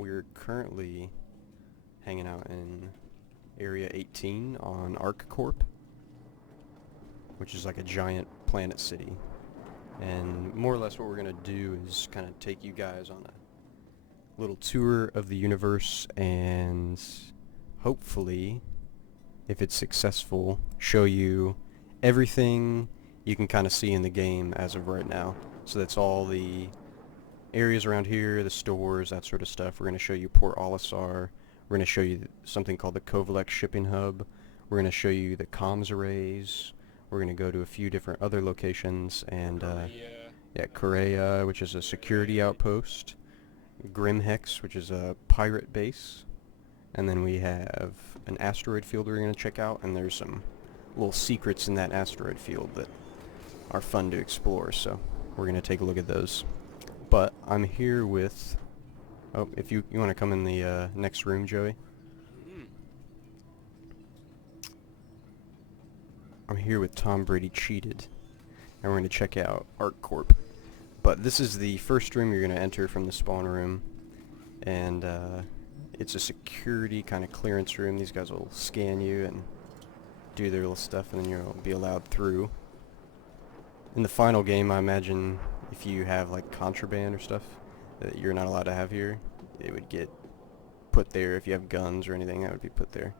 We're currently hanging out in Area 18 on ArcCorp, which is like a giant planet city. And more or less what we're going to do is kind of take you guys on a little tour of the universe and hopefully, if it's successful, show you everything you can kind of see in the game as of right now. So that's all the areas around here, the stores, that sort of stuff. We're going to show you Port Olisar. We're going to show you something called the Kovac shipping hub. We're going to show you the comms arrays. We're going to go to a few different other locations and Korea, which is a security outpost. GrimHex, which is a pirate base. And then we have an asteroid field we're going to check out, and there's some little secrets in that asteroid field that are fun to explore, so we're going to take a look at those. But I'm here with... Oh, if you want to come in the next room, Joey. I'm here with Tombradycheated, and we're going to check out ArcCorp. But this is the first room you're going to enter from the spawn room, and it's a security kind of clearance room. These guys will scan you and do their little stuff, and then you'll be allowed through. In the final game, I imagine if you have like contraband or stuff that you're not allowed to have here, it would get put there. If you have guns or anything, that would be put there.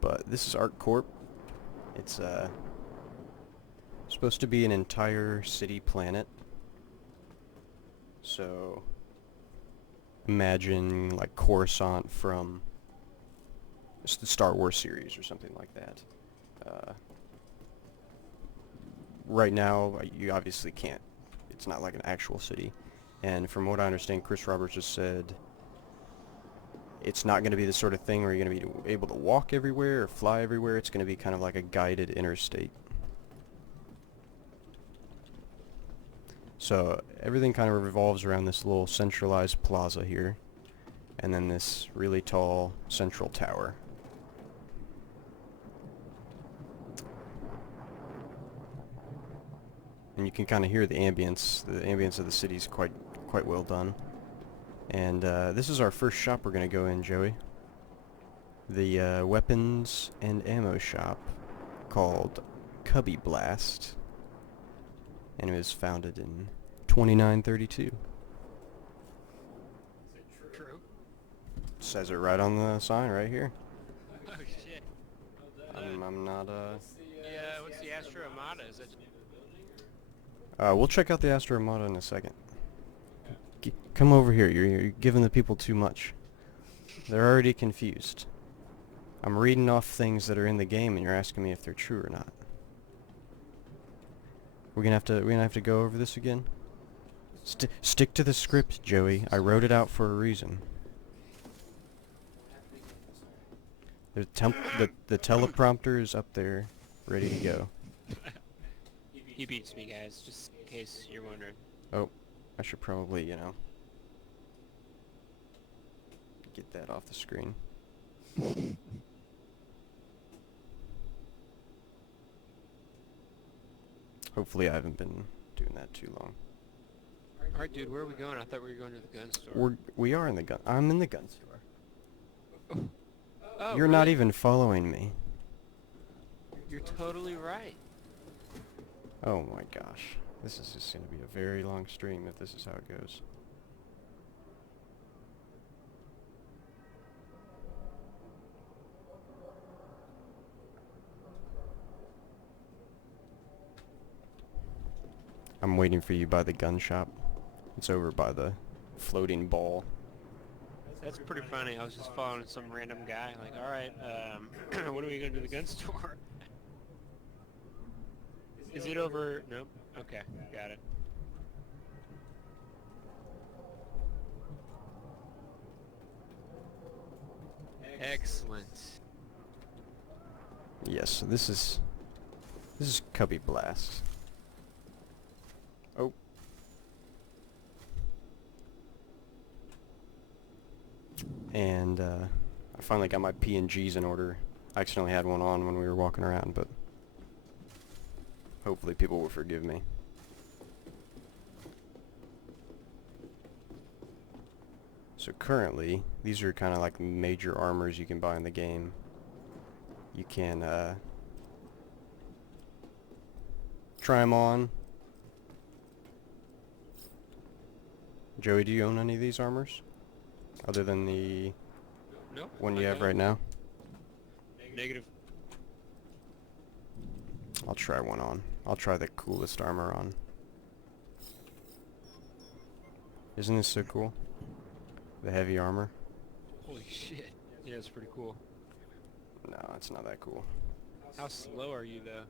But this is ArcCorp. It's supposed to be an entire city planet. So imagine like Coruscant from the Star Wars series or something like that. Right now, you obviously can't. It's not like an actual city. And from what I understand, Chris Roberts just said it's not going to be the sort of thing where you're going to be able to walk everywhere or fly everywhere. It's going to be kind of like a guided interstate. So everything kind of revolves around this little centralized plaza here, and then this really tall central tower. And you can kind of hear the ambience. The ambience of the city is quite well done. And this is our first shop we're going to go in, Joey. The weapons and ammo shop called Cubby Blast. And it was founded in 2932. Is it true? Says it right on the sign right here. Oh shit. I'm not What's the Astro Armada? Is it? we'll check out the Astro Armada in a second. Come over here. You're giving the people too much. They're already confused. I'm reading off things that are in the game, and you're asking me if they're true or not. We're gonna have to go over this again. Stick to the script, Joey. I wrote it out for a reason. The teleprompter is up there, ready to go. He beats me, guys. Just in case you're wondering. Oh, I should probably, get that off the screen. Hopefully I haven't been doing that too long. Alright, dude, where are we going? I thought we were going to the gun store. We are in the gun. I'm in the gun store. Oh, You're not even following me. You're totally right. Oh my gosh. This is just going to be a very long stream if this is how it goes. I'm waiting for you by the gun shop. It's over by the floating ball. That's pretty funny. I was just following some random guy. Like, alright, when are we going to the gun store? Is it over? Nope. Okay, got it. Excellent. Yes, so this is Cubby Blast. Oh. And I finally got my PNGs in order. I accidentally had one on when we were walking around, but hopefully people will forgive me. So currently, these are kind of like major armors you can buy in the game. You can try them on. Joey, do you own any of these armors? Other than the No, one you I have don't. right now? Negative. I'll try one on. I'll try the coolest armor on. Isn't this so cool? The heavy armor? Holy shit. Yeah, it's pretty cool. No, it's not that cool. How slow are you though?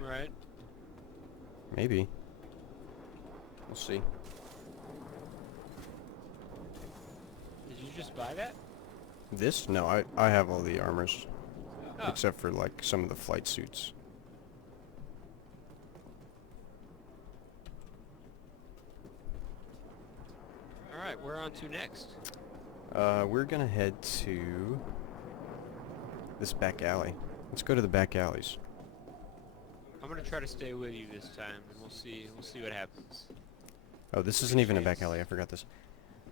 Right. Maybe. We'll see. Did you just buy that? This? No, I have all the armors. Oh. Except for like some of the flight suits. Alright, where on to next? We're gonna head to this back alley. Let's go to the back alleys. I'm gonna try to stay with you this time, and we'll see what happens. Oh, this isn't even a back alley. I forgot this.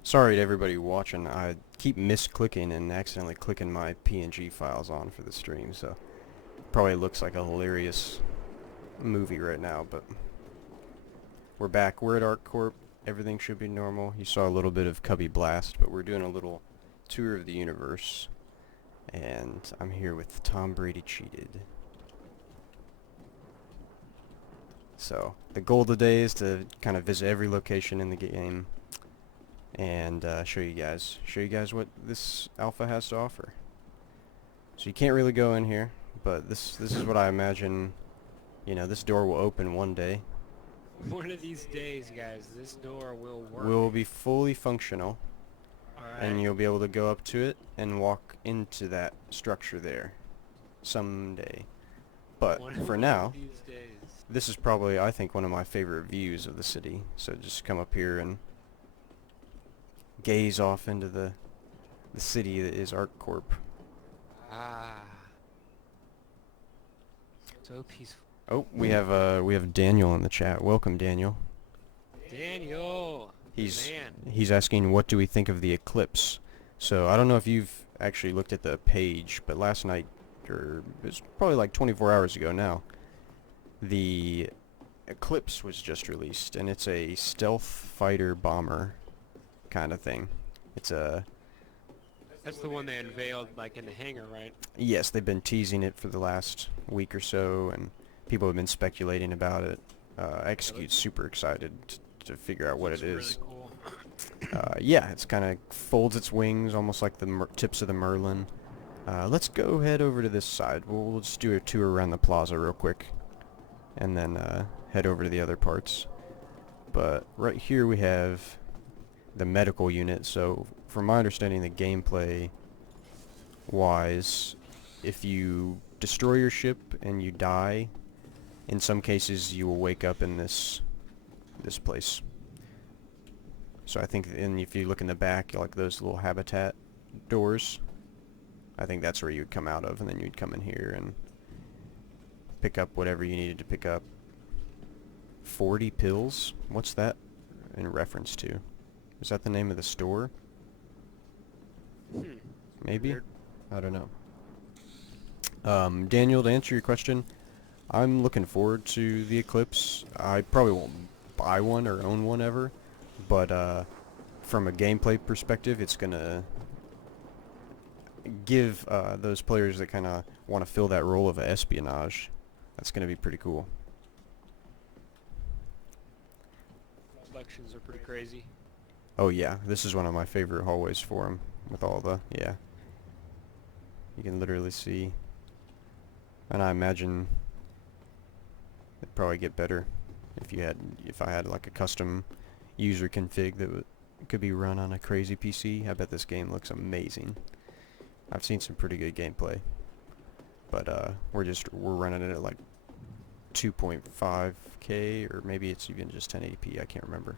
Sorry to everybody watching. I keep misclicking and accidentally clicking my PNG files on for the stream, so probably looks like a hilarious movie right now, but we're back. We're at ArcCorp. Everything should be normal. You saw a little bit of Cubby Blast, but we're doing a little tour of the universe, and I'm here with Tombradycheated. So the goal today is to kind of visit every location in the game and show you guys what this alpha has to offer. So you can't really go in here, but this is what I imagine. You know, this door will open one day. One of these days, guys, this door will work. Will be fully functional, Alright. and you'll be able to go up to it and walk into that structure there someday. But One for of now, these days. this is probably, I think, one of my favorite views of the city. So just come up here and gaze off into the city that is ArcCorp. Ah. So peaceful. Oh, we have Daniel in the chat. Welcome, Daniel. Daniel! Man. He's asking, what do we think of the eclipse? So I don't know if you've actually looked at the page, but last night, or it was probably like 24 hours ago now, the eclipse was just released, and it's a stealth fighter bomber kind of thing. It's a... That's the one they unveiled, like, in the hangar, right? Yes, they've been teasing it for the last week or so, and people have been speculating about it. Execute's super excited to figure out what it is. Really cool. Yeah, it's kind of folds its wings, almost like the tips of the Merlin. Let's go head over to this side. We'll just do a tour around the plaza real quick, and then head over to the other parts. But right here we have the medical unit. So from my understanding, the gameplay wise, if you destroy your ship and you die, in some cases you will wake up in this place. So I think, and if you look in the back, like those little habitat doors, I think that's where you would come out of, and then you'd come in here and pick up whatever you needed to pick up. 40 pills? What's that in reference to? Is that the name of the store? Maybe? Weird. I don't know. Daniel, to answer your question, I'm looking forward to the Eclipse. I probably won't buy one or own one ever, but from a gameplay perspective, it's going to give those players that kind of want to fill that role of espionage, that's going to be pretty cool. Reflections are pretty crazy. Oh yeah, this is one of my favorite hallways for them, with all the, yeah. You can literally see, and I imagine it'd probably get better if I had like a custom user config that could be run on a crazy PC. I bet this game looks amazing. I've seen some pretty good gameplay, but we're running it at like 2.5K, or maybe it's even just 1080p, I can't remember.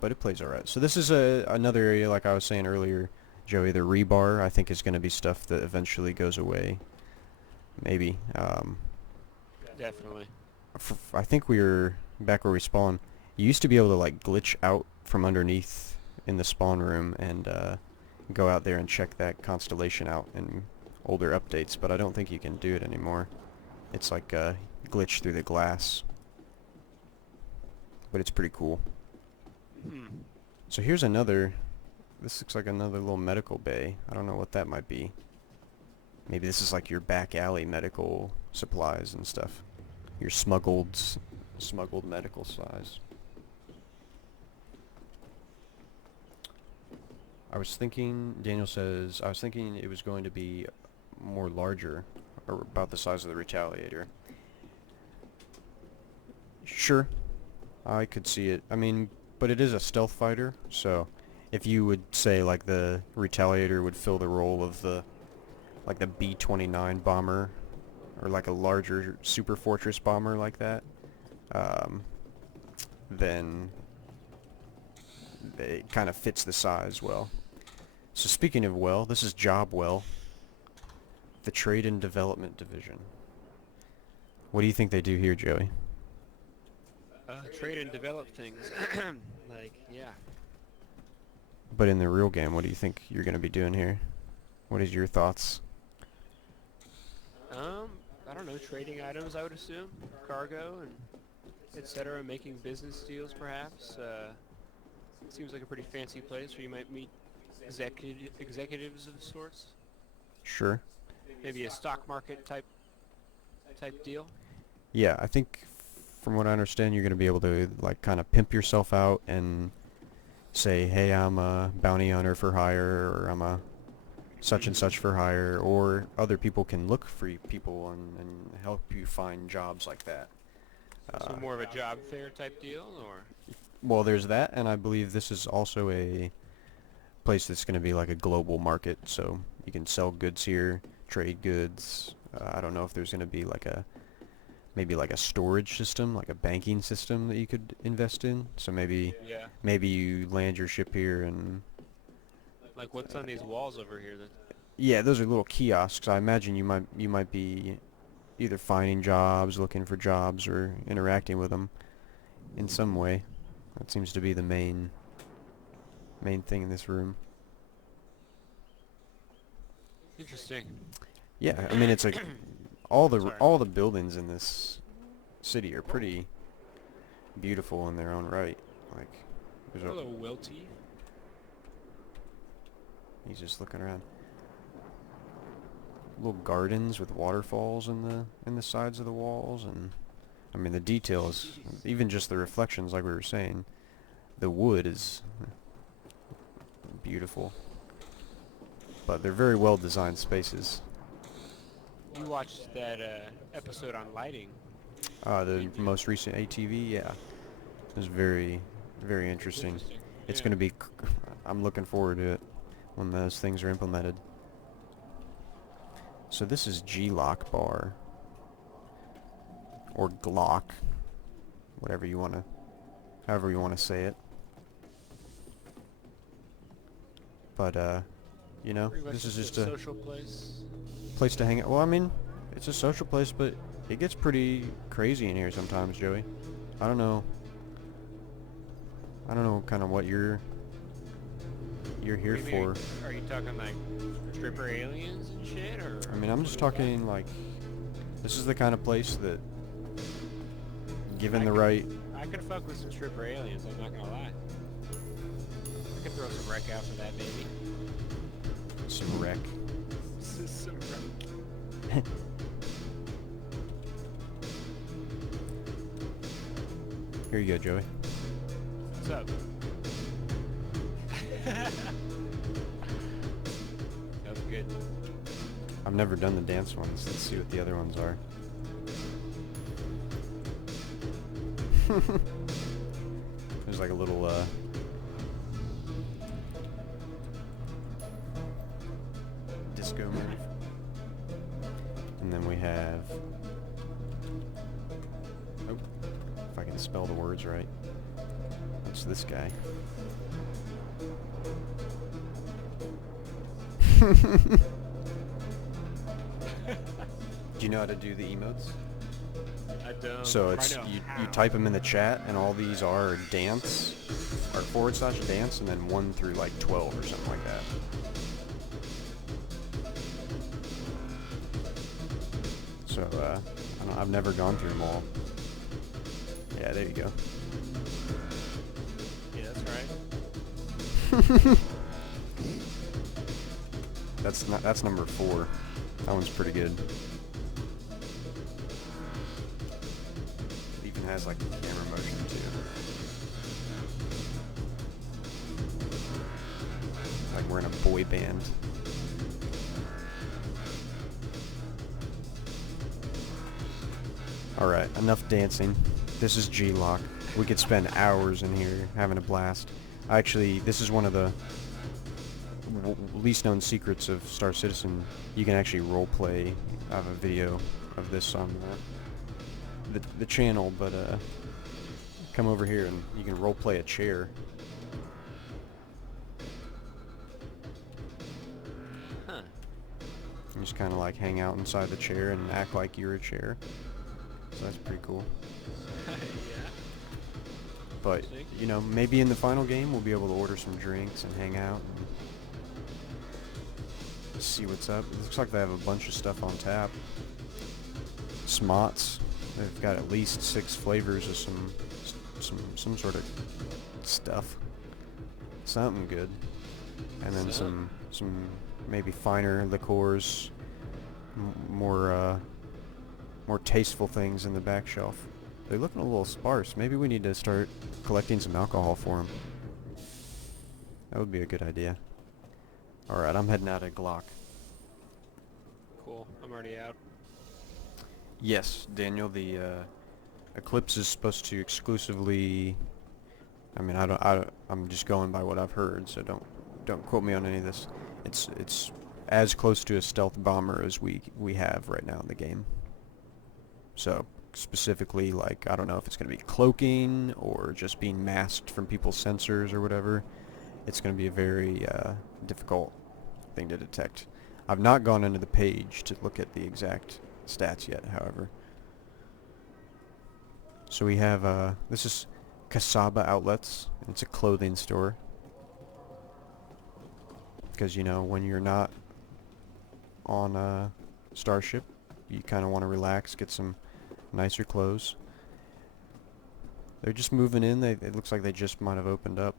But it plays alright. So this is another area, like I was saying earlier, Joey, the rebar, I think is going to be stuff that eventually goes away. Maybe. Definitely. I think we were back where we spawned. You used to be able to like glitch out from underneath in the spawn room and go out there and check that constellation out in older updates, but I don't think you can do it anymore. It's like a glitch through the glass. But it's pretty cool. So here's another, this looks like another little medical bay. I don't know what that might be. Maybe this is like your back alley medical supplies and stuff. Your smuggled medical supplies. Daniel says, I was thinking it was going to be more larger, or about the size of the Retaliator. Sure, I could see it. I mean, but it is a stealth fighter, so if you would say like the Retaliator would fill the role of the like the B-29 bomber, or like a larger super fortress bomber like that, then it kind of fits the size well. So speaking of well, this is Job Well, the Trade and Development Division. What do you think they do here, Joey? Trade and develop things. Like, yeah. But in the real game, what do you think you're going to be doing here? What is your thoughts? I don't know, trading items, I would assume. Cargo and etc. Making business deals, perhaps. It seems like a pretty fancy place where you might meet executives of sorts. Sure. Maybe a stock market type deal. Yeah, I think from what I understand, you're going to be able to like kind of pimp yourself out and say, hey, I'm a bounty hunter for hire, or I'm a such and such for hire, or other people can look for people and help you find jobs like that. So more of a job fair type deal, or? Well, there's that, and I believe this is also a place that's going to be like a global market, so you can sell goods here, trade goods. I don't know if there's going to be like maybe like a storage system, like a banking system that you could invest in. So maybe you land your ship here and like what's on these walls over here? Yeah, those are little kiosks. I imagine you might be either finding jobs, looking for jobs, or interacting with them in some way. That seems to be the main thing in this room. Interesting. Yeah, I mean it's like all the buildings in this city are pretty beautiful in their own right. Like there's Hello, Welty. He's just looking around. Little gardens with waterfalls in the sides of the walls, and I mean the details, even just the reflections, like we were saying. The wood is beautiful, but they're very well designed spaces. You watched that episode on lighting. The most recent ATV, yeah, it was very, very interesting. It's Yeah. going to be. I'm looking forward to it when those things are implemented. So this is G-Loc Bar, or Glock, however you want to say it. But you know, this is just a social place to hang out. Well, I mean, it's a social place, but it gets pretty crazy in here sometimes, Joey. I don't know kind of what you're here for. Are you talking like stripper aliens and shit, or? I mean, I'm just talking like, this is the kind of place that, given the right... I could fuck with some stripper aliens, I'm not gonna lie. I could throw some wreck out for that, baby. Some wreck. Some wreck. Here you go, Joey. What's up? That was good. I've never done the dance ones. Let's see what the other ones are. There's like a little disco move. And then we have, oh, if I can spell the words right. It's this guy. Do you know how to do the emotes? I don't. So it's you type them in the chat, and all these are dance, or / dance, and then 1 through like 12 or something like that. So I've never gone through them all. Yeah, there you go. Yeah, that's right. That's number 4. That one's pretty good. It even has like camera motion too. Like we're in a boy band. Alright, enough dancing. This is G-Loc. We could spend hours in here having a blast. Actually, this is one of the least known secrets of Star Citizen. You can actually roleplay. I have a video of this on the channel, but come over here and you can roleplay a chair. Huh. You just kind of like hang out inside the chair and act like you're a chair. So that's pretty cool. Yeah. But, you know, maybe in the final game we'll be able to order some drinks and hang out and see what's up. It looks like they have a bunch of stuff on tap. Smots. They've got at least 6 flavors of some sort of stuff. Something good. And then some maybe finer liqueurs, more tasteful things in the back shelf. They're looking a little sparse. Maybe we need to start collecting some alcohol for them. That would be a good idea. Alright, I'm heading out of Glock. Cool. I'm already out. Yes, Daniel, the Eclipse is supposed to exclusively... I mean, I'm just going by what I've heard, so don't quote me on any of this. It's as close to a stealth bomber as we have right now in the game. So, specifically, like, I don't know if it's going to be cloaking or just being masked from people's sensors or whatever. It's going to be a very difficult thing to detect. I've not gone into the page to look at the exact stats yet, however. So we have, this is Kasaba Outlets. It's a clothing store. Because, you know, when you're not on a starship, you kind of want to relax, get some nicer clothes. They're just moving in. It looks like they just might have opened up.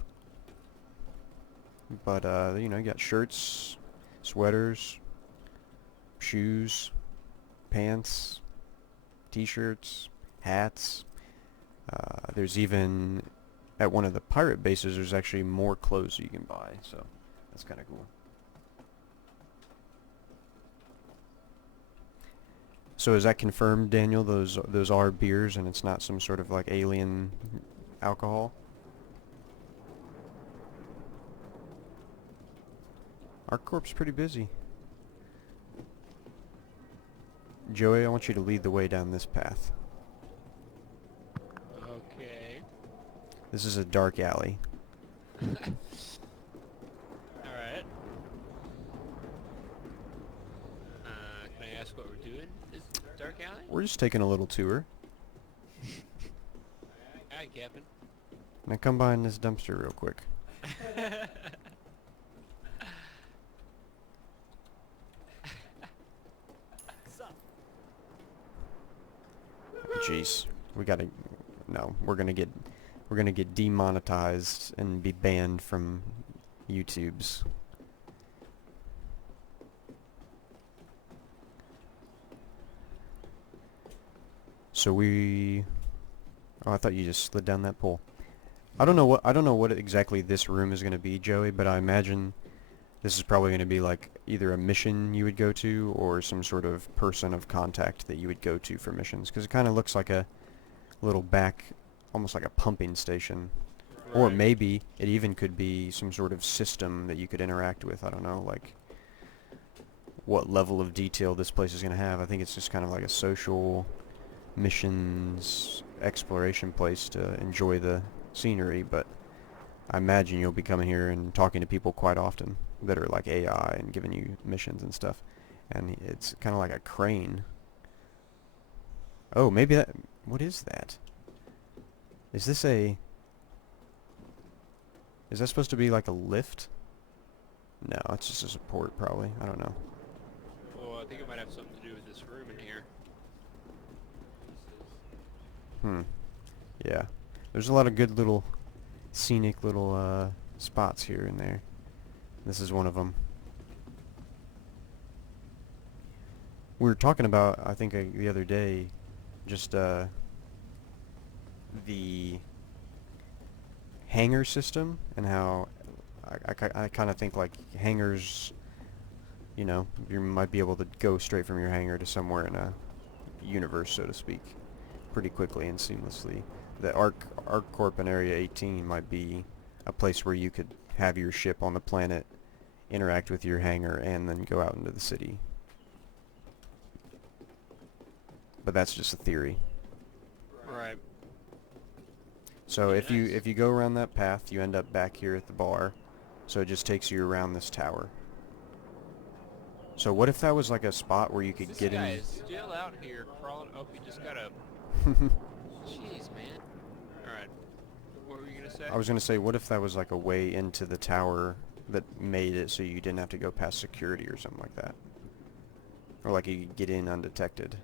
But, you know, you got shirts, sweaters, shoes, pants, t-shirts, hats. There's even, at one of the pirate bases, there's actually more clothes you can buy, so that's kind of cool. So is that confirmed, Daniel? Those are beers, and it's not some sort of like alien alcohol? ArcCorp's pretty busy. Joey, I want you to lead the way down this path. Okay. This is a dark alley. Alright. Can I ask what we're doing? Is it dark alley? We're just taking a little tour. Alright, Captain. Now come behind this dumpster real quick. Jeez, we gotta. No, we're gonna get demonetized and be banned from YouTube's. So we. Oh, I thought you just slid down that pole. I don't know what exactly this room is gonna be, Joey, but I imagine this is probably gonna be like either a mission you would go to or some sort of person of contact that you would go to for missions, because it kind of looks like a little back, almost like a pumping station. Right. Or maybe it even could be some sort of system that you could interact with. I don't know, like what level of detail this place is going to have. I think it's just kind of like a social missions exploration place to enjoy the scenery, but I imagine you'll be coming here and talking to people quite often that are like AI and giving you missions and stuff. And it's kind of like a crane. Oh, maybe What is that? Is this a... Is that supposed to be like a lift? No, it's just a support probably. I don't know. Well, I think it might have something to do with this room in here. Yeah. There's a lot of good little scenic little spots here and there. This is one of them. We were talking about, I think the other day, just the hangar system and how I kind of think like hangars, you know, you might be able to go straight from your hangar to somewhere in a universe, so to speak, pretty quickly and seamlessly. The ArcCorp in Area 18 might be a place where you could have your ship on the planet, interact with your hangar, and then go out into the city. But that's just a theory. Right. So Yeah, if you go around that path, you end up back here at the bar. So it just takes you around this tower. So what if that was like a spot where you could This get guy in? is still out here crawling. Oh, he just got up. Jeez, man. Alright. What were you going to say? I was gonna say, what if that was like a way into the tower that made it so you didn't have to go past security or something like that? Or like you could get in undetected,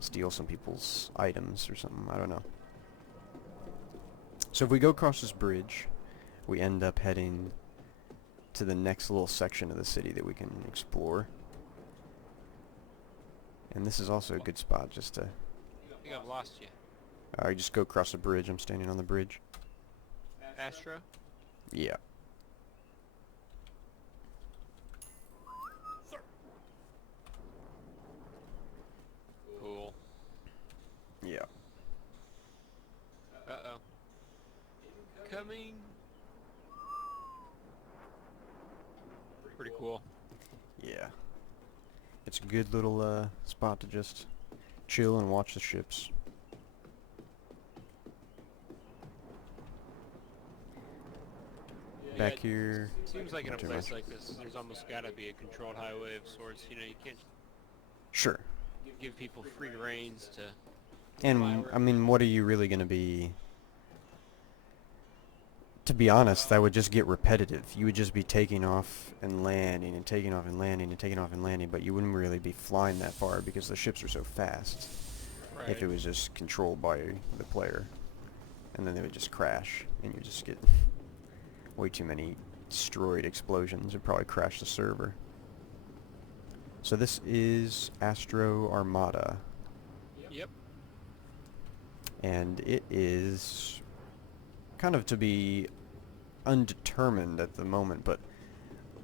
steal some people's items or something, I don't know. So if we go across this bridge, we end up heading to the next little section of the city that we can explore. And this is also a good spot just to... I think I've lost you. I just go across the bridge, I'm standing on the bridge. Astro? Yeah. Cool. Yeah. Uh-oh. Coming. Pretty cool. Yeah. It's a good little spot to just chill and watch the ships. Back Yeah, here... Seems like in a Not too place much. like this, there's almost got to be a controlled highway of sorts. You know, you can't Sure. give people free reins to... And, I mean, what are you really going to be... To be honest, that would just get repetitive. You would just be taking off and landing and taking off and landing and taking off and landing, but you wouldn't really be flying that far because the ships are so fast. Right. If it was just controlled by the player. And then they would just crash, and you just get way too many destroyed explosions. It'd probably crash the server. So this is Astro Armada. Yep. And it is kind of to be undetermined at the moment, but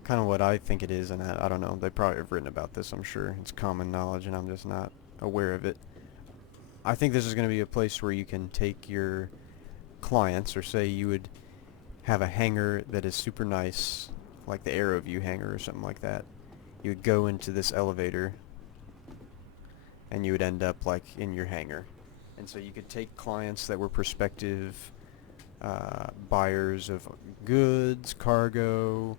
kind of what I think it is, and I don't know, they probably have written about this, I'm sure. It's common knowledge, and I'm just not aware of it. I think this is going to be a place where you can take your clients, or say you would have a hangar that is super nice, like the AeroView hangar or something like that. You would go into this elevator, and you would end up like in your hangar. And so you could take clients that were prospective buyers of goods, cargo,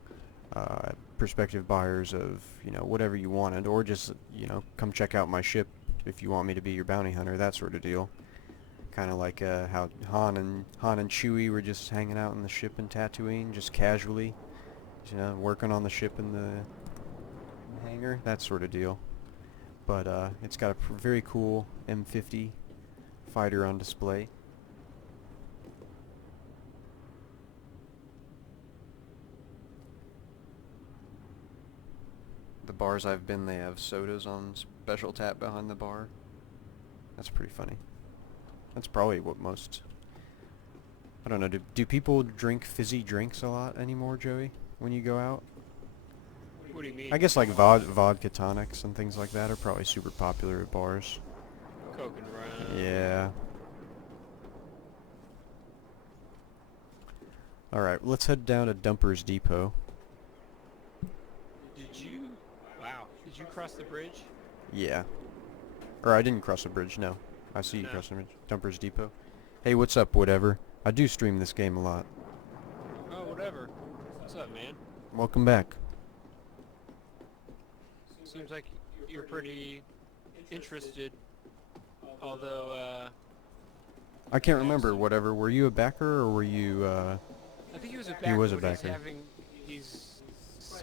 prospective buyers of, you know, whatever you wanted, or just, you know, come check out my ship if you want me to be your bounty hunter, that sort of deal. Kind of like how Han and Chewie were just hanging out in the ship in Tatooine, just casually, you know, working on the ship in the hangar, that sort of deal. But it's got a very cool M50 fighter on display. The bars I've been, they have sodas on special tap behind the bar. That's pretty funny. That's probably what most... I don't know, do people drink fizzy drinks a lot anymore, Joey, when you go out? What do you mean? I guess like vodka tonics and things like that are probably super popular at bars. Coke and rum. Yeah. Alright, let's head down to Dumper's Depot. Did you... Wow. Did you cross the bridge? Yeah. Or I didn't cross the bridge, no. I see you No. crossing the bridge. Dumper's Depot. Hey, what's up, whatever? I do stream this game a lot. Oh, whatever. What's up, man? Welcome back. Seems like you're pretty interested, although, I can't have remember. some. Whatever. Were you a backer or were you? I think he was a He was backer, a but backer. he's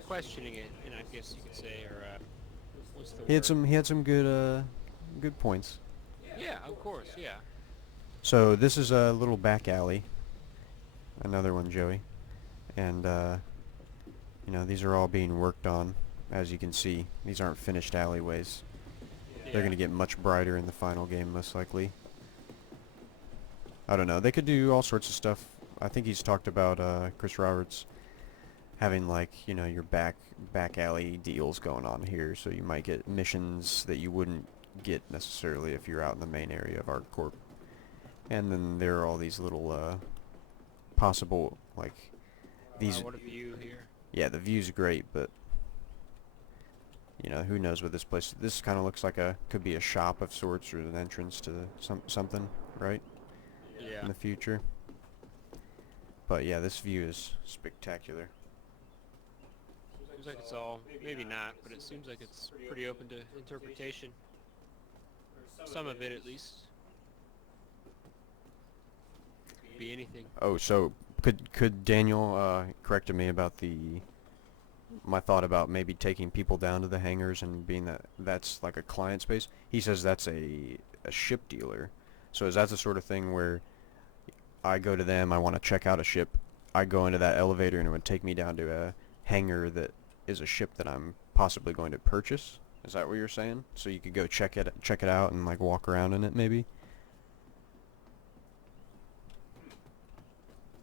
questioning it, and I guess you could say, or what's the He had word? some. He had some good points. Yeah, of course, yeah. So this is a little back alley. Another one, Joey. And you know, these are all being worked on. As you can see, these aren't finished alleyways. They're Yeah. gonna get much brighter in the final game, most likely. I don't know. They could do all sorts of stuff. I think he's talked about Chris Roberts having like your back alley deals going on here, so you might get missions that you wouldn't get necessarily if you're out in the main area of ArcCorp. And then there are all these little possible like Wow, these. what a view here. Yeah, the view's great, but who knows what this place. This kind of looks like could be a shop of sorts or an entrance to something, right? Yeah. In the future. But yeah, this view is spectacular. Seems like it's all, maybe not, but it seems like it's pretty open to interpretation. Some of it, at least. Could be anything. Oh, so could Daniel corrected me about my thought about maybe taking people down to the hangars and being that's like a client space. He says that's a ship dealer. So is that the sort of thing where I go to them, I want to check out a ship, I go into that elevator and it would take me down to a hangar that is a ship that I'm possibly going to purchase? Is that what you're saying? So you could go check it out and like walk around in it maybe?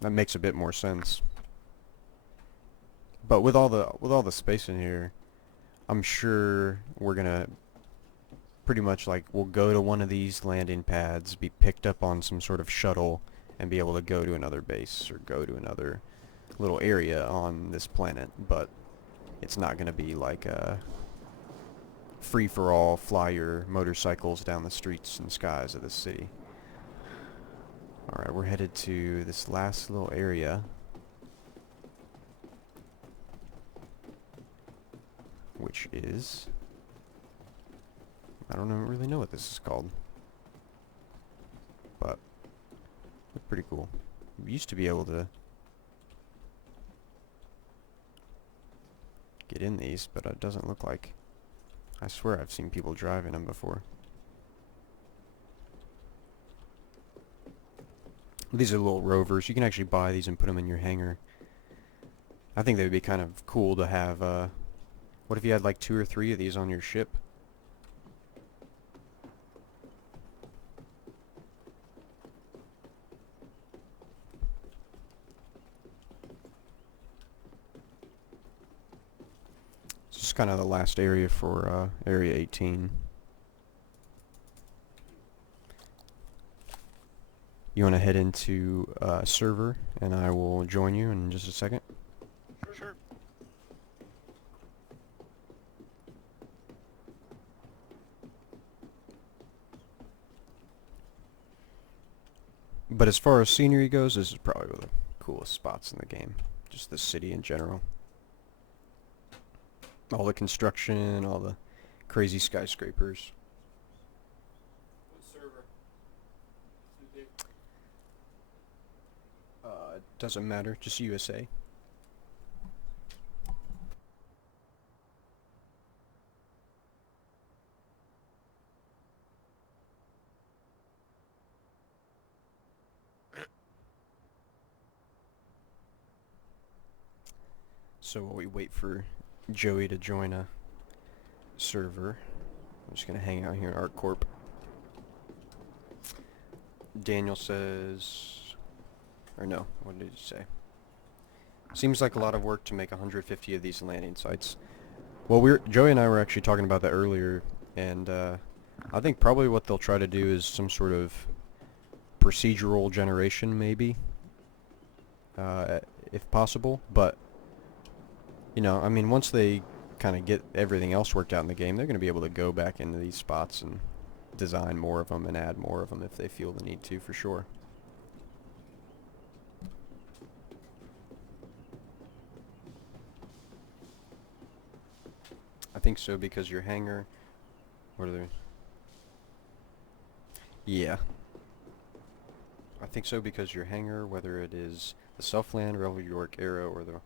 That makes a bit more sense. But with all the space in here, I'm sure we're gonna pretty much like we'll go to one of these landing pads, be picked up on some sort of shuttle, and be able to go to another base or go to another little area on this planet. But it's not gonna be like a free-for-all, fly your motorcycles down the streets and skies of this city. Alright, we're headed to this last little area, which is, I don't really know what this is called, but it's pretty cool. We used to be able to get in these, but it doesn't look like. I swear I've seen people driving them before. These are little rovers. You can actually buy these and put them in your hangar. I think they would be kind of cool to have, what if you had like 2 or 3 of these on your ship? This is kind of the last area for Area 18. You want to head into server, and I will join you in just a second. Sure. But as far as scenery goes, this is probably one of the coolest spots in the game. Just the city in general. All the construction, all the crazy skyscrapers. What server? It doesn't matter, just USA. So while we wait for Joey to join a server, I'm just going to hang out here in ArcCorp. Daniel says, or no, what did he say? Seems like a lot of work to make 150 of these landing sites. Well, Joey and I were actually talking about that earlier, and I think probably what they'll try to do is some sort of procedural generation, maybe, if possible. But I mean, once they kind of get everything else worked out in the game, they're going to be able to go back into these spots and design more of them and add more of them if they feel the need to, for sure. I think so, because your hangar, what are they? Yeah. think so, because your hangar, whether it is the Southland, Revel York, Arrow, or the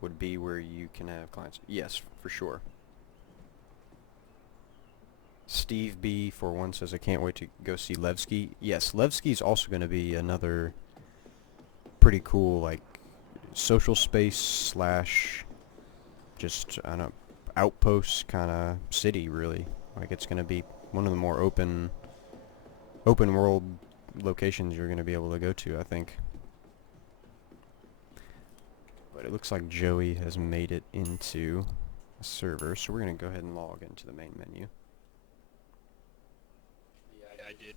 would be where you can have clients. Yes, for sure. Steve B for one says, I can't wait to go see Levski. Yes, Levski is also going to be another pretty cool, like, social space slash just, I don't know, outpost kind of city, really. Like, it's going to be one of the more open world locations you're going to be able to go to, I think. But it looks like Joey has made it into a server, so we're going to go ahead and log into the main menu. Yeah, I did.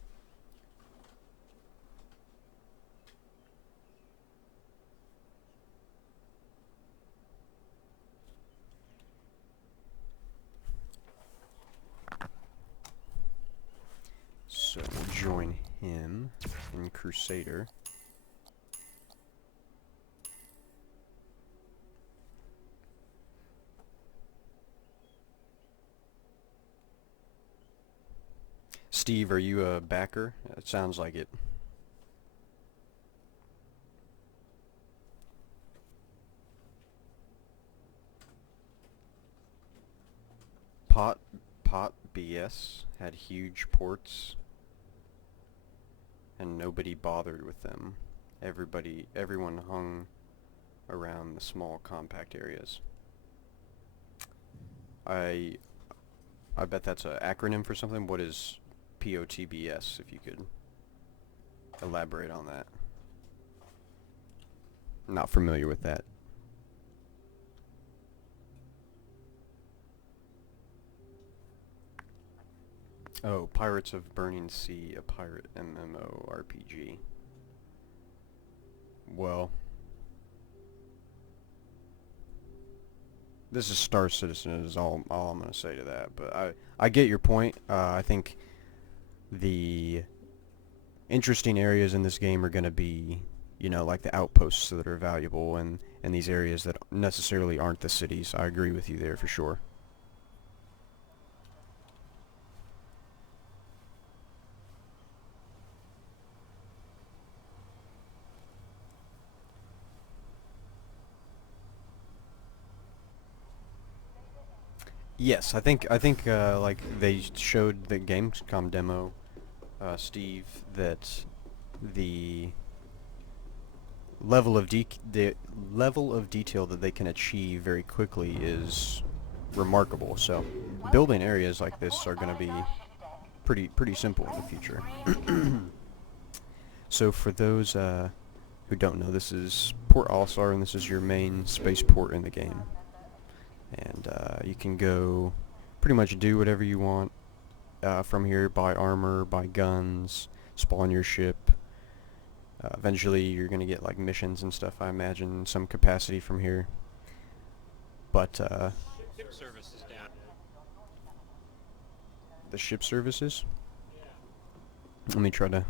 So we'll join him in Crusader. Steve, are you a backer? It sounds like it. Pot BS had huge ports, and nobody bothered with them. Everyone hung around the small compact areas. I bet that's an acronym for something. What is POTBS, if you could elaborate on that? Not familiar with that. Oh, Pirates of Burning Sea, a pirate MMORPG. Well, this is Star Citizen is all I'm going to say to that, but I get your point. I think the interesting areas in this game are going to be, you know, like the outposts that are valuable, and these areas that necessarily aren't the cities. I agree with you there for sure. Yes, I think like they showed the Gamescom demo, Steve, that the level of detail that they can achieve very quickly is remarkable. So building areas like this are going to be pretty simple in the future. So for those who don't know, this is Port Olisar, and this is your main spaceport in the game. And you can go pretty much do whatever you want from here. Buy armor, buy guns, spawn your ship. Eventually you're going to get like missions and stuff, I imagine, some capacity from here. But Ship service is down. the ship services? Let me try to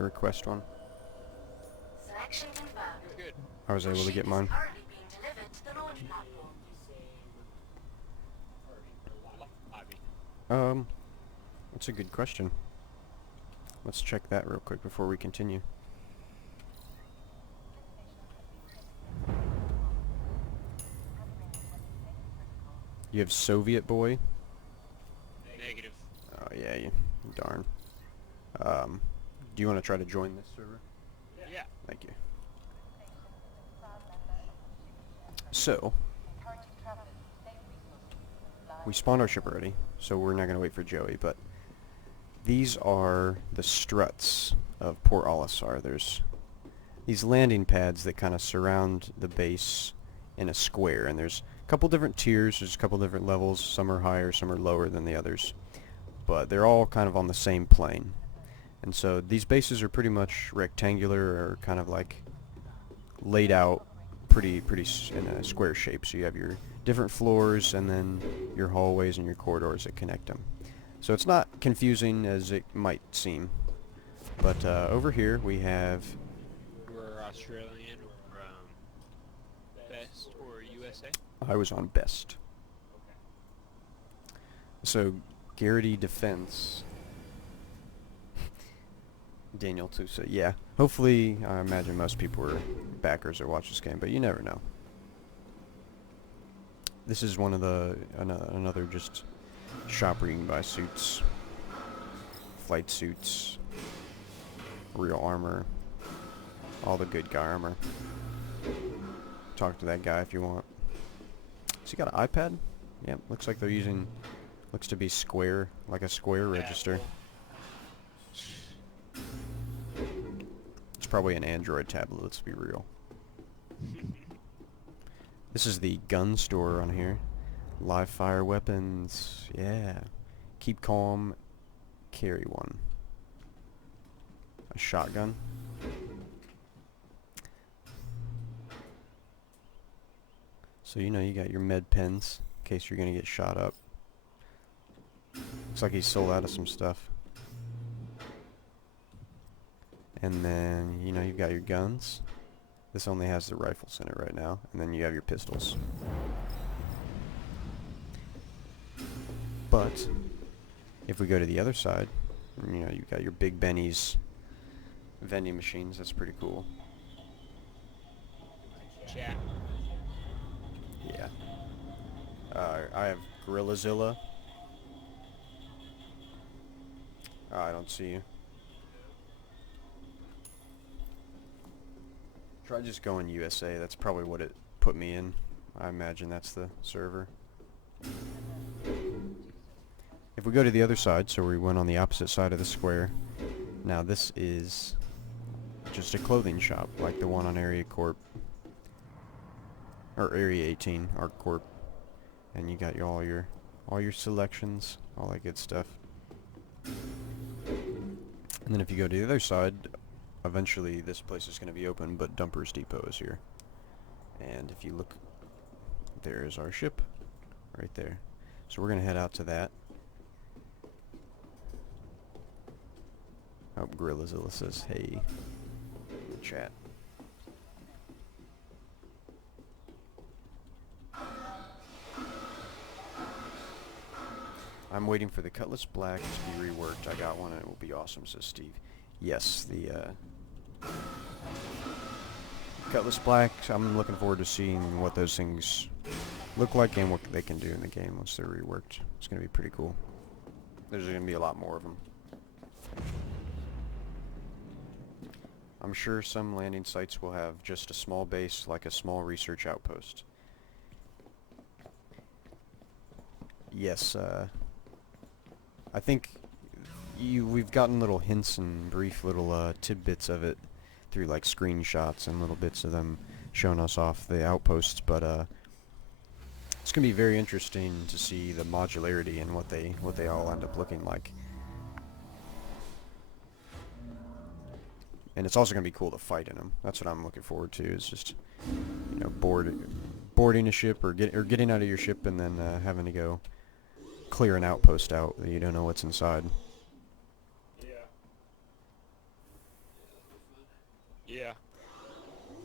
request one. Selection confirmed. Good. I was able to get mine. Currently being delivered to the launch platform. That's a good question. Let's check that real quick before we continue. You have Soviet Boy? Negative. Oh yeah, you darn. Do you want to try to join this server? Yeah. Thank you. So, we spawned our ship already, so we're not going to wait for Joey, but these are the struts of Port Olisar. There's these landing pads that kind of surround the base in a square, and there's a couple different tiers, there's a couple different levels, some are higher, some are lower than the others, but they're all kind of on the same plane. And so these bases are pretty much rectangular, or kind of like laid out pretty in a square shape. So you have your different floors and then your hallways and your corridors that connect them. So it's not confusing as it might seem. But over here we have... We're Australian or Best or USA? I was on Best. So Garrity Defense. Daniel Tusa. Yeah. Hopefully, I imagine most people are backers that watch this game, but you never know. This is one of the another just shop where you can buy suits, flight suits, real armor, all the good guy armor. Talk to that guy if you want. So you got an iPad? Yep. Looks like they're using. Looks to be square, like a square register. It's probably an Android tablet, let's be real. This is the gun store on here. Live fire weapons, yeah. Keep calm, carry one. A shotgun. So you know you got your med pens in case you're gonna get shot up. Looks like he's sold out of some stuff. And then, you know, you've got your guns. This only has the rifles in it right now. And then you have your pistols. But, if we go to the other side, you know, you've got your Big Benny's vending machines. That's pretty cool. Chat. Yeah. I have Gorillazilla. I don't see you. Try just going USA. That's probably what it put me in. I imagine that's the server. If we go to the other side, so we went on the opposite side of the square. Now this is just a clothing shop, like the one on Area Corp. Or Area 18, Arc Corp. And you got all your selections, all that good stuff. And then if you go to the other side, eventually this place is going to be open, but Dumper's Depot is here. And if you look, there is our ship right there. So we're going to head out to that. Oh, Gorillazilla says hey in the chat. I'm waiting for the Cutlass Black to be reworked. I got one and it will be awesome, says Steve. Yes, the Cutlass Black, I'm looking forward to seeing what those things look like and what they can do in the game once they're reworked. It's going to be pretty cool. There's going to be a lot more of them. I'm sure some landing sites will have just a small base, like a small research outpost. Yes, I think we've gotten little hints and brief little tidbits of it through like screenshots and little bits of them showing us off the outposts, but it's gonna be very interesting to see the modularity and what they all end up looking like. And it's also gonna be cool to fight in them. That's what I'm looking forward to. Is just, you know, boarding a ship or getting out of your ship and then having to go clear an outpost out that you don't know what's inside. Yeah.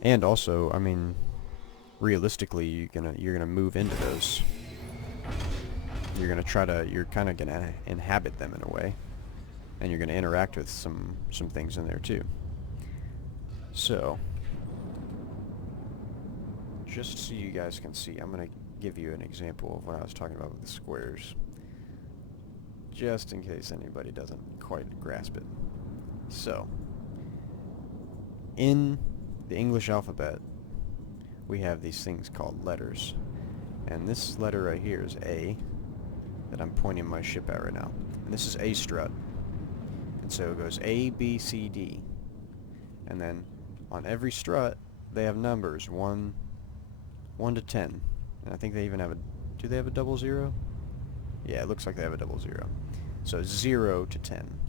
And also, I mean, realistically, you're gonna move into those. You're kind of gonna inhabit them in a way, and you're gonna interact with some things in there too. So, just so you guys can see, I'm gonna give you an example of what I was talking about with the squares, just in case anybody doesn't quite grasp it. So, in the English alphabet, we have these things called letters. And this letter right here is A, that I'm pointing my ship at right now. And this is A strut. And so it goes A, B, C, D. And then on every strut, they have numbers, 1 to 10. And I think they even have do they have a 00? Yeah, it looks like they have a 00. So 0 to 10.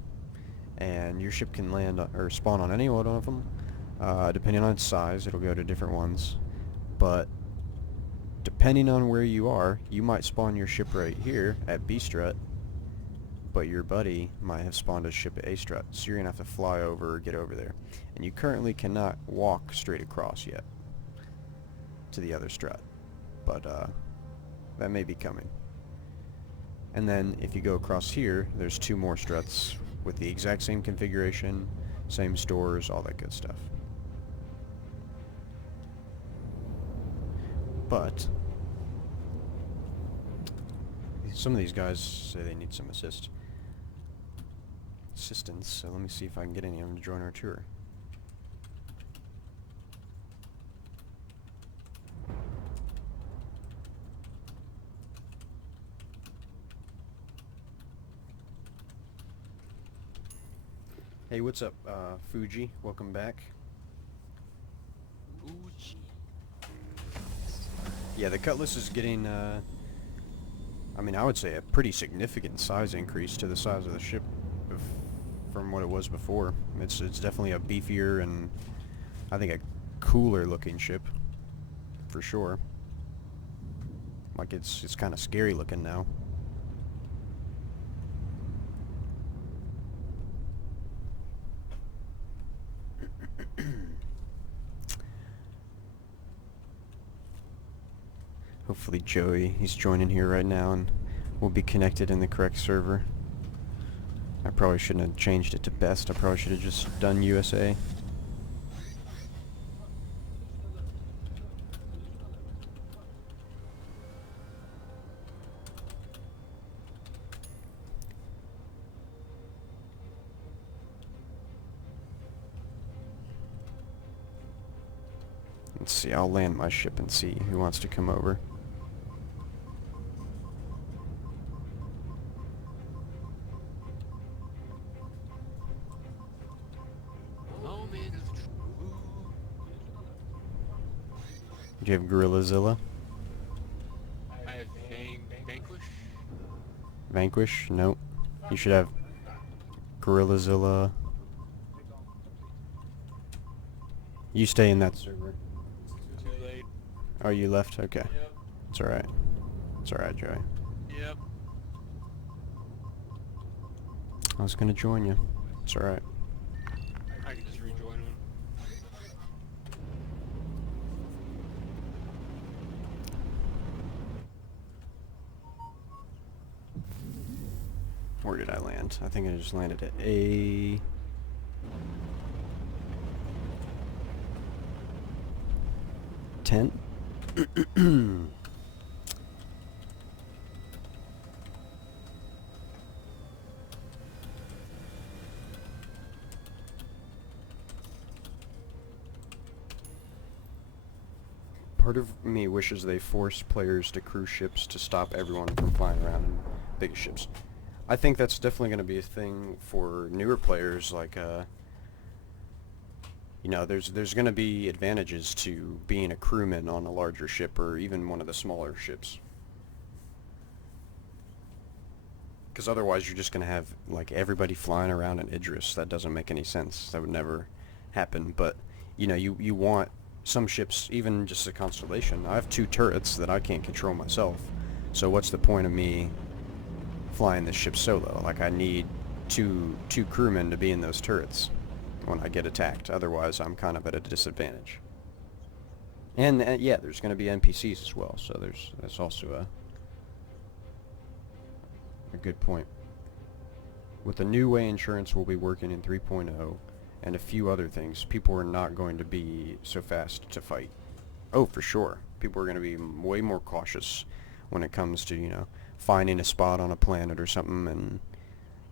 And your ship can land or spawn on any one of them. Depending on its size, it'll go to different ones. But depending on where you are, you might spawn your ship right here at B strut, but your buddy might have spawned his ship at A strut. So you're going to have to fly over or get over there. And you currently cannot walk straight across yet to the other strut. But that may be coming. And then if you go across here, there's 2 more struts with the exact same configuration, same stores, all that good stuff. But some of these guys say they need some assistance, so let me see if I can get any of them to join our tour. Hey, what's up, Fuji? Welcome back. Fuji. Yeah, the Cutlass is getting, I mean, I would say a pretty significant size increase to the size of the ship from what it was before. It's definitely a beefier and I think a cooler looking ship, for sure. Like it's kind of scary looking now. Hopefully Joey, he's joining here right now and we'll be connected in the correct server. I probably shouldn't have changed it to best. I probably should have just done USA. Let's see, I'll land my ship and see who wants to come over. Do you have Gorillazilla? I have Vanquish. Vanquish? Nope. You should have Gorillazilla. You stay in that server. Too late. Oh, you left? Okay. Yep. It's alright. It's alright, Joey. Yep. I was gonna join you. It's alright. I can just rejoin him. Where did I land? I think I just landed at A... tent? Part of me wishes they forced players to cruise ships to stop everyone from flying around in big ships. I think that's definitely going to be a thing for newer players, like, you know, there's going to be advantages to being a crewman on a larger ship or even one of the smaller ships. Because otherwise you're just going to have, like, everybody flying around in Idris. That doesn't make any sense. That would never happen. But, you know, you want some ships, even just a Constellation. I have 2 turrets that I can't control myself. So what's the point of me flying this ship solo? Like, I need two crewmen to be in those turrets when I get attacked. Otherwise, I'm kind of at a disadvantage. And yeah, there's going to be NPCs as well, so that's also a good point. With the new way insurance will be working in 3.0 and a few other things, people are not going to be so fast to fight. Oh, for sure. People are going to be way more cautious when it comes to, you know, finding a spot on a planet or something and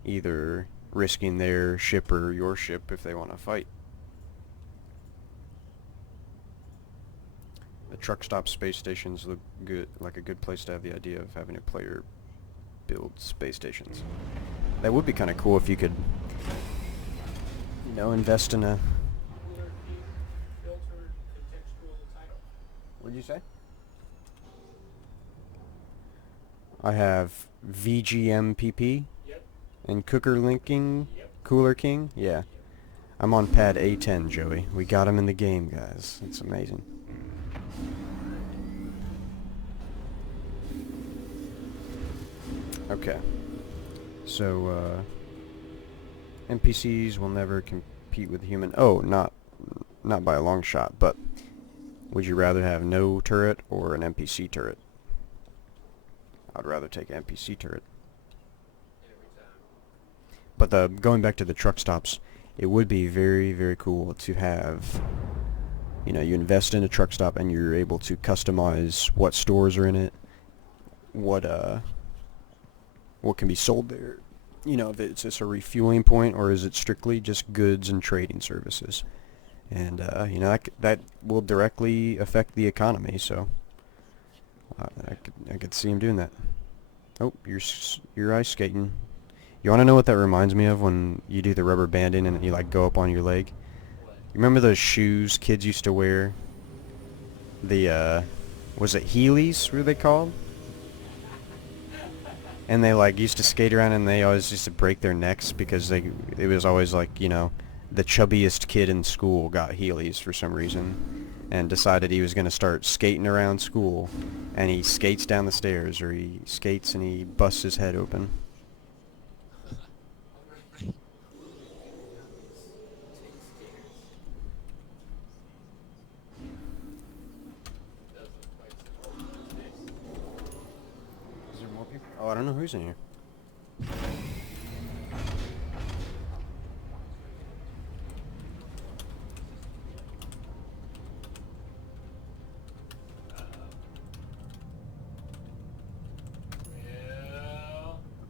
either risking their ship or your ship if they want to fight. The truck stop space stations look good, like a good place to have the idea of having a player build space stations. That would be kind of cool if you could, you know, invest in a... What did you say? I have VGMPP. Yep. And Cooker Linking. Yep. Cooler King. Yeah. I'm on pad A10, Joey. We got him in the game, guys. It's amazing. Okay. So, NPCs will never compete with human... Oh, not by a long shot, but would you rather have no turret or an NPC turret? I'd rather take an NPC turret. But going back to the truck stops, it would be very, very cool to have, you know, you invest in a truck stop and you're able to customize what stores are in it, what can be sold there. You know, if it's just a refueling point or is it strictly just goods and trading services. And, you know, that will directly affect the economy, so I could see him doing that. Oh, you're ice skating. You want to know what that reminds me of when you do the rubber banding and you like go up on your leg? You remember those shoes kids used to wear? The was it Heelys? What were they called? And they like used to skate around and they always used to break their necks because it was always like, you know, the chubbiest kid in school got Heelys for some reason and decided he was going to start skating around school, and he skates down the stairs, or he skates and he busts his head open. Is there more people? Oh, I don't know who's in here.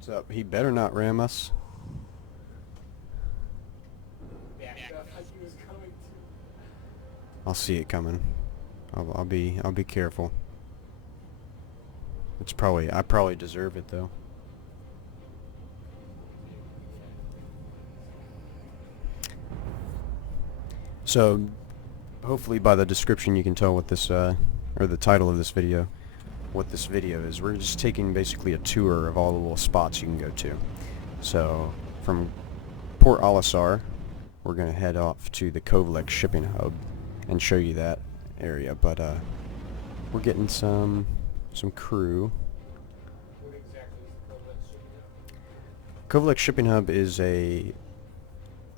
What's up? He better not ram us. I'll see it coming. I'll be careful. I probably deserve it though. So, hopefully by the description you can tell what this, or the title of this video, what this video is. We're just taking basically a tour of all the little spots you can go to. So, from Port Olisar, we're going to head off to the Kovac shipping hub and show you that area. But, we're getting some crew. Kovac shipping hub is a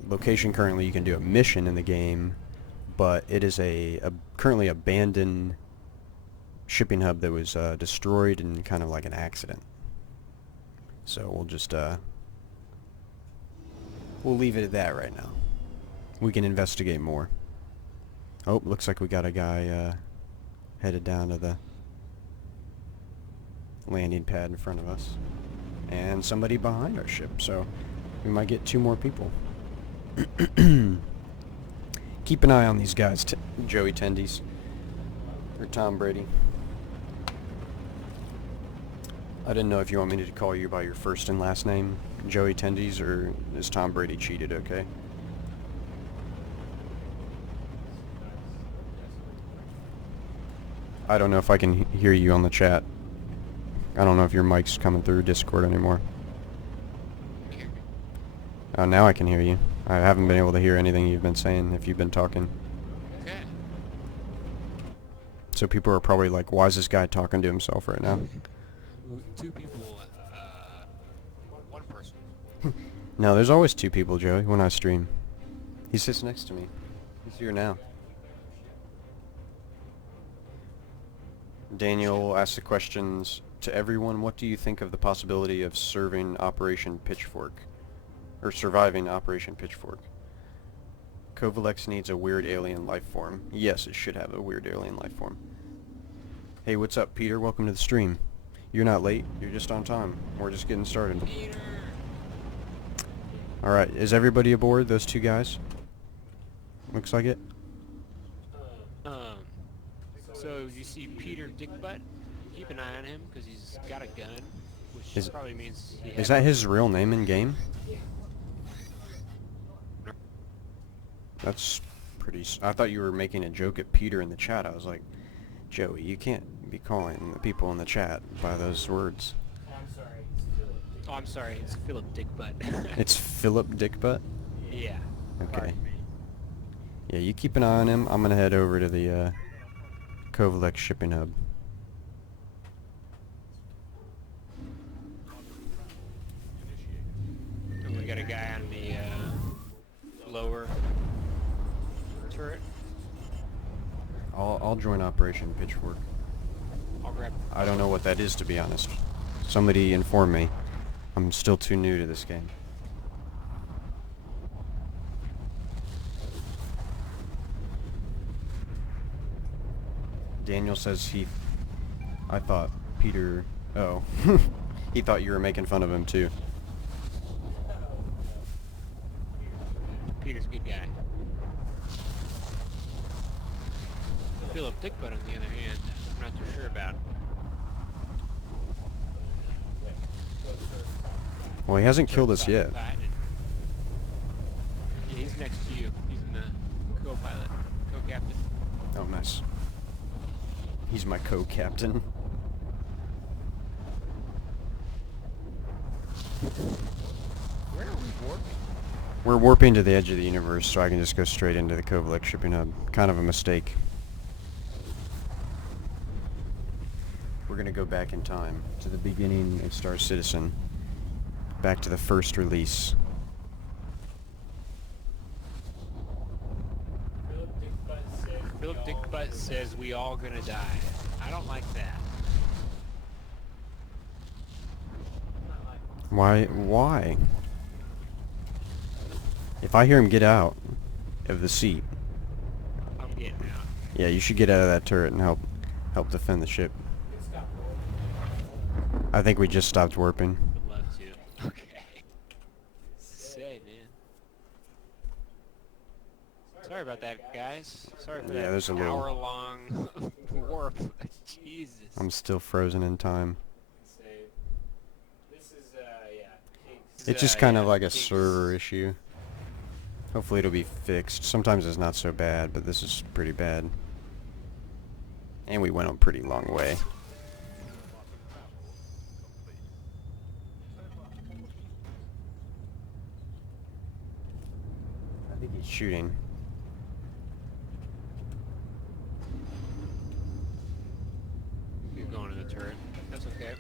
location currently you can do a mission in the game, but it is a currently abandoned shipping hub that was destroyed in kind of like an accident. So we'll just we'll leave it at that right now. We can investigate more. Oh, looks like we got a guy headed down to the landing pad in front of us, and somebody behind our ship, so we might get 2 more people. Keep an eye on these guys, Joey Tendies, or Tom Brady. I didn't know if you want me to call you by your first and last name, Joey Tendies, or is Tombradycheated okay? I don't know if I can hear you on the chat. I don't know if your mic's coming through Discord anymore. Oh, now I can hear you. I haven't been able to hear anything you've been saying if you've been talking. Okay. So people are probably like, why is this guy talking to himself right now? 2 people, 1 person. No, there's always 2 people, Joey, when I stream. He sits next to me. He's here now. Daniel asks the questions to everyone. What do you think of the possibility of serving Operation Pitchfork? Or surviving Operation Pitchfork? Kovac needs a weird alien life form. Yes, it should have a weird alien life form. Hey, what's up, Peter? Welcome to the stream. You're not late. You're just on time. We're just getting started. Peter. Alright, is everybody aboard? Those 2 guys? Looks like it. So you see Peter Dickbutt? Keep an eye on him because he's got a gun, which probably means he has. Is that his real name in game? That's pretty... I thought you were making a joke at Peter in the chat. I was like, Joey, you can't be calling the people in the chat by those words. Oh, I'm sorry. It's Philip Dickbutt. It's Philip Dickbutt? Yeah. Okay. Yeah, you keep an eye on him. I'm going to head over to the Kovac shipping hub. And we got a guy on the lower turret. I'll join Operation Pitchfork. I'll grab. I don't know what that is, to be honest. Somebody inform me. I'm still too new to this game. Daniel says I thought Peter... Oh. He thought you were making fun of him, too. Peter's a good guy. Philip Dickbutt, on the other hand, I'm not too sure about. Well, he hasn't killed us yet. Yeah, he's next to you. He's in the co-pilot, co-captain. Oh, nice. He's my co-captain. Where are we warping? We're warping to the edge of the universe, so I can just go straight into the Kovac shipping hub. Kind of a mistake. We're gonna go back in time to the beginning of Star Citizen. Back to the first release. Philip Dickbutt says we all gonna die. I don't like that. Why? If I hear him get out of the seat... I'm getting out. Yeah, you should get out of that turret and help defend the ship. I think we just stopped warping. Would love to. Okay. Say, man. Sorry about that, guys. Sorry for Yeah, that there's a little... hour-long warp. Jesus. I'm still frozen in time. This is, yeah. It's just kind of like a server issue. Hopefully it'll be fixed. Sometimes it's not so bad, but this is pretty bad. And we went a pretty long way. I think he's shooting. You're going to the turret. That's okay.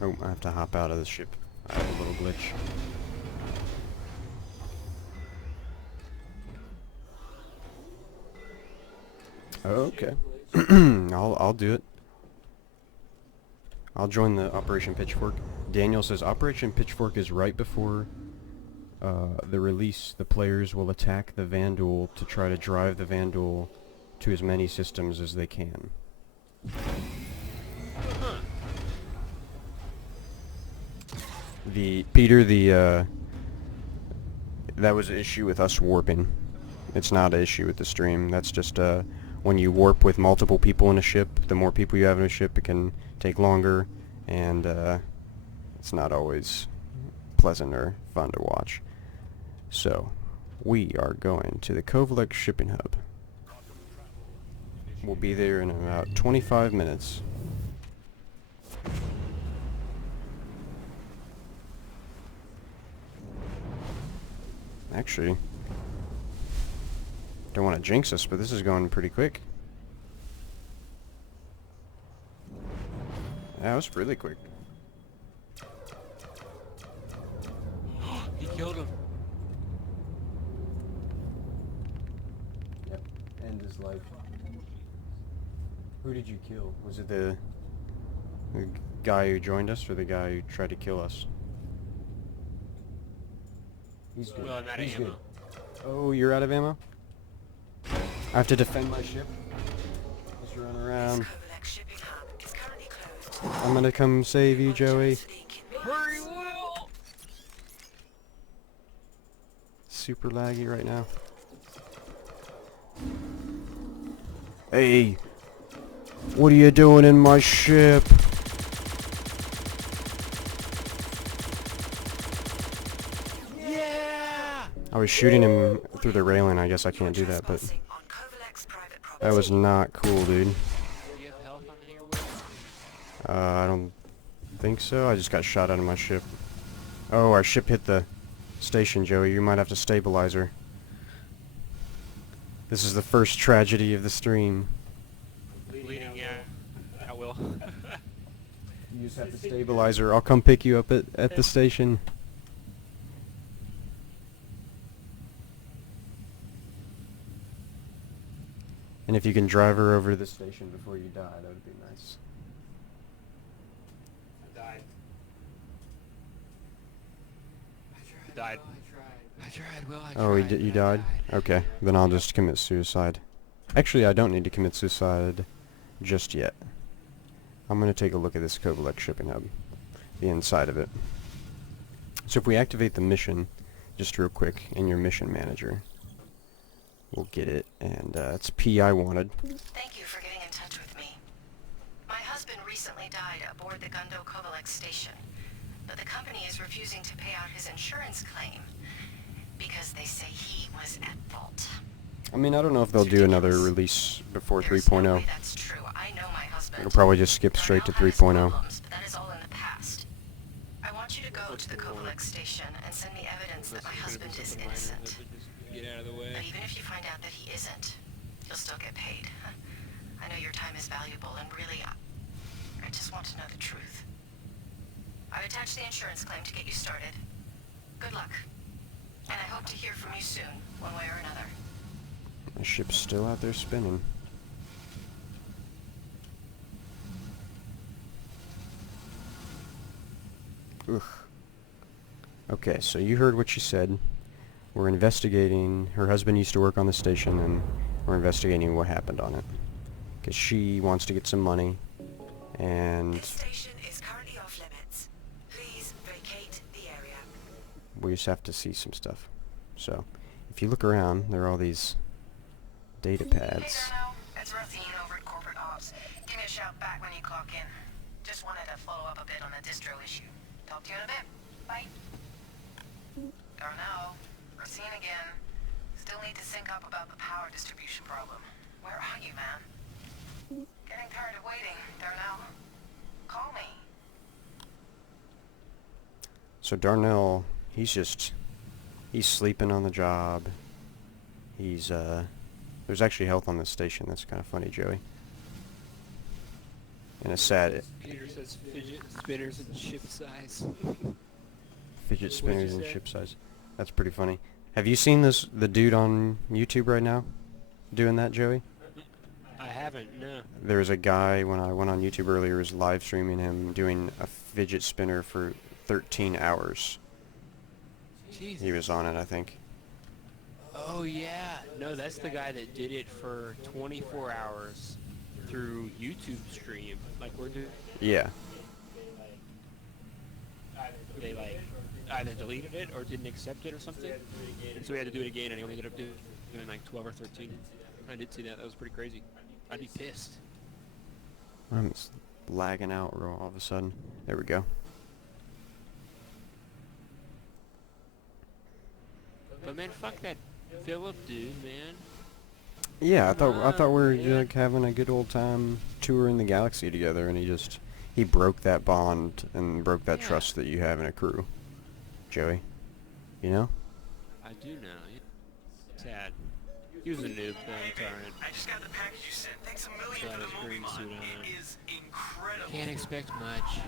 Oh, I have to hop out of the ship. I have a little glitch. Okay. I'll do it. I'll join the Operation Pitchfork. Daniel says Operation Pitchfork is right before the release. The players will attack the Vandal to try to drive the Vandal to as many systems as they can. Peter, that was an issue with us warping. It's not an issue with the stream. That's just when you warp with multiple people in a ship, the more people you have in a ship, it can take longer, and it's not always pleasant or fun to watch. So, we are going to the Kovac shipping hub. We'll be there in about 25 minutes. Actually, don't want to jinx us, but this is going pretty quick. That was really quick. He killed him. Yep, end his life. Who did you kill? Was it the guy who joined us, or the guy who tried to kill us? He's good. Well, I'm out of He's ammo. good. Oh, you're out of ammo? I have to defend my ship. Just run around. Kovac shipping hub is currently closed. I'm gonna come save you, Joey. Hurry, Will! Super laggy right now. Hey! What are you doing in my ship? Yeah! I was shooting him through the railing. I guess I can't do that, but that was not cool, dude. Do you have health on here, Will? I don't think so. I just got shot out of my ship. Oh, our ship hit the station, Joey. You might have to stabilize her. This is the first tragedy of the stream. Bleeding, yeah. I will. You just have to stabilize her. I'll come pick you up at the station. And if you can drive her over to the station before you die, that would be nice. I died. I tried, Will. I tried. Oh, you died? Okay, then I'll just commit suicide. Actually, I don't need to commit suicide just yet. I'm going to take a look at this Kovac shipping hub, the inside of it. So if we activate the mission, just real quick, in your mission manager, we'll get it, and it's PI wanted. Thank you for getting in touch with me. My husband recently died aboard the Gundo Kovac station, but the company is refusing to pay out his insurance claim because they say he was at fault. I mean, I don't know if they'll do another release before 3.0. No way that's true. I know my husband. It'll probably just skip straight to 3.0. But that is all in the past. I want you to go to the Kovac station and send me evidence that my husband is innocent. Get out of the way. But even if you find out that he isn't, you'll still get paid. I know your time is valuable, and really, I just want to know the truth. I've attached the insurance claim to get you started. Good luck. And I hope to hear from you soon, one way or another. My ship's still out there spinning. Ugh. Okay, so you heard what she said. We're investigating. Her husband used to work on the station, and we're investigating what happened on it. Because she wants to get some money, and This station is currently off limits. Please vacate the area. we just have to see some stuff. So, if you look around, there are all these data Hey, pads. Darno. It's Racine over at Corporate Ops. Give me a shout back when you clock in. Just wanted to follow up a bit on the distro issue. Talk to you in a bit. Bye. Darno. Racine again. Still need to sync up about the power distribution problem. Where are you, man? Getting tired of waiting, Darnell. Call me. So Darnell, he's sleeping on the job. There's actually health on this station. That's kind of funny, Joey. And it's sad. Peter says fidget spinners and ship size. Fidget What'd you spinners and say? ship size. That's pretty funny. Have you seen the dude on YouTube right now doing that, Joey? I haven't, no. There was a guy, when I went on YouTube earlier, was live streaming him doing a fidget spinner for 13 hours. Jesus. He was on it, I think. Oh yeah, no, that's the guy that did it for 24 hours through YouTube stream, like we're doing. Yeah. They like either deleted it or didn't accept it or something, and so we had to do it again, and he only ended up doing like 12 or 13. I did see that. That was pretty crazy. I'd be pissed. I'm lagging out all of a sudden. There we go. But man, fuck that Philip dude, man. Yeah, I thought we were like having a good old time touring the galaxy together, and he broke that bond and broke that Yeah. trust that you have in a crew, Joey. You know? I do know. Sad. He was a noob, though. It's alright. I just got the package you sent. Thanks a million Got for the his movie green mod. suit on. It is incredible. Can't expect much.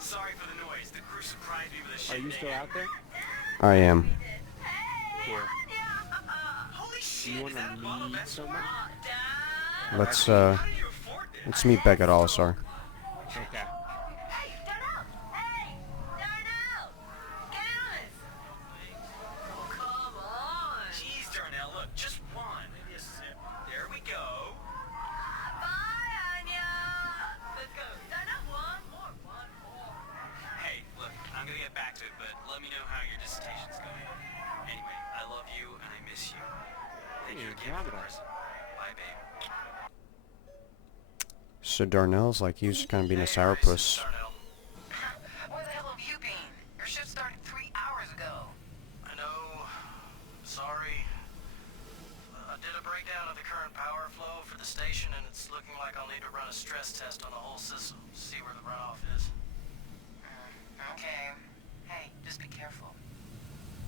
Sorry for the noise. The crew surprised me with a Are shit you thing. still out there? I am. Cool. Holy shit, You is wanna that a bottle of meet Espresso? someone? Let's How do you afford this? let's meet back at Olisar. Okay. Hey, Darnell! Hey! Darnell! Get honest! Oh, come on! Jeez, Darnell, look, just one. Maybe a sip. There we go. Bye, Anya! Let's go. Darnell, one more. Hey, look, I'm gonna get back to it, but let me know how your dissertation's going. Anyway, I love you and I miss you. Thank you Yeah, again for the Andromeda. present. Bye, babe. So Darnell's like he was kind of being a Hey, Harrison, sourpuss. Darnell. Where the hell have you been? Your shift started 3 hours ago. I know. Sorry. I did a breakdown of the current power flow for the station, and it's looking like I'll need to run a stress test on the whole system to see where the runoff is. Okay. Hey, just be careful.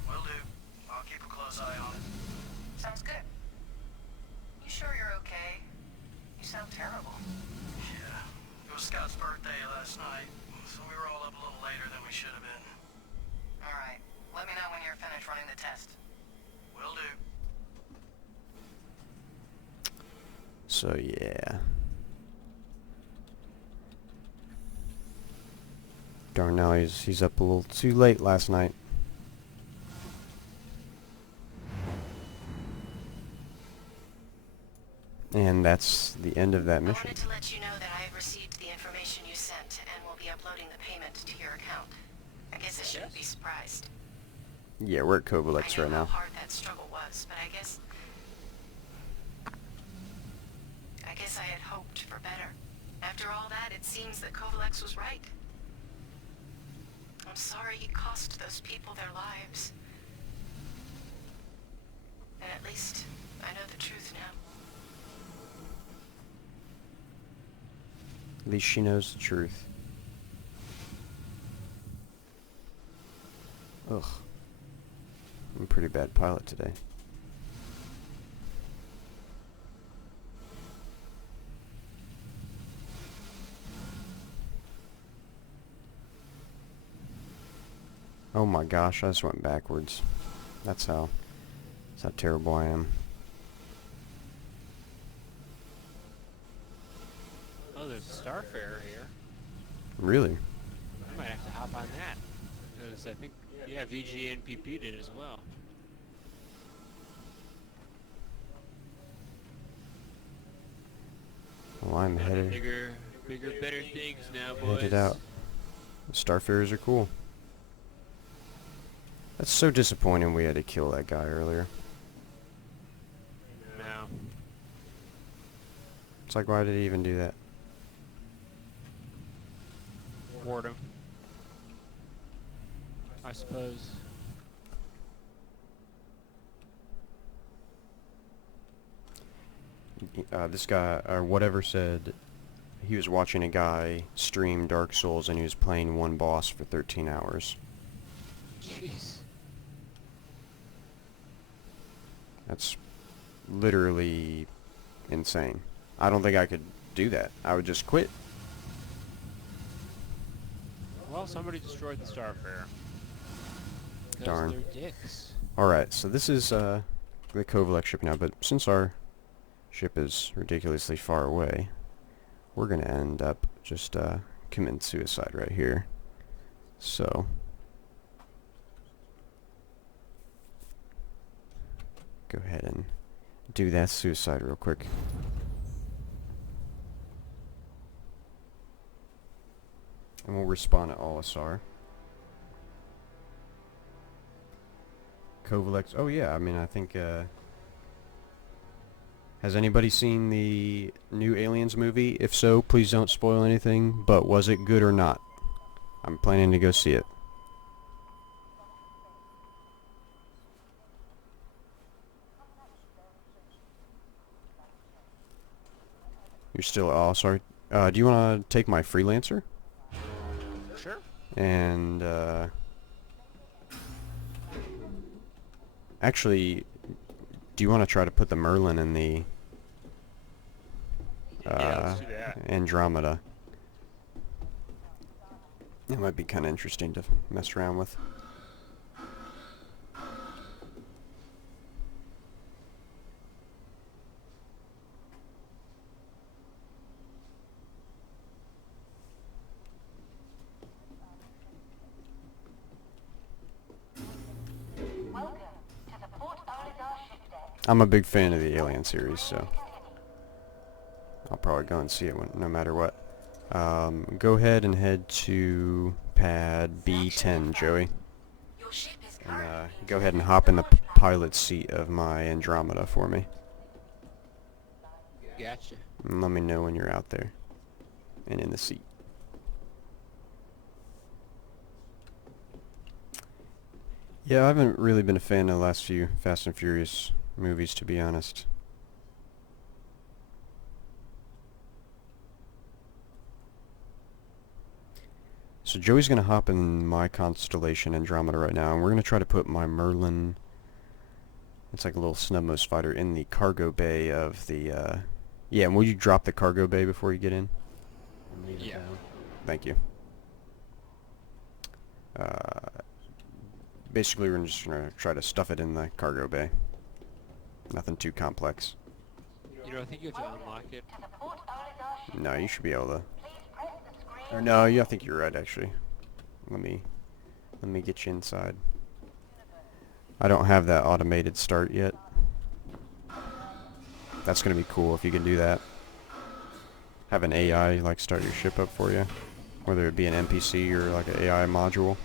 Will do. I'll keep a close eye on it. Sounds good. You sure you're okay? You sound terrible. Yeah. It was Scott's birthday last night, so we were all up a little later than we should have been. Alright. Let me know when you're finished running the test. Will do. So yeah. Darnell, he's up a little too late last night. And that's the end of that I mission. wanted to let you know that I have received the information you sent and will be uploading the payment to your account. I guess I shouldn't be surprised. Yeah, we're at I Kovac know right how now. hard that struggle was, but I guess I had hoped for better. After all that, it seems that Kovac was right. I'm sorry it cost those people their lives. And at least I know the truth now. At least she knows the truth. Ugh. I'm a pretty bad pilot today. Oh my gosh, I just went backwards. That's how terrible I am. Oh, there's a Starfarer here. Really? I might have to hop on that. Because I think, yeah, VG and PP did as well. Well, I'm headed Bigger, better things now, boys. headed out. Starfarers are cool. That's so disappointing we had to kill that guy earlier. No. It's like, why did he even do that? Boredom. I suppose. This guy, or whatever, said he was watching a guy stream Dark Souls and he was playing one boss for 13 hours. Jeez. That's literally insane. I don't think I could do that. I would just quit. Well, somebody destroyed the Starfarer. Because Darn. they're dicks. Alright, so this is the Kovac ship now, but since our ship is ridiculously far away, we're going to end up just committing suicide right here. So, go ahead and do that suicide real quick. And we'll respawn at Olisar. Kovac. Oh yeah, I mean, I think, has anybody seen the new Aliens movie? If so, please don't spoil anything, but was it good or not? I'm planning to go see it. You're still, oh, sorry. Do you want to take my freelancer? Sure. And, actually, do you want to try to put the Merlin in the Yeah, let's do that. Andromeda? That might be kind of interesting to mess around with. I'm a big fan of the Alien series, so I'll probably go and see it no matter what. Go ahead and head to pad B10, Joey. And go ahead and hop in the pilot seat of my Andromeda for me. Gotcha. And let me know when you're out there and in the seat. Yeah, I haven't really been a fan of the last few Fast and Furious movies, to be honest. So Joey's going to hop in my constellation Andromeda right now, and we're going to try to put my Merlin, it's like a little snub-nosed fighter, in the cargo bay of the, yeah, and will you drop the cargo bay before you get in? Yeah. Thank you. Basically, we're just going to try to stuff it in the cargo bay. Nothing too complex. You know, I think you have to unlock it. No, you should be able to. Or no, yeah, I think you're right, actually. Let me get you inside. I don't have that automated start yet. That's gonna be cool if you can do that. Have an AI like start your ship up for you, whether it be an NPC or like an AI module.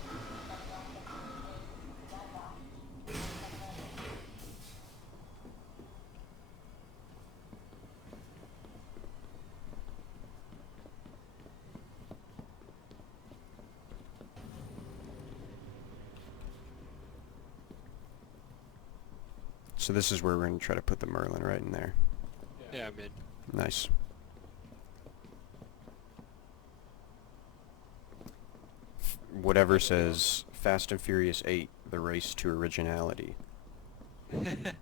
So this is where we're going to try to put the Merlin right in there. Yeah, I'm in. Nice. Whatever says Fast and Furious 8, the race to originality. Yeah,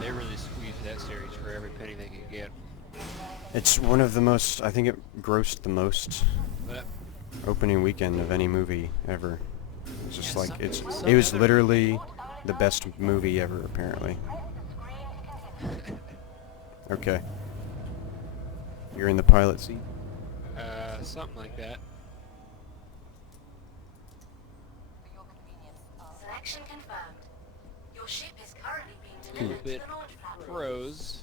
they really squeezed that series for every penny they could get. It's one of the most, I think it grossed the most But opening weekend of any movie ever. It's just Yeah, like, some it was other- literally the best movie ever, apparently. Okay. You're in the pilot seat? something like that. Selection confirmed. Your ship is currently being A little delivered bit to the launch platform. froze.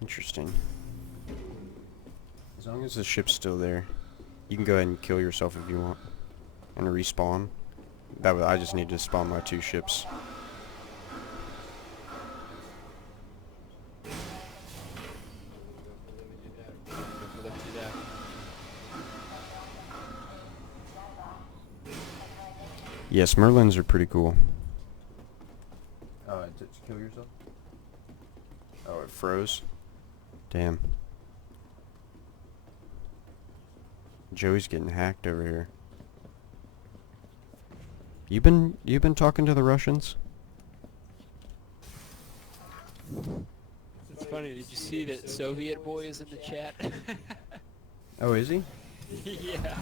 Interesting. As long as the ship's still there, you can go ahead and kill yourself if you want. And respawn. I just need to spawn my 2 ships. Let me do that. Yes, Merlins are pretty cool. Oh, did you kill yourself? Oh, it froze? Damn. Joey's getting hacked over here. You been talking to the Russians? It's funny, did you see that Soviet boy is in the chat? Oh, is he? Yeah.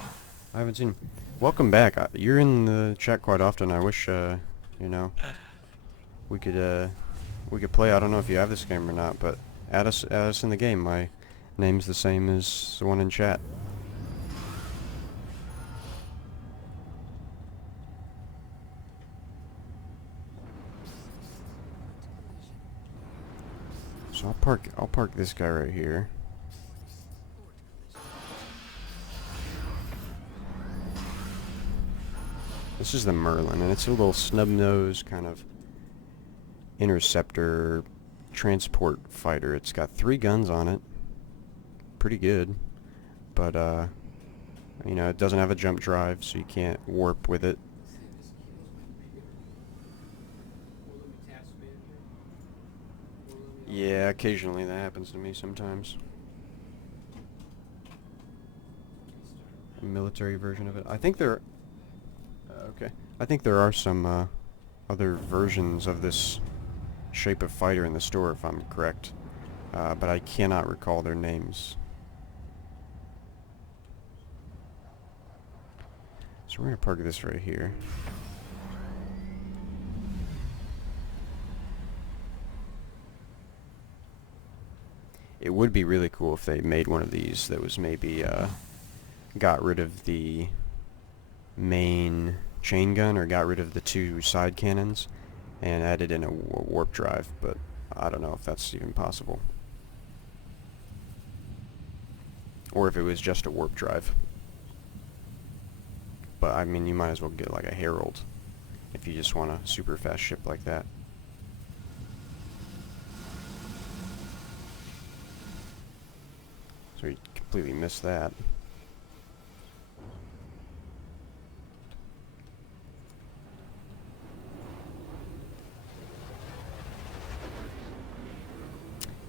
I haven't seen him. Welcome back. You're in the chat quite often. I wish, you know, we could play. I don't know if you have this game or not, but add us in the game. My name's the same as the one in chat. So I'll park this guy right here. This is the Merlin, and it's a little snub-nosed kind of interceptor transport fighter. It's got 3 guns on it. Pretty good. But, you know, it doesn't have a jump drive, so you can't warp with it. Yeah, occasionally that happens to me sometimes. A military version of it. I think there... okay. I think there are some other versions of this shape of fighter in the store, if I'm correct. But I cannot recall their names. So we're going to park this right here. It would be really cool if they made one of these that was maybe got rid of the main chain gun or got rid of the 2 side cannons and added in a warp drive, but I don't know if that's even possible. Or if it was just a warp drive. But I mean, you might as well get like a Herald if you just want a super fast ship like that. So you completely missed that.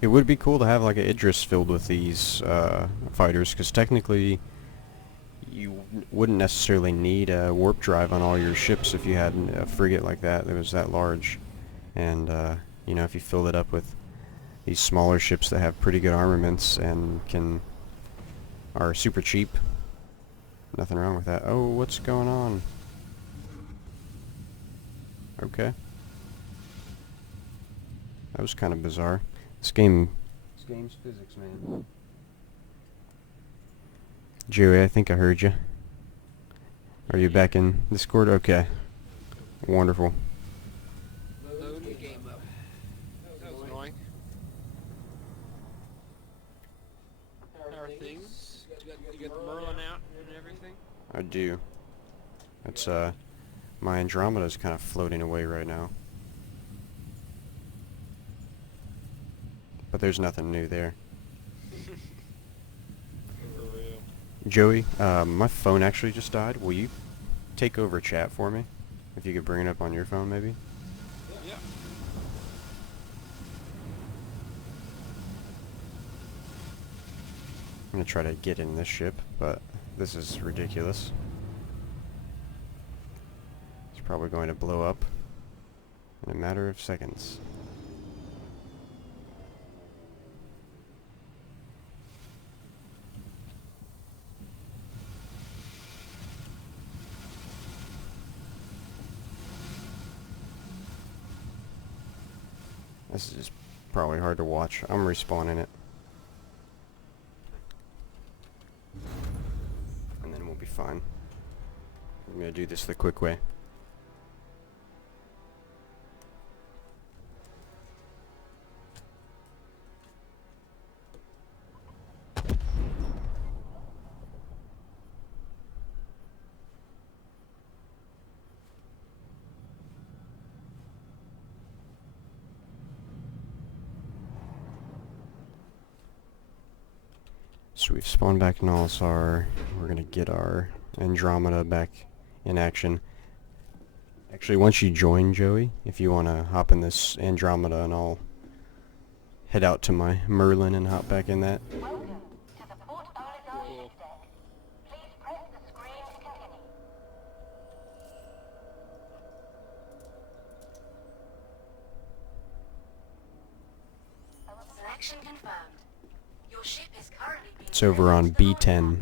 It would be cool to have like an Idris filled with these fighters, because technically you wouldn't necessarily need a warp drive on all your ships if you had a frigate like that was that large. And you know, if you filled it up with these smaller ships that have pretty good armaments and are super cheap, nothing wrong with that. Oh, what's going on? Okay. That was kind of bizarre. This game's physics, man. Joey, I think I heard you. Are you back in Discord? Okay. Wonderful. Load the game up. That was annoying. How are things? You got the Merlin out and everything? I do. It's, my Andromeda's kind of floating away right now. But there's nothing new there. For real. Joey, my phone actually just died. Will you take over chat for me? If you could bring it up on your phone, maybe? Yeah. I'm gonna try to get in this ship, but this is ridiculous. It's probably going to blow up in a matter of seconds. This is probably hard to watch. I'm respawning it. And then we'll be fine. I'm gonna do this the quick way. So we've spawned back in Olisar. We're gonna get our Andromeda back in action. Actually, once you join, Joey, if you wanna hop in this Andromeda, and I'll head out to my Merlin and hop back in that. Welcome to the Port Olisar Cool. ship deck. Please press the screen to continue. Selection confirmed. Your ship is currently being It's over on transferred to B10.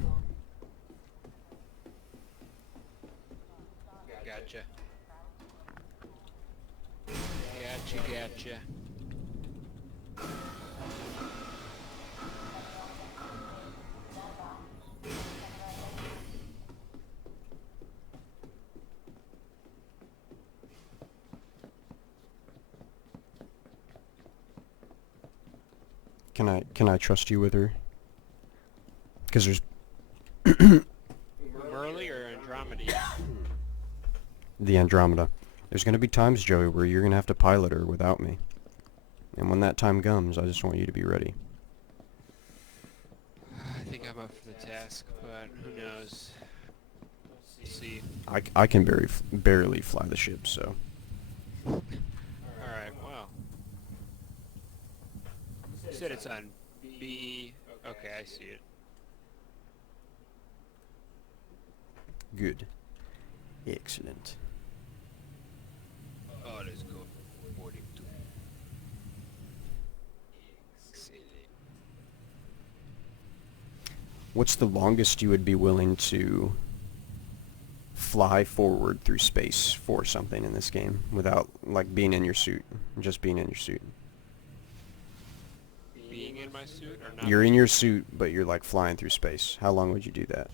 Gotcha. Gotcha. Can I trust you with her? Because there's Merly or Andromeda? the Andromeda. There's gonna be times, Joey, where you're gonna have to pilot her without me. And when that time comes, I just want you to be ready. I think I'm up for the task, but who knows? We'll see. I can barely fly the ship, so. Alright, wow. You said it's on B. Okay, I see it. Good. Excellent. Oh, let's go. 42. Excellent. What's the longest you would be willing to fly forward through space for something in this game without, like, being in your suit? Just being in your suit. Being in my suit or not? You're in your suit, but you're, like, flying through space. How long would you do that?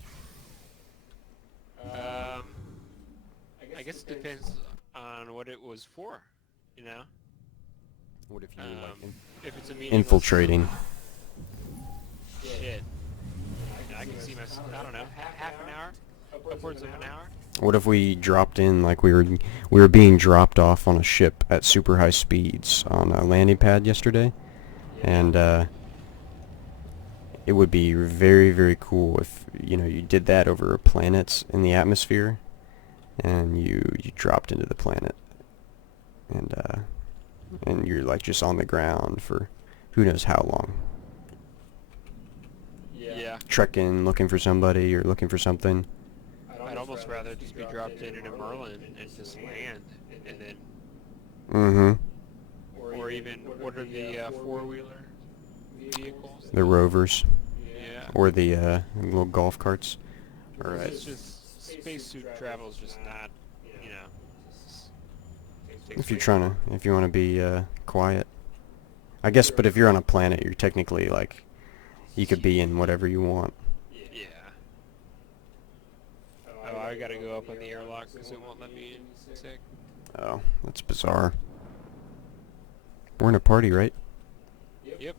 I guess it depends on what it was for, you know? What if you were, like, If it's a meaningless infiltrating? shit. I can see myself, I don't know, half an hour? Upwards of an hour? What if we dropped in, like we were being dropped off on a ship at super high speeds on a landing pad yesterday, and it would be very, very cool if, you know, you did that over planets in the atmosphere, and you dropped into the planet, and you're, like, just on the ground for who knows how long, Yeah. trekking, looking for somebody or looking for something. I'd almost rather just be dropped in a Merlin and just land, and then, Mm-hmm. or even, what are the four-wheeler vehicles? The rovers. Yeah. Or the little golf carts. Alright. It's just, spacesuit travel is just not, you know, If you want to be quiet. I guess, but if you're on a planet, you're technically, like, you could be in whatever you want. Yeah. I gotta go up on the airlock because it won't let me in. Sick. Oh, that's bizarre. We're in a party, right? Yep.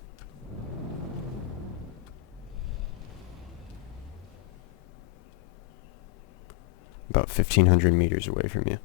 About 1,500 meters away from you.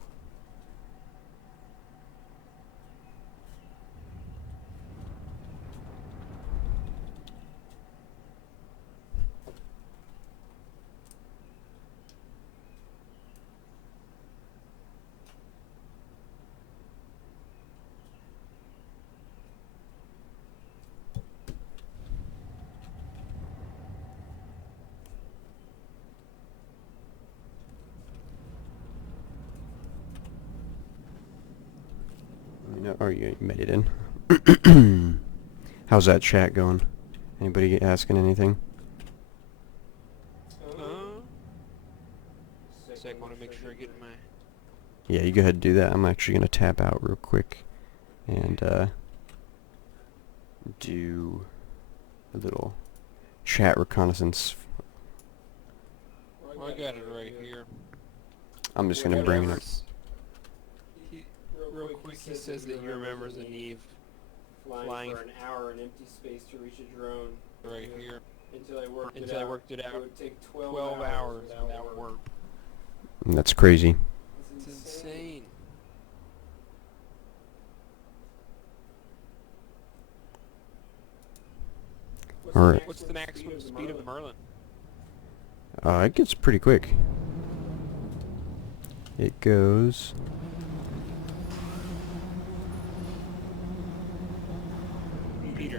No, or you made it in. How's that chat going? Anybody asking anything? Sec, want to make sure I get my... Yeah, you go ahead and do that. I'm actually going to tap out real quick and do a little chat reconnaissance. Well, I got it right here. I'm just going to bring it up. Real quick, he says that he remembers a Neve flying for an hour in empty space to reach a drone. Right here. Until I worked it out. It would take 12 hours without warp. That's crazy. It's insane. Alright. What's the maximum speed of the Merlin? It gets pretty quick. It goes...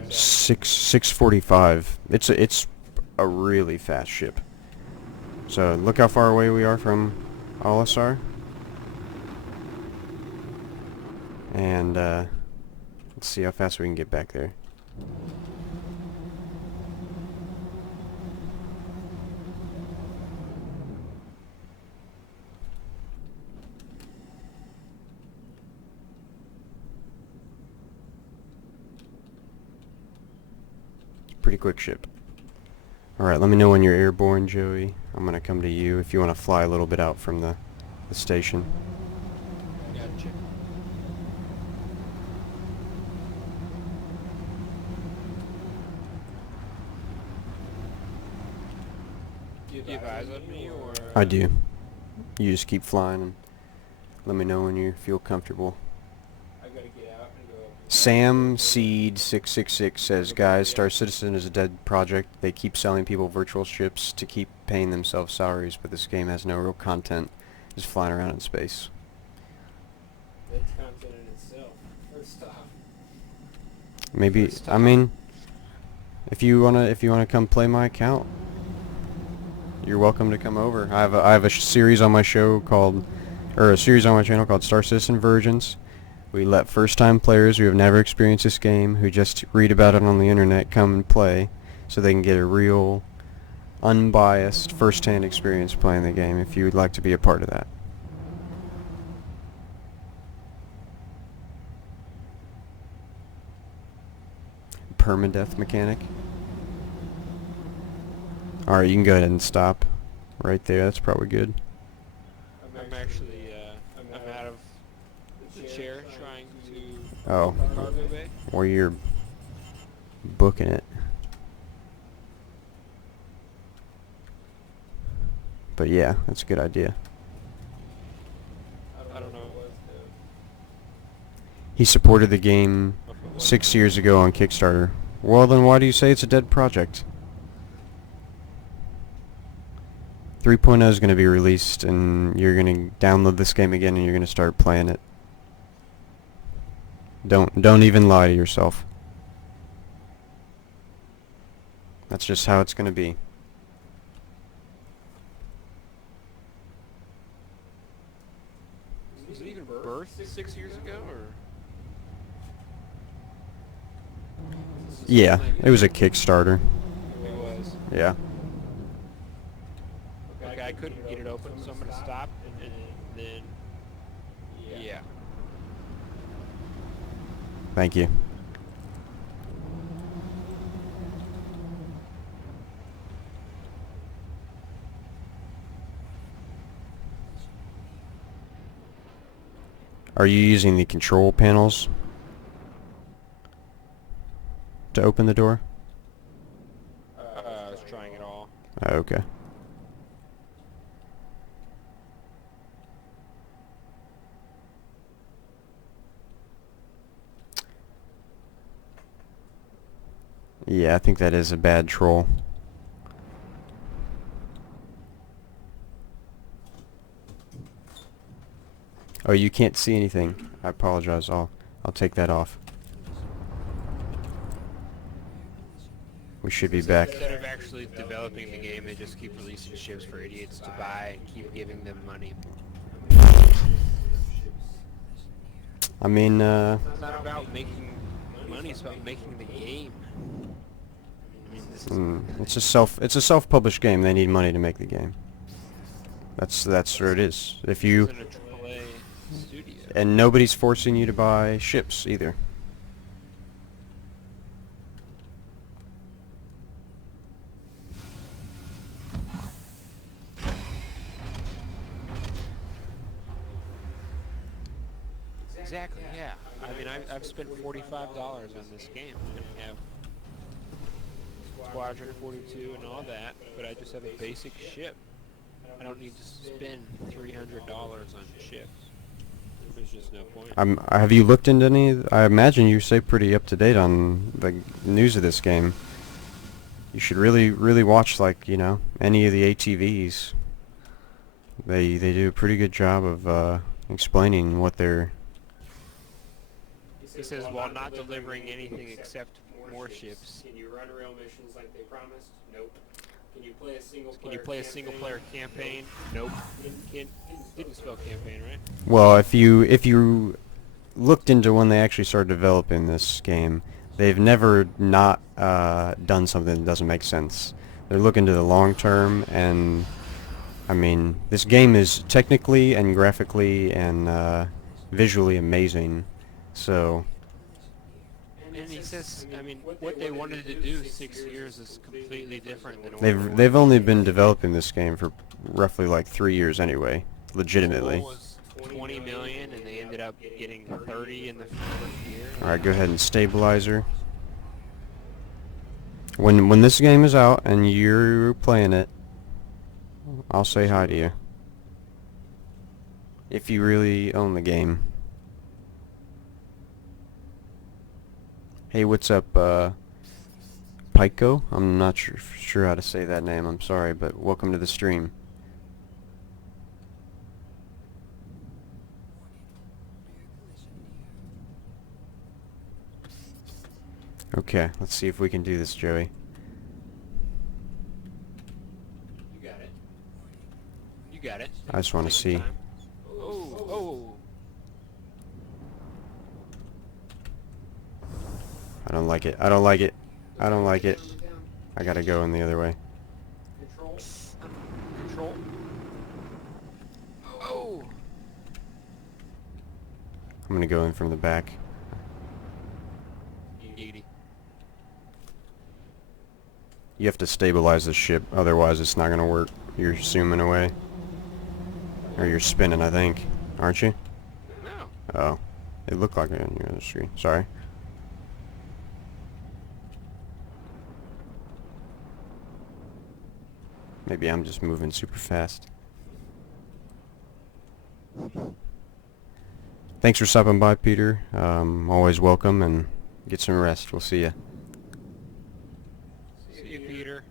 645. It's a really fast ship. So look how far away we are from Olisar. And let's see how fast we can get back there. Pretty quick ship. Alright, let me know when you're airborne, Joey. I'm gonna come to you if you want to fly a little bit out from the station. Gotcha. Do you have eyes on me, or...? I do. You just keep flying and let me know when you feel comfortable. I gotta get out and go... Sam Seed 666 says, guys, Star Citizen is a dead project. They keep selling people virtual ships to keep paying themselves salaries, but this game has no real content. Just flying around in space. That's content in itself. First off. Maybe, I mean, if you wanna come play my account, you're welcome to come over. I have a series on my show called, or a series on my channel called Star Citizen Virgins. We let first-time players who have never experienced this game, who just read about it on the internet, come and play, so they can get a real, unbiased, first-hand experience playing the game. If you would like to be a part of that. Permadeath mechanic. Alright, you can go ahead and stop right there. That's probably good. I'm actually, I'm out of the chair trying to... Oh. Cargo bay. Or you're booking it. But yeah, that's a good idea. I don't know. He supported the game 6 years ago on Kickstarter. Well, then why do you say it's a dead project? 3.0 is going to be released, and you're going to download this game again, and you're going to start playing it. Don't even lie to yourself. That's just how it's going to be. Was it even birthed 6 years ago, or...? Yeah, it was a Kickstarter. It was. Yeah. Okay, I couldn't get it open, so I'm gonna stop, and then... Yeah. Thank you. Are you using the control panels to open the door? I was trying it all. Oh, okay. Yeah, I think that is a bad troll. Oh, you can't see anything. I apologize. I'll take that off. We should be back. Instead of actually developing the game, they just keep releasing ships for idiots to buy and keep giving them money. I mean, It's not about making money, it's about making the game. I mean, this is it's a self-published game. They need money to make the game. That's where it is. If you isn't a AAA studio. and nobody's forcing you to buy ships either. Exactly, yeah. I mean, I've spent $45 on this game. I have Squadron 42 and all that, but I just have a basic ship. I don't need to spend $300 on ships. There's just no point. Have you looked into any? I imagine you stay pretty up to date on the news of this game. You should really watch, like, you know, any of the ATVs. They do a pretty good job of explaining what they're. He says, while not delivering anything except more ships. Can you run real missions like they promised? Nope. Can you play a single player campaign? Nope. Didn't spell campaign, right? Well, if you looked into when they actually started developing this game, they've never not done something that doesn't make sense. They're looking to the long term, and I mean, this game is technically and graphically and visually amazing. So. And he says, I mean, what they wanted to do 6 years is completely different than what They've only been developing this game for roughly like 3 years anyway, legitimately. was 20 million, and they ended up getting 30 in the first year. All right, go ahead and stabilize her. When this game is out and you're playing it, I'll say hi to you. If you really own the game. Hey, what's up, Pico? I'm not sure how to say that name. I'm sorry, but welcome to the stream. Okay, let's see if we can do this, Joey. You got it. You got it. I just want to see. Oh. I don't like it. I don't like it. I don't like it. I gotta go in the other way. Control. Oh. I'm gonna go in from the back. You have to stabilize the ship, otherwise it's not gonna work. You're zooming away. Or you're spinning, I think. Aren't you? No. Oh. It looked like it on your other screen. Sorry. Maybe I'm just moving super fast. Thanks for stopping by, Peter. Always welcome, and get some rest. We'll see ya. See you, Peter.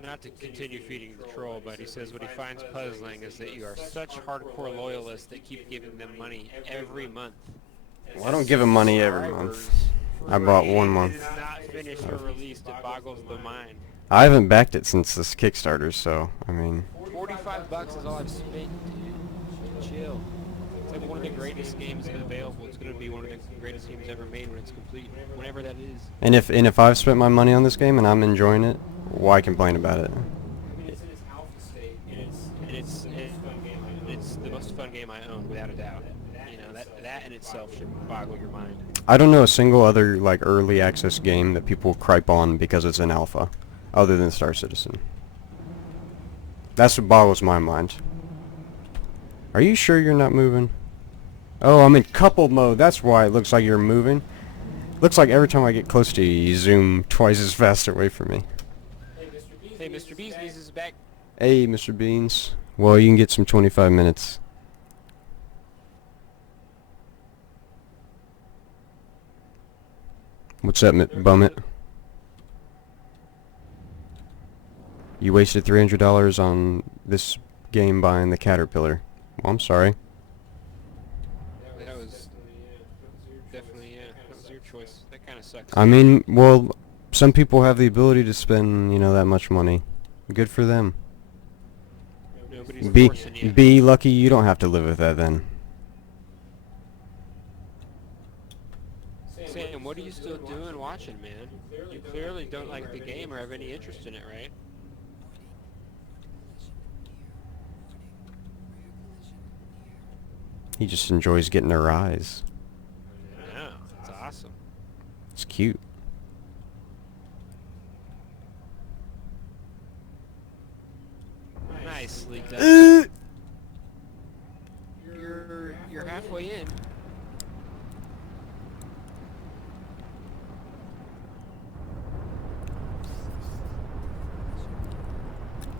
Not to continue feeding the troll, but he says what he finds puzzling is that you are such hardcore loyalists that keep giving them money every month. Well, I don't give him money every month. I bought 1 month. It is not finished or released. It boggles the mind. I haven't backed it since this Kickstarter, so, I mean... $45 is all I've spent, dude. Chill. It's like one of the greatest games available. It's going to be one of the greatest games ever made when it's complete, whenever that is. And if I've spent my money on this game and I'm enjoying it, why complain about it? I mean, it's in its alpha state, and it's the most fun game I own, without a doubt. You know, that in itself should boggle your mind. I don't know a single other, like, early access game that people gripe on because it's in alpha, other than Star Citizen. That's what boggles my mind. Are you sure you're not moving? Oh, I'm in coupled mode. That's why it looks like you're moving. Looks like every time I get close to you, you zoom twice as fast away from me. Hey, Mr. Beasties is back. Hey, Mr. Beans. Well, you can get some 25 minutes. What's up, Bummit? You wasted $300 on this game buying the Caterpillar. Well, I'm sorry. That was definitely, yeah, that was your choice. That kind of sucks. I mean, well, some people have the ability to spend, you know, that much money. Good for them. Nobody's Be forcing you. be lucky you don't have to live with that then. Sam, what are you still doing watching, man? You clearly don't like the game or have any interest in it, right? He just enjoys getting a rise. Yeah, it's awesome. It's cute. Nicely done. You're halfway in.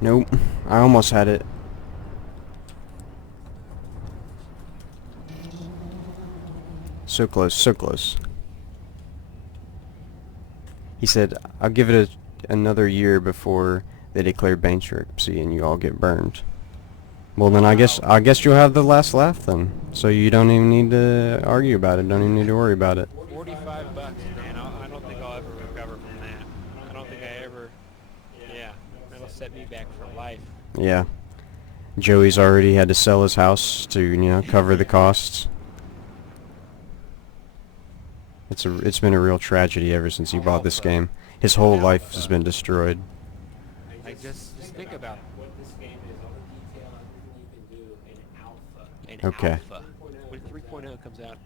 Nope. I almost had it. So close, so close. He said, I'll give it another year before they declare bankruptcy and you all get burned. Well then I guess you'll have the last laugh then. So you don't even need to argue about it, don't even need to worry about it. $45, man. I don't think I'll ever recover from that. I don't think I ever... Yeah, that'll set me back for life. Yeah. Joey's already had to sell his house to, you know, cover the costs. It's been a real tragedy ever since he bought this game. His whole life has been destroyed. Like, just think about what this game is, all the detail, everything you can do in alpha. Okay. Alpha. When 3.0 comes out.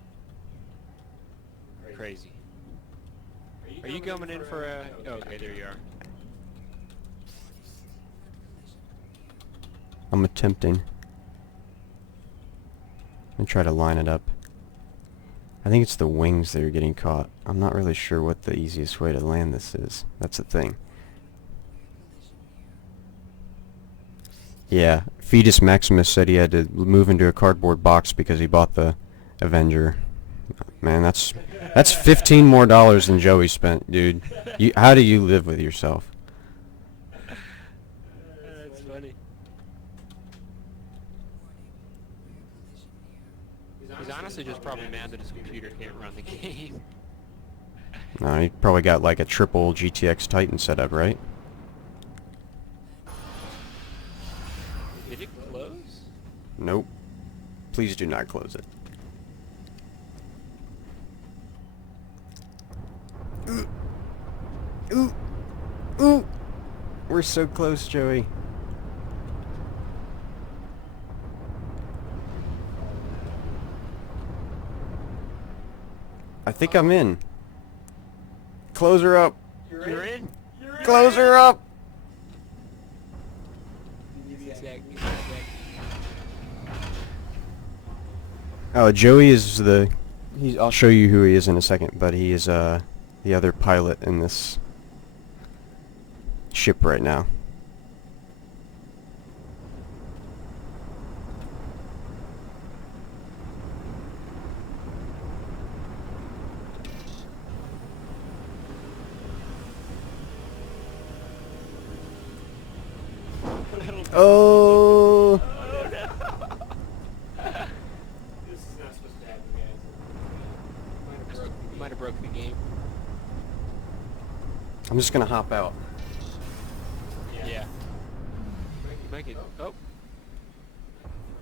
Crazy. Are you coming in for a... Oh, okay, there you are. I'm attempting. And try to line it up. I think it's the wings that are getting caught. I'm not really sure what the easiest way to land this is. That's the thing. Yeah, Fetus Maximus said he had to move into a cardboard box because he bought the Avenger. Man, that's $15 more than Joey spent, dude. How do you live with yourself? That's funny. He's honestly just probably mad that his computer can't run the game. No, he probably got like a triple GTX Titan setup, right? Did it close? Nope. Please do not close it. Ooh. Ooh. Ooh. We're so close, Joey. I think I'm in. Close her up. You're in? Close her up. Oh, Joey is the... I'll show you who he is in a second, but he is the other pilot in this ship right now. Oh! This is not supposed to happen, guys. Might have broke the game. I'm just gonna hop out. Yeah. You might get... Oh!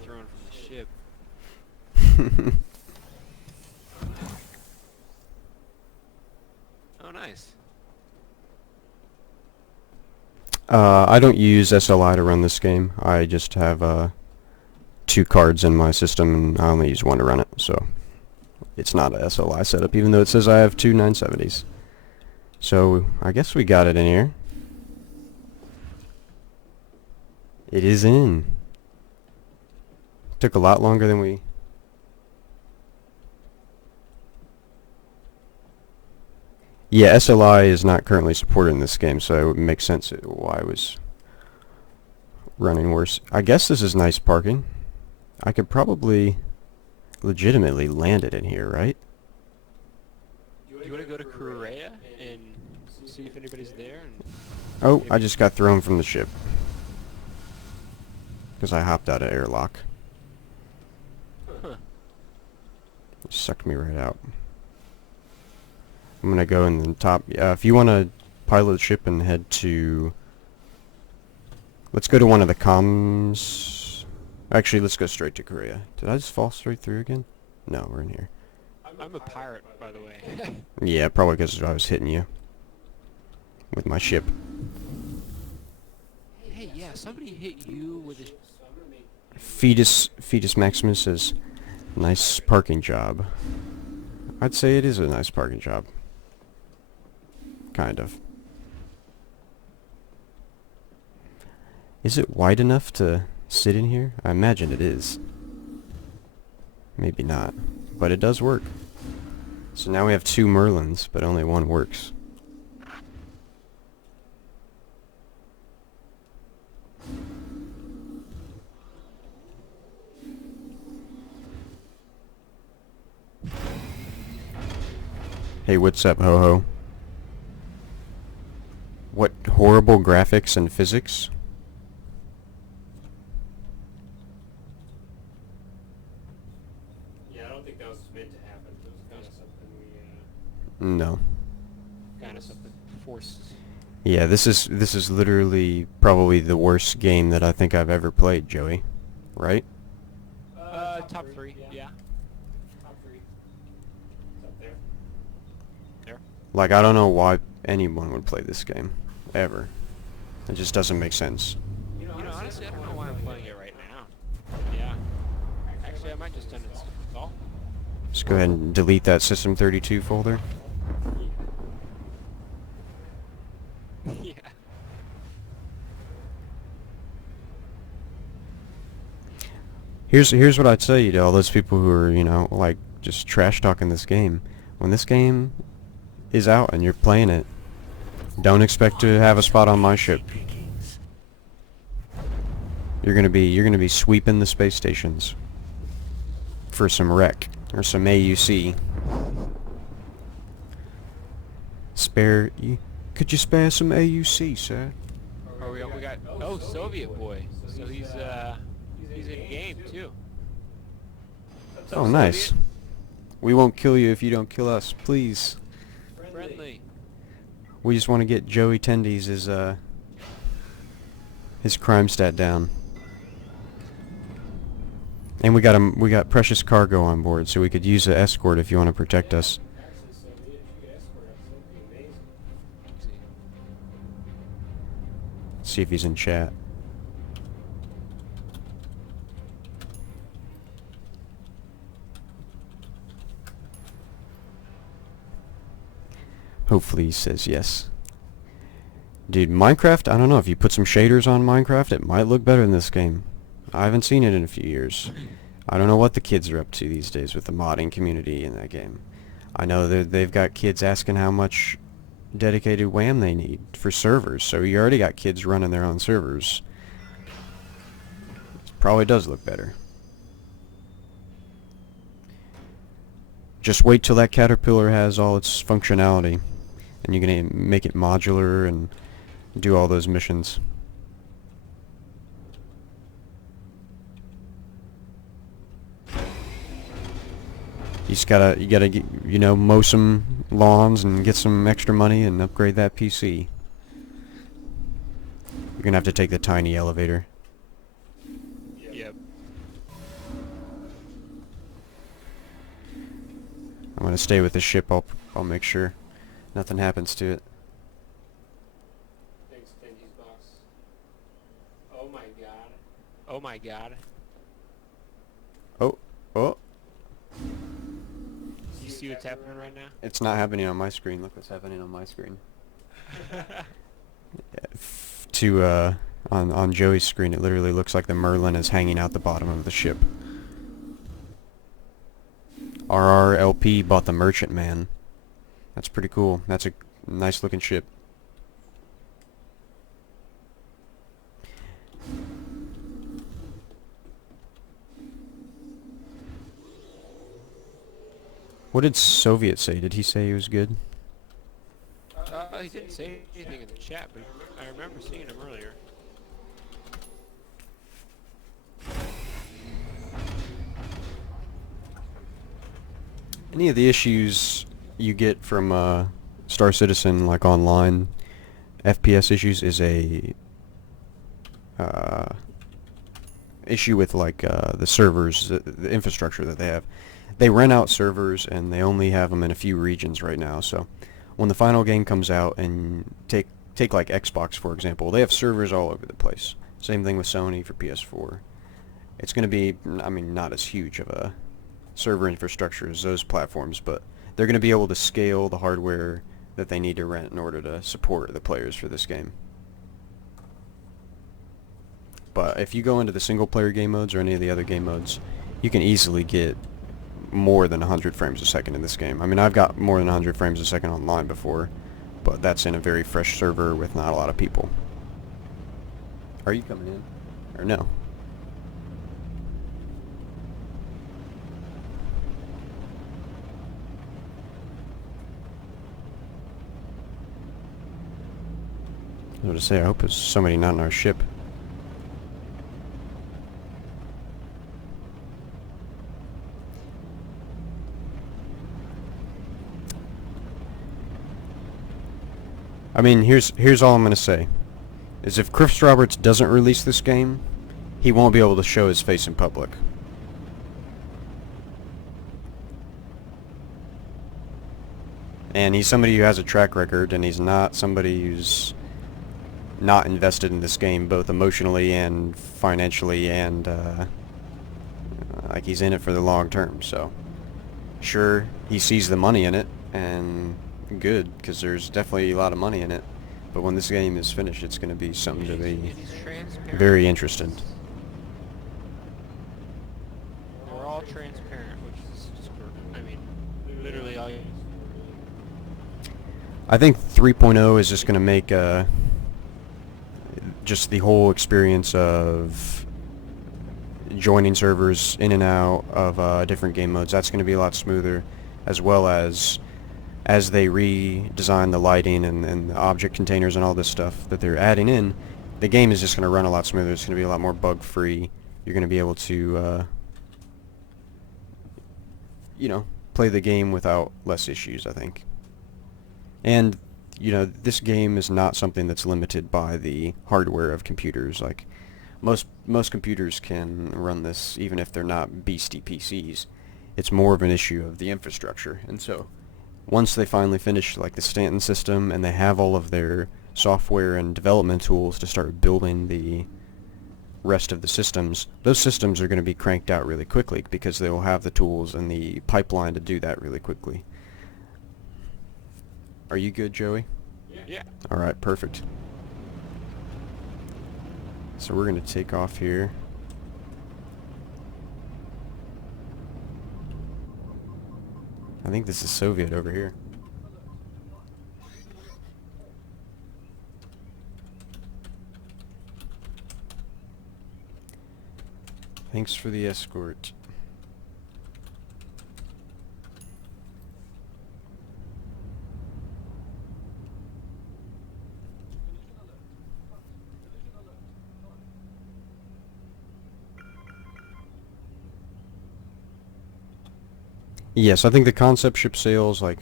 Thrown from the ship. Oh, nice. I don't use SLI to run this game. I just have 2 cards in my system and I only use one to run it, so it's not a SLI setup, even though it says I have 2 970s. So I guess we got it in here. It is in. Took a lot longer than we... Yeah, SLI is not currently supported in this game, so it would make sense why it was running worse. I guess this is nice parking. I could probably legitimately land it in here, right? Do you want to go to Korea and see if anybody's there? And Oh, I just got thrown from the ship. Because I hopped out of airlock. huh. It sucked me right out. I'm going to go in the top. If you want to pilot the ship and head to... Let's go to one of the comms. Actually, let's go straight to Korea. Did I just fall straight through again? No, we're in here. I'm a pirate, by the way. Yeah, probably because I was hitting you with my ship. Hey, yeah, somebody hit you with a... Fetus Maximus says, nice parking job. I'd say it is a nice parking job. Kind of. Is it wide enough to sit in here? I imagine it is. Maybe not. But it does work. So now we have 2 Merlins, but only one works. Hey, what's up, ho-ho? What horrible graphics and physics? Yeah, I don't think that was meant to happen. It was kind of something we, No. kind of something forced. Yeah, this is literally probably the worst game that I think I've ever played, Joey. Right? Top 3, yeah. Top 3. It's up there. There. Like, I don't know why anyone would play this game. Ever. It just doesn't make sense. You know, honestly, I don't know why I'm playing it right now. Yeah. Actually, I might just uninstall. Just go ahead and delete that System32 folder. Yeah. Here's what I'd say to all those people who are, you know, like, just trash talking this game. When this game is out and you're playing it, don't expect to have a spot on my ship. You're gonna be sweeping the space stations for some rec or some AUC. Could you spare some AUC, sir? Oh, we got Soviet boy. So he's in game too. What's up, Oh, nice. Soviet? We won't kill you if you don't kill us, please. Friendly. We just want to get Joey Tendy's his crime stat down. And we got precious cargo on board, so we could use an escort if you want to protect us. See if he's in chat. Hopefully he says yes. Dude, Minecraft, I don't know, if you put some shaders on Minecraft, it might look better in this game. I haven't seen it in a few years. I don't know what the kids are up to these days with the modding community in that game. I know that they've got kids asking how much dedicated WAM they need for servers, so you already got kids running their own servers. Probably does look better. Just wait till that caterpillar has all its functionality, and you're gonna make it modular and do all those missions. You just gotta you know, mow some lawns and get some extra money and upgrade that PC. You're gonna have to take the tiny elevator. Yep. I'm gonna stay with the ship. I'll make sure nothing happens to it. Thanks, Tendy's box. Oh my god. Oh my god. Oh. You see what's happening right now? It's not happening on my screen. Look what's happening on my screen. On Joey's screen, it literally looks like the Merlin is hanging out the bottom of the ship. RRLP bought the Merchant Man. That's pretty cool. That's a nice looking ship. What did Soviet say? Did he say he was good? He didn't say anything in the chat, but I remember seeing him earlier. Any of the issues you get from Star Citizen, like online FPS issues, is a issue with like the servers, the infrastructure that they have. They rent out servers and they only have them in a few regions right now. So when the final game comes out, and take like Xbox for example, they have servers all over the place. Same thing with Sony for PS4. It's going to be, I mean, not as huge of a server infrastructure as those platforms, but they're going to be able to scale the hardware that they need to rent in order to support the players for this game. But if you go into the single player game modes or any of the other game modes, you can easily get more than 100 frames a second in this game. I mean, I've got more than 100 frames a second online before, but that's in a very fresh server with not a lot of people. Are you coming in? Or no? I was going to say, I hope there's somebody not in our ship. I mean, here's all I'm going to say. Is if Chris Roberts doesn't release this game, he won't be able to show his face in public. And he's somebody who has a track record, and he's not somebody who's not invested in this game, both emotionally and financially, and like he's in it for the long term. So sure, he sees the money in it, and good, because there's definitely a lot of money in it, but when this game is finished, it's going to be something to be very interesting. They're all transparent, which is super, I mean, literally all you... I think 3.0 is just going to make just the whole experience of joining servers in and out of different game modes, that's going to be a lot smoother, as well as they redesign the lighting and the object containers and all this stuff that they're adding in, the game is just going to run a lot smoother. It's going to be a lot more bug-free. You're going to be able to, you know, play the game without less issues, I think. And, you know, this game is not something that's limited by the hardware of computers. Like, most computers can run this, even if they're not beastie PCs. It's more of an issue of the infrastructure. And so once they finally finish like the Stanton system and they have all of their software and development tools to start building the rest of the systems, those systems are going to be cranked out really quickly because they will have the tools and the pipeline to do that really quickly. Are you good, Joey? Yeah. Alright, perfect. So we're going to take off here. I think this is Soviet over here. Thanks for the escort. Yes, I think the concept ship sales, like,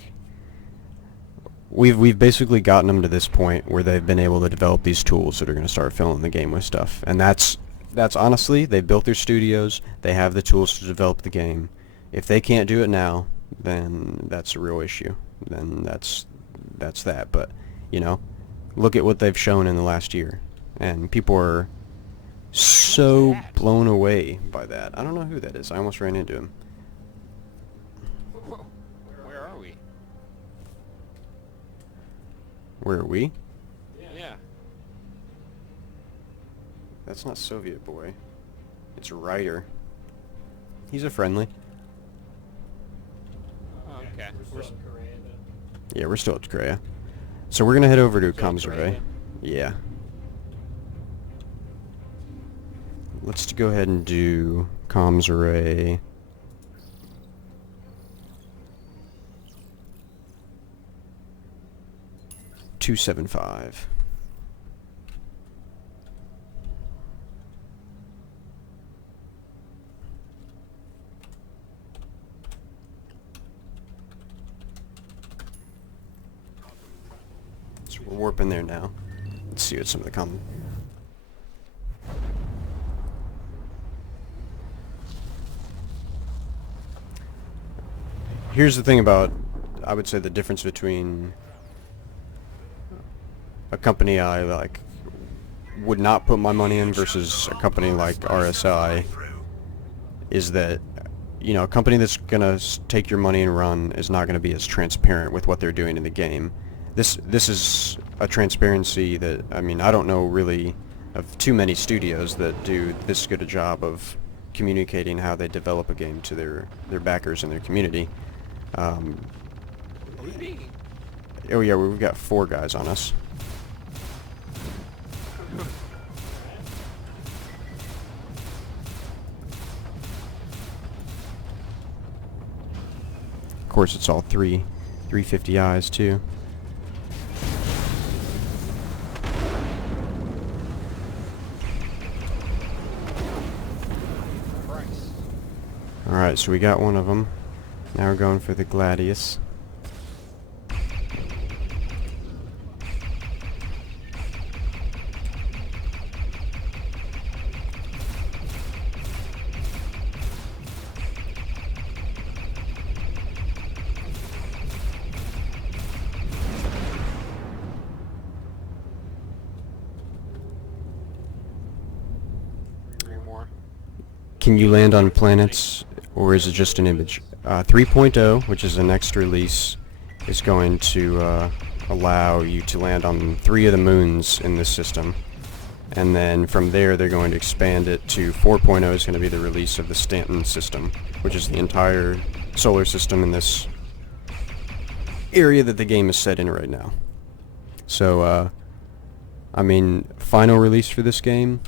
we've basically gotten them to this point where they've been able to develop these tools that are going to start filling the game with stuff. And that's honestly, they built their studios, they have the tools to develop the game. If they can't do it now, then that's a real issue. Then that's that. But, you know, look at what they've shown in the last year. And people are so blown away by that. I don't know who that is. I almost ran into him. Where are we? Where are we? Yeah. That's not Soviet boy. It's Ryder. He's a friendly. Okay. Yeah, we're still at Korea. So we're gonna head over to So comms Korea. array. Yeah. Let's go ahead and do comms array. .275. So we're warping there now. Let's see what some of the common. Here's the thing about, I would say, the difference between a company I like would not put my money in versus a company like RSI is that, you know, a company that's gonna take your money and run is not gonna be as transparent with what they're doing in the game. This is a transparency that, I mean, I don't know really of too many studios that do this good a job of communicating how they develop a game to their backers and their community. Are we being? Oh yeah, we've got 4 guys on us. Of course, it's all 350Is too. Alright, so we got one of them. Now we're going for the Gladius. Can you land on planets, or is it just an image? 3.0, which is the next release, is going to allow you to land on 3 of the moons in this system. And then from there, they're going to expand it to 4.0 is going to be the release of the Stanton system, which is the entire solar system in this area that the game is set in right now. So, I mean, final release for this game,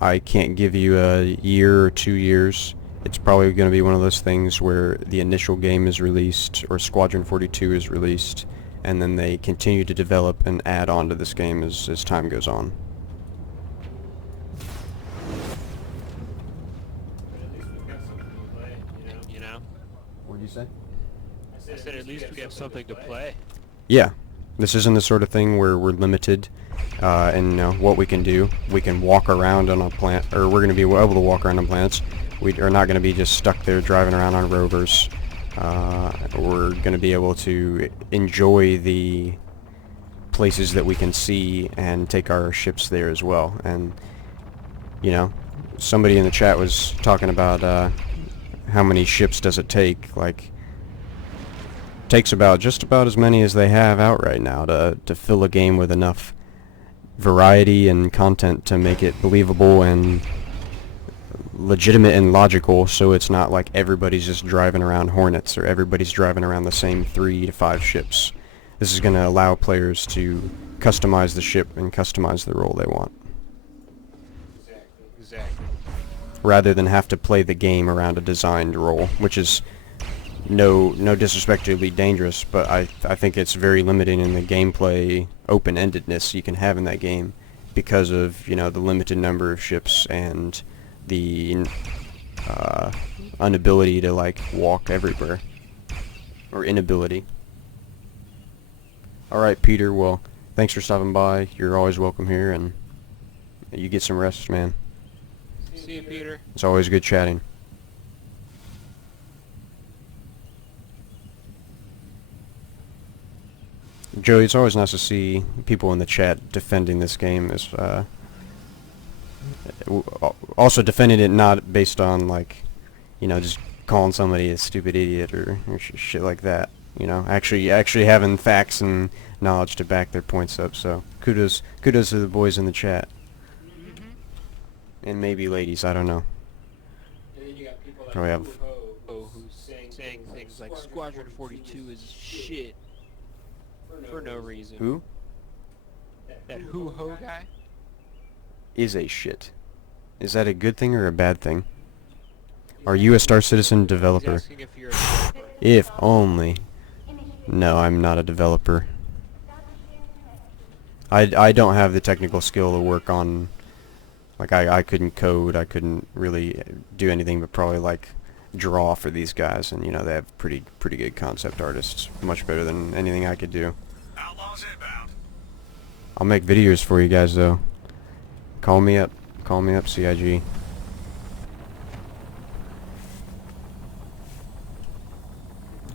I can't give you a year or 2 years. It's probably going to be one of those things where the initial game is released, or Squadron 42 is released, and then they continue to develop and add on to this game as time goes on. You know? What did you say? I said at least we have something to play. Yeah, this isn't the sort of thing where we're limited in what we can do. We can walk around on a planet, or we're going to be able to walk around on planets. We are not going to be just stuck there driving around on rovers. We're going to be able to enjoy the places that we can see and take our ships there as well. And, you know, somebody in the chat was talking about how many ships does it take. Like, takes just about as many as they have out right now to fill a game with enough variety and content to make it believable and legitimate and logical, so it's not like everybody's just driving around Hornets or everybody's driving around the same 3 to 5 ships. This is going to allow players to customize the ship and customize the role they want. Exactly. Rather than have to play the game around a designed role, which is no disrespect to Elite Dangerous, but I think it's very limiting in the gameplay open-endedness you can have in that game because of, you know, the limited number of ships and the inability to, like, walk everywhere. Or inability. Alright, Peter, well, thanks for stopping by. You're always welcome here, and you get some rest, man. See you, Peter. It's always good chatting. Joey, it's always nice to see people in the chat defending this game. Also defending it not based on, like, you know, just calling somebody a stupid idiot or shit like that. You know, actually having facts and knowledge to back their points up. So kudos to the boys in the chat. And maybe ladies, I don't know. And then you got people like Probably have who's saying things is like Squadron 42 is shit for no reason. Who? That Ho guy? Is a shit. Is that a good thing or a bad thing? Are you a Star Citizen He's developer? asking if you're a developer. If only. No, I'm not a developer. I don't have the technical skill to work on, like, I couldn't code, I couldn't really do anything but probably, like, draw for these guys, and, you know, they have pretty good concept artists, much better than anything I could do. Outlaws inbound. I'll make videos for you guys, though. Call me up, CIG.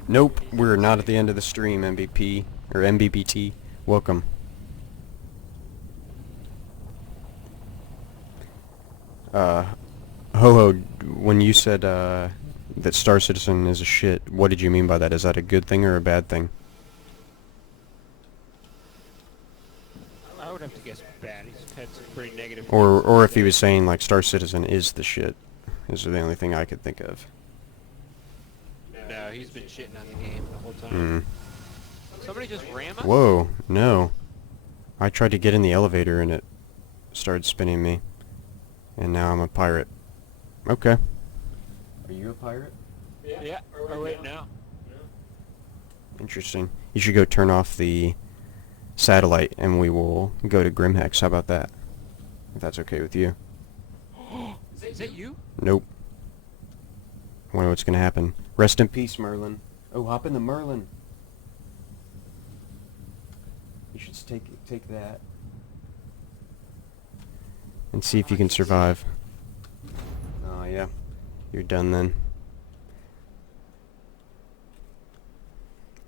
Nope, we're not at the end of the stream, MVP, or MBBT. Welcome. Ho-Ho, when you said, that Star Citizen is a shit, what did you mean by that? Is that a good thing or a bad thing? I would have to guess bad. He's had some pretty negative. Or if he was saying, like, Star Citizen is the shit, is the only thing I could think of. No, he's been shitting on the game the whole time. Somebody just ram us? Whoa, no. I tried to get in the elevator and it started spinning me. And now I'm a pirate. Okay. Are you a pirate? Yeah. Oh wait, no. Interesting. You should go turn off the satellite and we will go to GrimHex. How about that? If that's okay with you. Is that you? Nope. I wonder what's gonna happen. Rest in peace, Merlin. Oh, hop in the Merlin. You should take that. And see if you can survive. Oh, yeah. You're done then.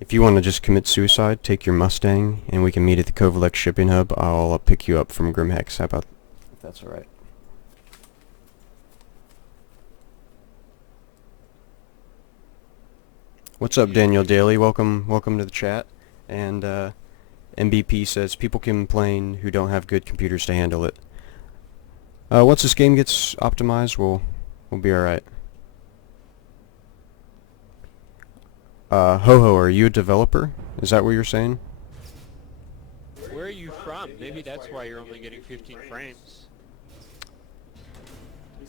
If you want to just commit suicide, take your Mustang, and we can meet at the Kovac shipping hub. I'll pick you up from GrimHex. How about... if that's alright. What's up, Daniel Daly? Welcome to the chat. And MBP says people can complain who don't have good computers to handle it. Once this game gets optimized, we'll be alright. Ho-Ho, are you a developer? Is that what you're saying? Where are you from? Maybe that's why you're only getting 15 frames.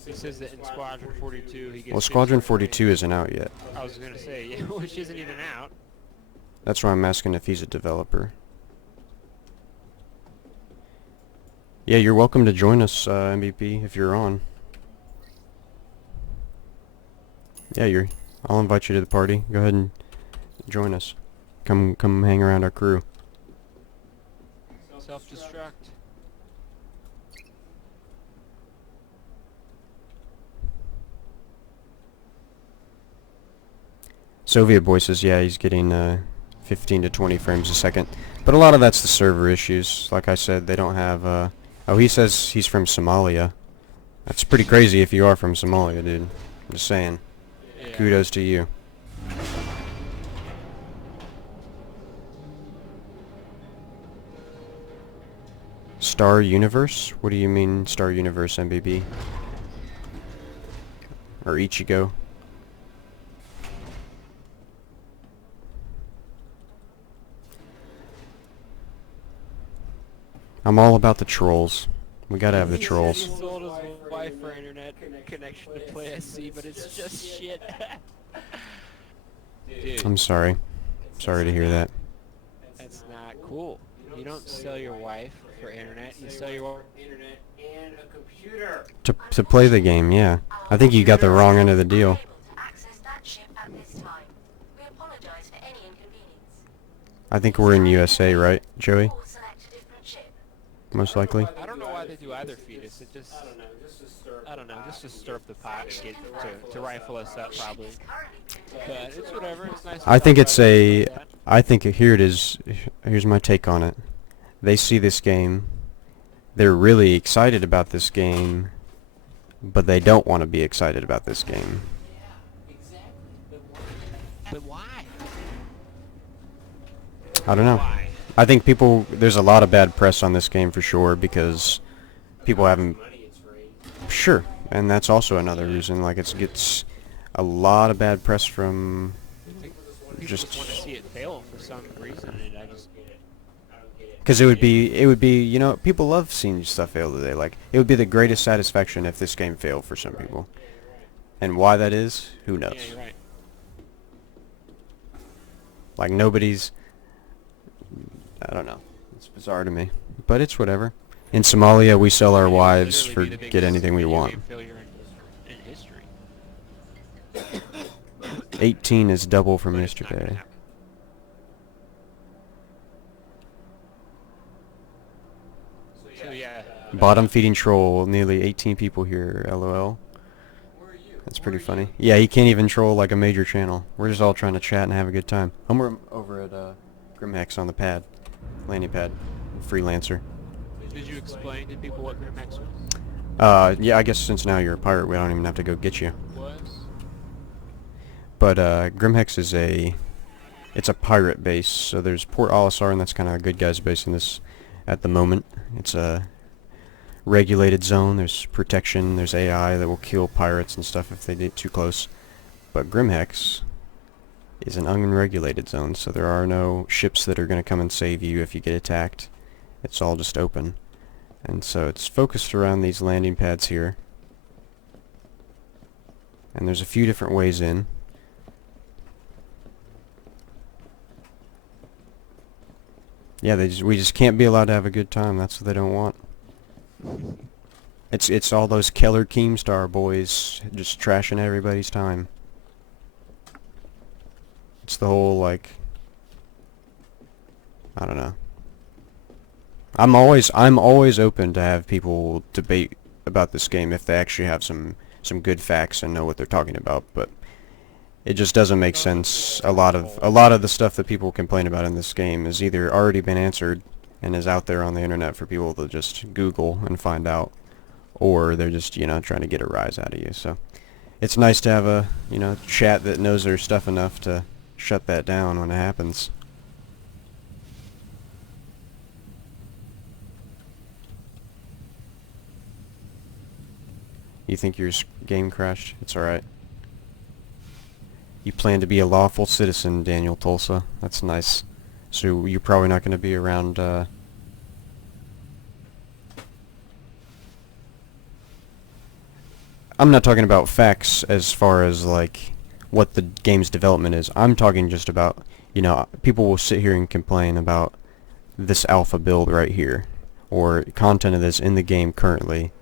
He says that in Squadron 42 he gets... Well, Squadron 15 42 frames. isn't out yet. I was gonna say, yeah, which isn't even out. That's why I'm asking if he's a developer. Yeah, you're welcome to join us, MVP, if you're on. Yeah, I'll invite you to the party. Go ahead and join us. Come hang around our crew. Self-destruct. Soviet Boy says, yeah, he's getting 15 to 20 frames a second. But a lot of that's the server issues. Like I said, they don't have... Oh, he says he's from Somalia. That's pretty crazy if you are from Somalia, dude. I'm just saying. Yeah. Kudos to you. Star Universe? What do you mean, Star Universe, MBB? Or Ichigo? I'm all about the trolls. We gotta have the trolls. He sold his wife for internet connection to play SC, but it's just shit. Dude, I'm sorry. Sorry to hear that. that's not cool. You don't sell your wife for internet. You sell your wife for internet and a computer. To play the game, yeah. I think you got the wrong end of the deal. I think we're in USA, right, Joey? Most likely. I don't know why they do either fetus. It just, I don't know, just to stir up the pot and get to rifle us up probably. But it's whatever. It's nice. I think it's a... I think here it is. Here's my take on it. They see this game. They're really excited about this game, but they don't want to be excited about this game. But why? I don't know. Why? I think there's a lot of bad press on this game for sure because people haven't... Sure, and that's also another reason. Like, it gets a lot of bad press from People just want to see it fail for some reason, and I just... Because it would be, you know, people love seeing stuff fail today. Like, it would be the greatest satisfaction if this game failed for some people. And why that is, who knows? Yeah, you're right. Like, nobody's... I don't know. It's bizarre to me. But it's whatever. In Somalia, we sell our wives for get anything we want. In history. 18 is double from yesterday. So yeah. Bottom feeding troll, nearly 18 people here, LOL. That's pretty funny. Yeah, he can't even troll like a major channel. We're just all trying to chat and have a good time. I'm over at GrimHex on the pad, landing pad, freelancer. Did you explain to people what GrimHex was? Yeah, I guess since now you're a pirate, we don't even have to go get you. Was? But GrimHex is it's a pirate base. So there's Port Olisar, and that's kind of a good guys base in this at the moment. It's a regulated zone. There's protection. There's AI that will kill pirates and stuff if they get too close. But GrimHex is an unregulated zone, so there are no ships that are going to come and save you if you get attacked. It's all just open. And so it's focused around these landing pads here. And there's a few different ways in. Yeah, we just can't be allowed to have a good time. That's what they don't want. It's all those Keller Keemstar boys just trashing everybody's time. It's the whole, like, I don't know. I'm always open to have people debate about this game if they actually have some good facts and know what they're talking about, but it just doesn't make sense. A lot of the stuff that people complain about in this game is either already been answered and is out there on the internet for people to just Google and find out, or they're just, you know, trying to get a rise out of you. So it's nice to have a, you know, chat that knows their stuff enough to shut that down when it happens. You think your game crashed? It's alright. You plan to be a lawful citizen, Daniel Tulsa. That's nice. So you're probably not going to be around, I'm not talking about facts as far as, like, what the game's development is. I'm talking just about, you know, people will sit here and complain about this alpha build right here, or content of this in the game currently,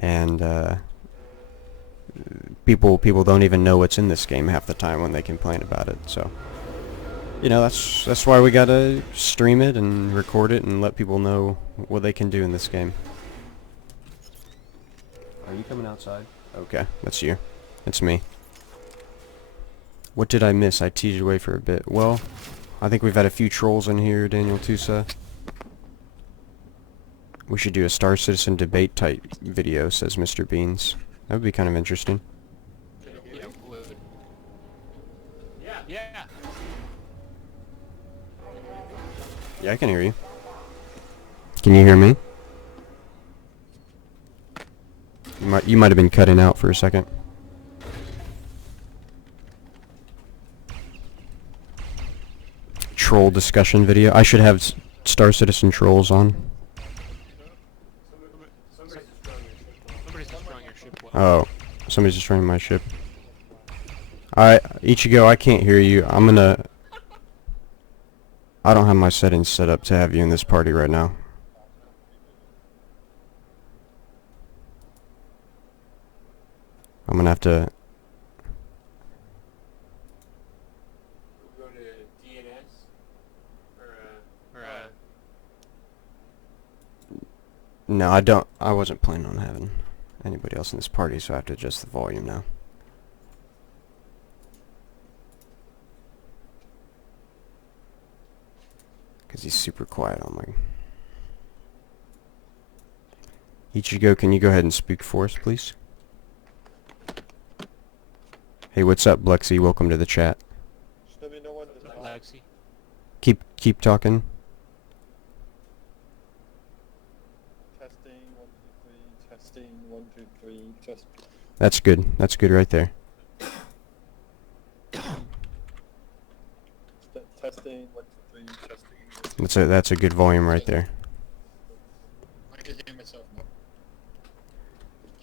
and, people don't even know what's in this game half the time when they complain about it. So, you know, that's why we gotta stream it and record it and let people know what they can do in this game. Are you coming outside? Okay, that's you. It's me. What did I miss? I teased away for a bit. Well, I think we've had a few trolls in here, Daniel Tusa. We should do a Star Citizen debate type video, says Mr. Beans. That would be kind of interesting. Yeah, would. Yeah. Yeah, I can hear you. Can you hear me? You might have been cutting out for a second. Troll discussion video. I should have Star Citizen trolls on. Somebody's destroying your ship. Oh, somebody's destroying my ship. Alright, Ichigo, I can't hear you. I don't have my settings set up to have you in this party right now. I'm gonna have to... Go to DNS or No, I wasn't planning on having anybody else in this party, so I have to adjust the volume now. Because he's super quiet on my... Ichigo, can you go ahead and speak for us, please? Hey, what's up, Blexy? Welcome to the chat. Lexi. Keep talking. Testing, 1, 2, 3, testing, 1, 2, 3, test. That's good. That's good right there. testing, 1, 2, 3, testing. That's a good volume right there. I can hear myself now.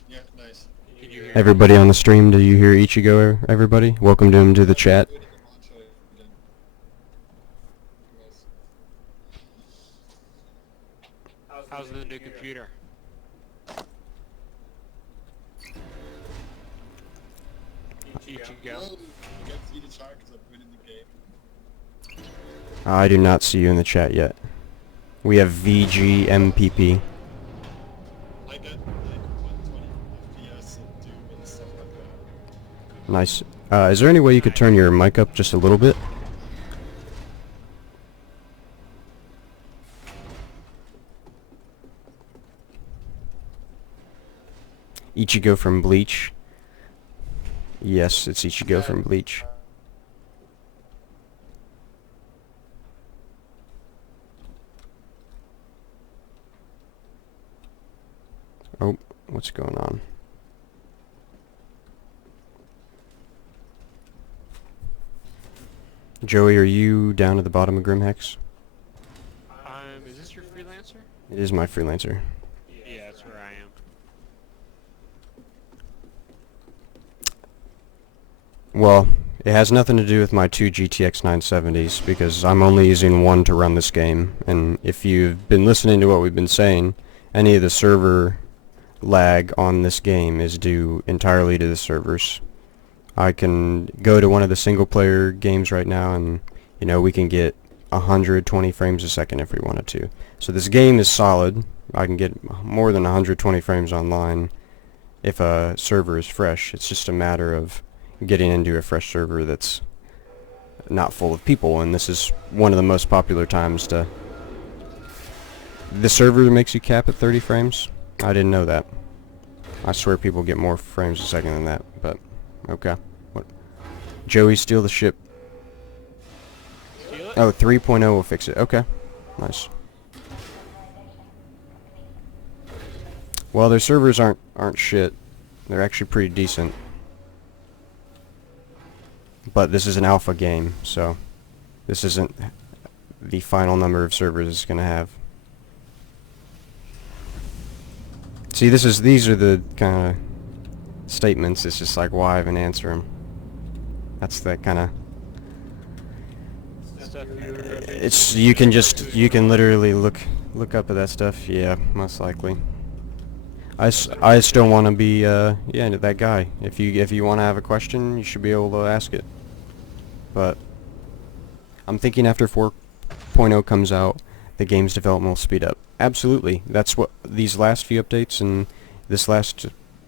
Yeah, nice. Can you hear Everybody on the stream, do you hear Ichigo, everybody? Welcome him to the chat. Do it in the launcher again. Yes. How's the new computer? Ichigo. Oh, you can't see the chart because I put it in the game. I do not see you in the chat yet. We have VGMPP. I get like 120 FPS and Doom and stuff like that. Nice. Is there any way you could turn your mic up just a little bit? Ichigo from Bleach. Yes, it's Ichigo from Bleach. Oh, what's going on? Joey, are you down at the bottom of GrimHex? Is this your freelancer? It is my freelancer. Yeah, that's where I am. Well, it has nothing to do with my two GTX 970s because I'm only using one to run this game. And if you've been listening to what we've been saying, any of the server lag on this game is due entirely to the servers. I can go to one of the single player games right now and, you know, we can get 120 frames a second if we wanted to. So this game is solid. I can get more than 120 frames online if a server is fresh. It's just a matter of getting into a fresh server that's not full of people, and this is one of the most popular times to... The server makes you cap at 30 frames? I didn't know that. I swear people get more frames a second than that, but okay. What? Joey, steal the ship. Steal it? Oh, 3.0 will fix it. Okay. Nice. Well, their servers aren't shit. They're actually pretty decent. But this is an alpha game, so this isn't the final number of servers it's going to have. See, these are the kind of statements. It's just like, why even answer them? That's the kind of... Stuff It's you can literally look up at that stuff. Yeah, most likely. I still want to be yeah, that guy. If you want to have a question, you should be able to ask it. But I'm thinking after 4.0 comes out, the game's development will speed up. Absolutely. That's what these last few updates and this last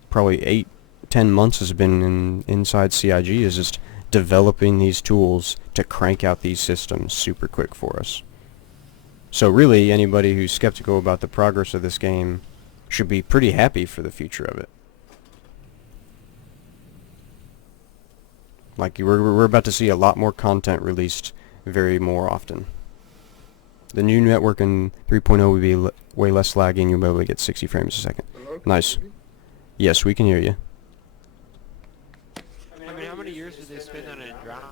probably 8-10 months has been inside CIG, is just developing these tools to crank out these systems super quick for us. So really, anybody who's skeptical about the progress of this game should be pretty happy for the future of it. Like, we're about to see a lot more content released very more often. The new network in 3.0 will be way less lagging. You'll be able to get 60 frames a second. Hello? Nice. Yes, we can hear you. I mean, how many years did they spend on Andromeda?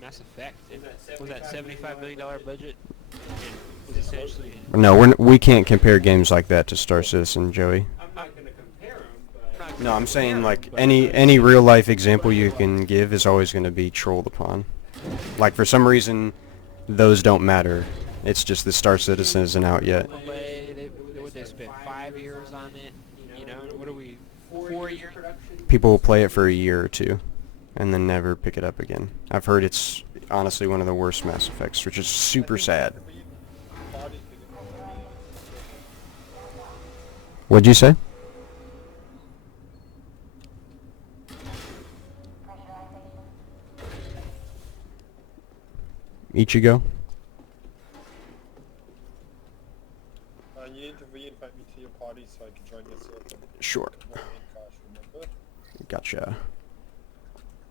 Mass Effect? And was that $75 million budget? And was essentially... No, we can't compare games like that to Star Citizen, Joey. I'm not going to compare them, but... No, I'm saying like any real life example you can give is always going to be trolled upon. Like for some reason, those don't matter. It's just the Star Citizen isn't out yet. Would they spend 5 years on it? You know, what are we, 4 years? People will play it for a year or two, and then never pick it up again. I've heard it's honestly one of the worst Mass Effects, which is super sad. What'd you say? Ichigo? You need to re-invite me to your party so I can join your server. Sure. Remember? Gotcha.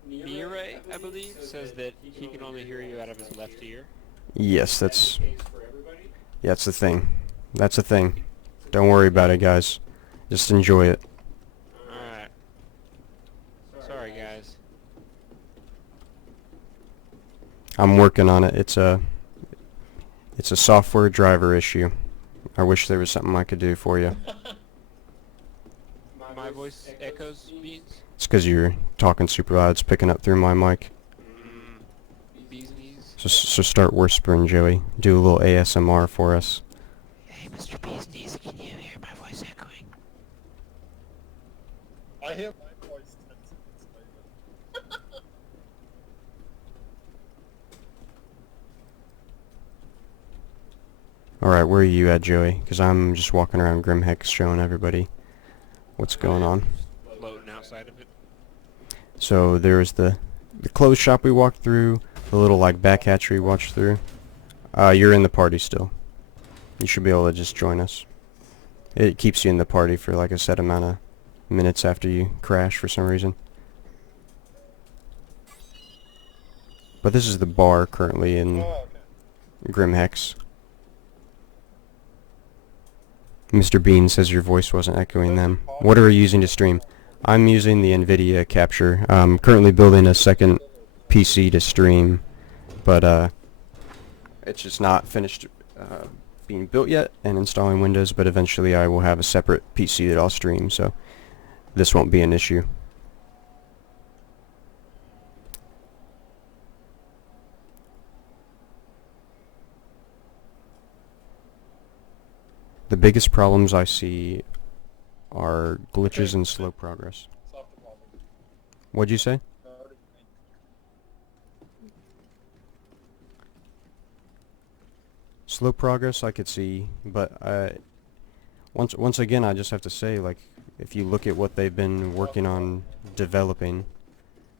Mirai, I believe, says that he can only hear you out of his left ear. Yes, that's the thing. That's the thing. Don't worry about it, guys. Just enjoy it. Alright. Sorry, guys. I'm working on it. It's a software driver issue. I wish there was something I could do for you. My voice echoes, Beans? It's because you're talking super loud. It's picking up through my mic. Bees knees? So start whispering, Joey. Do a little ASMR for us. Hey, Mr. Bees knees, can you hear my voice echoing? I hear my voice 10 seconds later. Alright, where are you at, Joey? Because I'm just walking around GrimHex showing everybody what's going on. Floating outside of it. So there's the clothes shop we walked through, the little like back hatchery we watched through. You're in the party still. You should be able to just join us. It keeps you in the party for like a set amount of minutes after you crash for some reason. But this is the bar currently in Oh, okay. GrimHex. Mr. Bean says your voice wasn't echoing them. What are you using to stream? I'm using the NVIDIA capture. I'm currently building a second PC to stream, but it's just not finished being built yet and installing Windows, but eventually I will have a separate PC that I'll stream, so this won't be an issue. The biggest problems I see are glitches and slow progress. Solve the problem. What'd you say? Already made. Slow progress I could see, but once again I just have to say, like, if you look at what they've been working on developing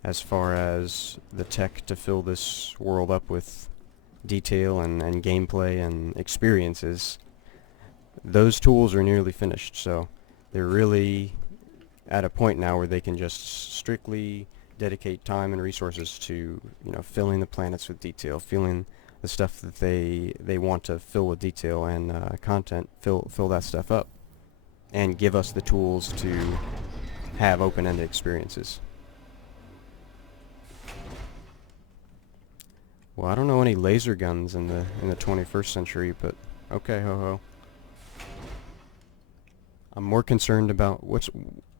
as far as the tech to fill this world up with detail and gameplay and experiences, those tools are nearly finished, so they're really at a point now where they can just strictly dedicate time and resources to, you know, filling the planets with detail, filling the stuff that they want to fill with detail and content, fill that stuff up, and give us the tools to have open-ended experiences. Well, I don't know any laser guns in the 21st century, but okay, ho ho. I'm more concerned about what's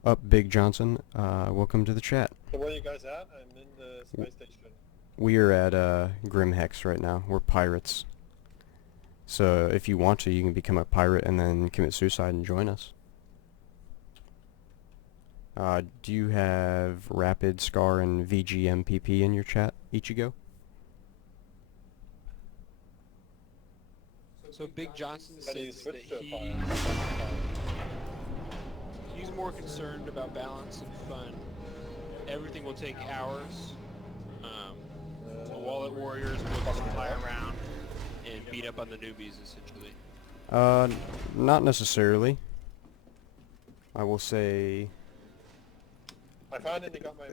up, Big Johnson. Welcome to the chat. So where are you guys at? I'm in the space station. We are at GrimHex right now. We're pirates. So if you want to, you can become a pirate and then commit suicide and join us. Do you have Rapid, Scar, and VGMPP in your chat, Ichigo? So Big Johnson Can you says that switch to a pirate? he's more concerned about balance and fun. Everything will take hours. The Wallet Warriors will just fly around and beat up on the newbies, essentially. Not necessarily. I will say... I finally got my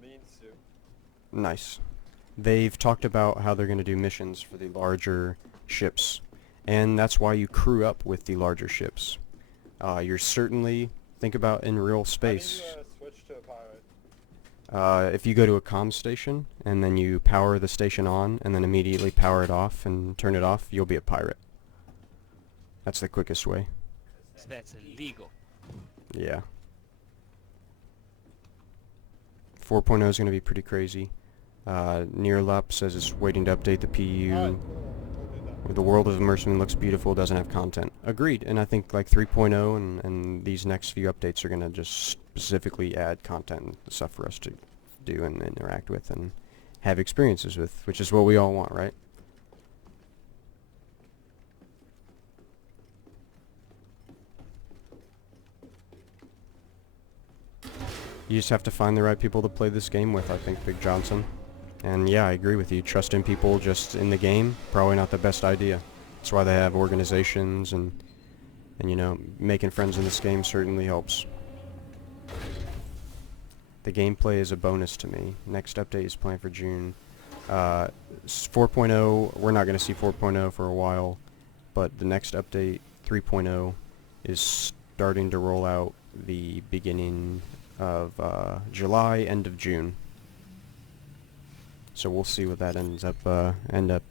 means to. Nice. They've talked about how they're going to do missions for the larger ships, and that's why you crew up with the larger ships. You're certainly, think about in real space. How do you switch to a pirate? If you go to a comm station, and then you power the station on, and then immediately power it off and turn it off, you'll be a pirate. That's the quickest way. So that's illegal. Yeah. 4.0 is going to be pretty crazy. Nearlap says it's waiting to update the PU. Alright, cool. We'll do that. The world of immersion looks beautiful, doesn't have content. Agreed, and I think like 3.0 and these next few updates are going to just specifically add content and stuff for us to do and interact with and have experiences with, which is what we all want, right? You just have to find the right people to play this game with, I think, Big Johnson. And yeah, I agree with you. Trusting people just in the game, probably not the best idea. That's why they have organizations and you know, making friends in this game certainly helps. The gameplay is a bonus to me. Next update is planned for June. 4.0, we're not going to see 4.0 for a while, but the next update, 3.0, is starting to roll out the beginning of July, end of June. So we'll see what that end up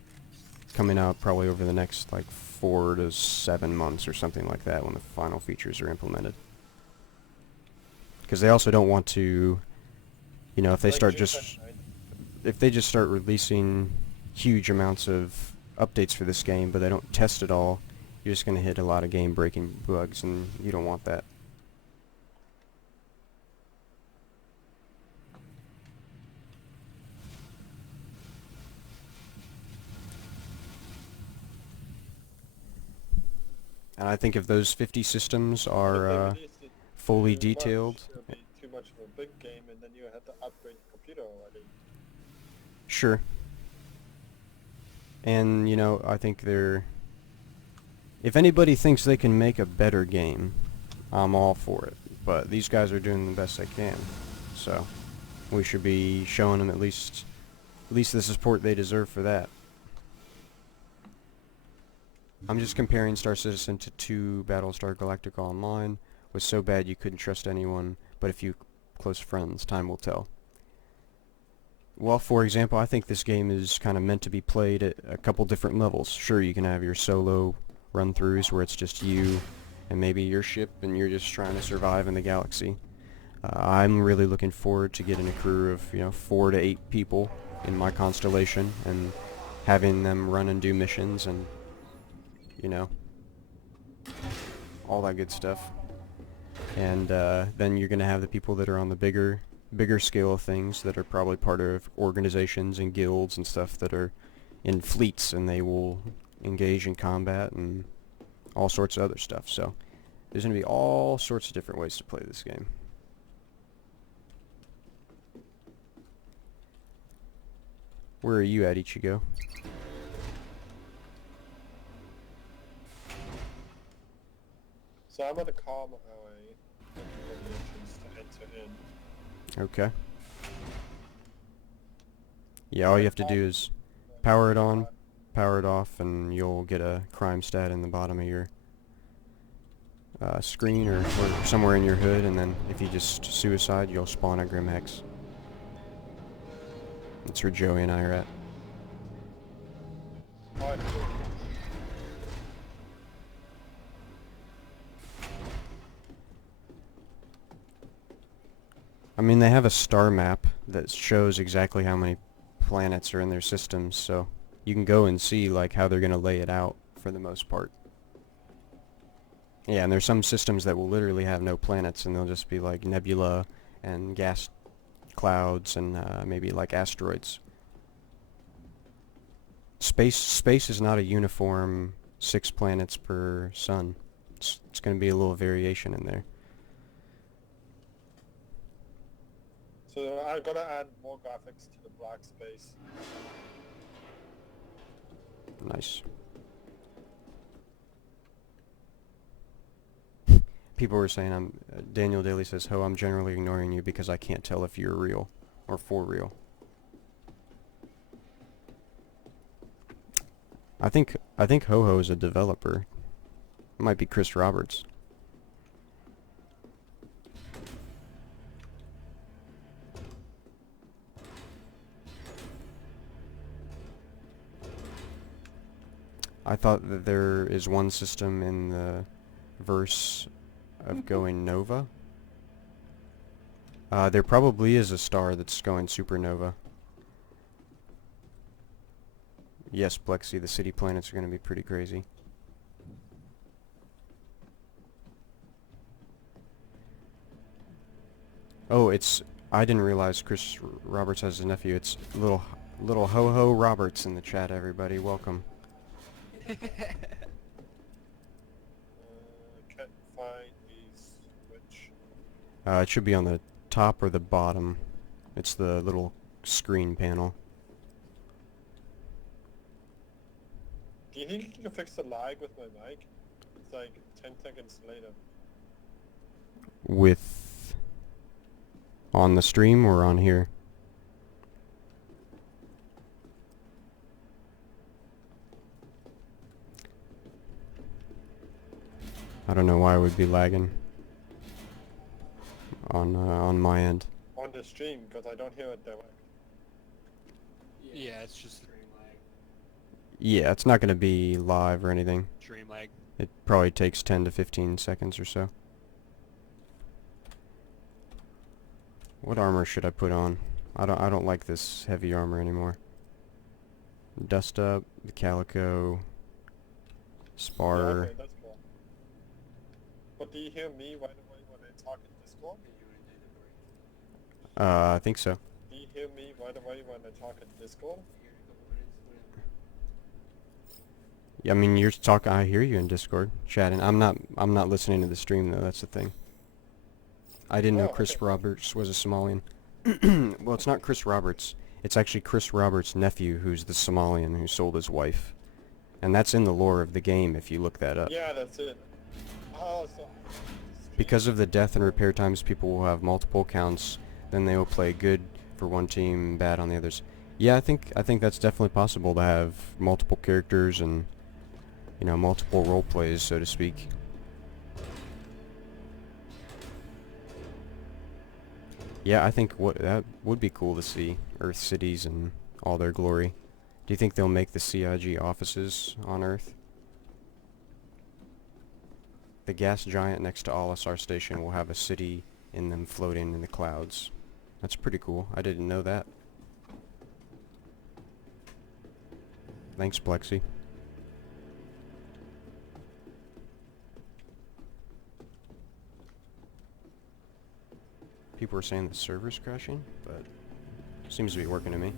coming out probably over the next like 4 to 7 months or something like that when the final features are implemented. Because they also don't want to, you know, if they Like start June just 29th. if they just start releasing huge amounts of updates for this game, but they don't test it all, you're just going to hit a lot of game-breaking bugs, and you don't want that. And I think if those 50 systems If they are release it fully too much, detailed, it'll be too much of a big game, and then you have to upgrade the computer already. sure. And, you know, I think they're... If anybody thinks they can make a better game, I'm all for it. But these guys are doing the best they can. So, we should be showing them at least the support they deserve for that. I'm just comparing Star Citizen to 2 Battlestar Galactica Online. Was so bad you couldn't trust anyone but a few close friends. Time will tell. Well, for example, I think this game is kind of meant to be played at a couple different levels. Sure, you can have your solo run-throughs where it's just you and maybe your ship and you're just trying to survive in the galaxy. I'm really looking forward to getting a crew of, you know, 4 to 8 people in my constellation and having them run and do missions and, you know, all that good stuff. And then you're going to have the people that are on the bigger scale of things that are probably part of organizations and guilds and stuff that are in fleets, and they will engage in combat and all sorts of other stuff. So there's going to be all sorts of different ways to play this game. Where are you at, Ichigo? So I'm at the Comm alley, looking for the entrance to enter in. Okay. Yeah, all you have to do is power it on, power it off, and you'll get a crime stat in the bottom of your screen or somewhere in your hood, and then if you just suicide, you'll spawn a GrimHex. That's where Joey and I are at. Alright, cool. I mean, they have a star map that shows exactly how many planets are in their systems, so you can go and see like how they're going to lay it out for the most part. Yeah, and there's some systems that will literally have no planets, and they'll just be like nebula and gas clouds and maybe like asteroids. Space is not a uniform 6 planets per sun. It's going to be a little variation in there. So I'm gonna add more graphics to the black space. Nice. People were saying, Daniel Daly says, "Ho, I'm generally ignoring you because I can't tell if you're real or for real." I think Ho-Ho is a developer. It might be Chris Roberts. I thought that there is one system in the verse of going nova. There probably is a star that's going supernova. Yes, Plexi, the city planets are going to be pretty crazy. Oh, I didn't realize Chris Roberts has a nephew. It's little Ho-Ho Roberts in the chat, everybody. Welcome. Can't find the switch. It should be on the top or the bottom. It's the little screen panel. Do you think you can fix the lag with my mic? It's like 10 seconds later. With... on the stream or on here? I don't know why it would be lagging on my end. On the stream, because I don't hear it direct. Yeah, it's just Yeah, it's not going to be live or anything. stream lag. It probably takes 10 to 15 seconds or so. What armor should I put on? I don't like this heavy armor anymore. Dust up, the calico, Yeah, spar. okay, that's cool. But do you hear me right away when I talk in Discord? I think so. Do you hear me right away when I talk in Discord? Yeah, I mean, you're talking. I hear you in Discord chatting. I'm not listening to the stream though. That's the thing. I didn't know Oh, Chris okay. Roberts was a Somalian. Well, it's not Chris Roberts. It's actually Chris Roberts' nephew who's the Somalian who sold his wife. And that's in the lore of the game if you look that up. Yeah, that's it. Oh, so... Because of the death and repair times, people will have multiple accounts. Then they will play good for one team, bad on the others. Yeah, I think that's definitely possible to have multiple characters and, you know, multiple role plays, so to speak. Yeah, I think that would be cool to see Earth cities in all their glory. Do you think they'll make the CIG offices on Earth? The gas giant next to Olisar station will have a city in them floating in the clouds. That's pretty cool. I didn't know that. Thanks, Plexi. People were saying the server's crashing, but seems to be working to me.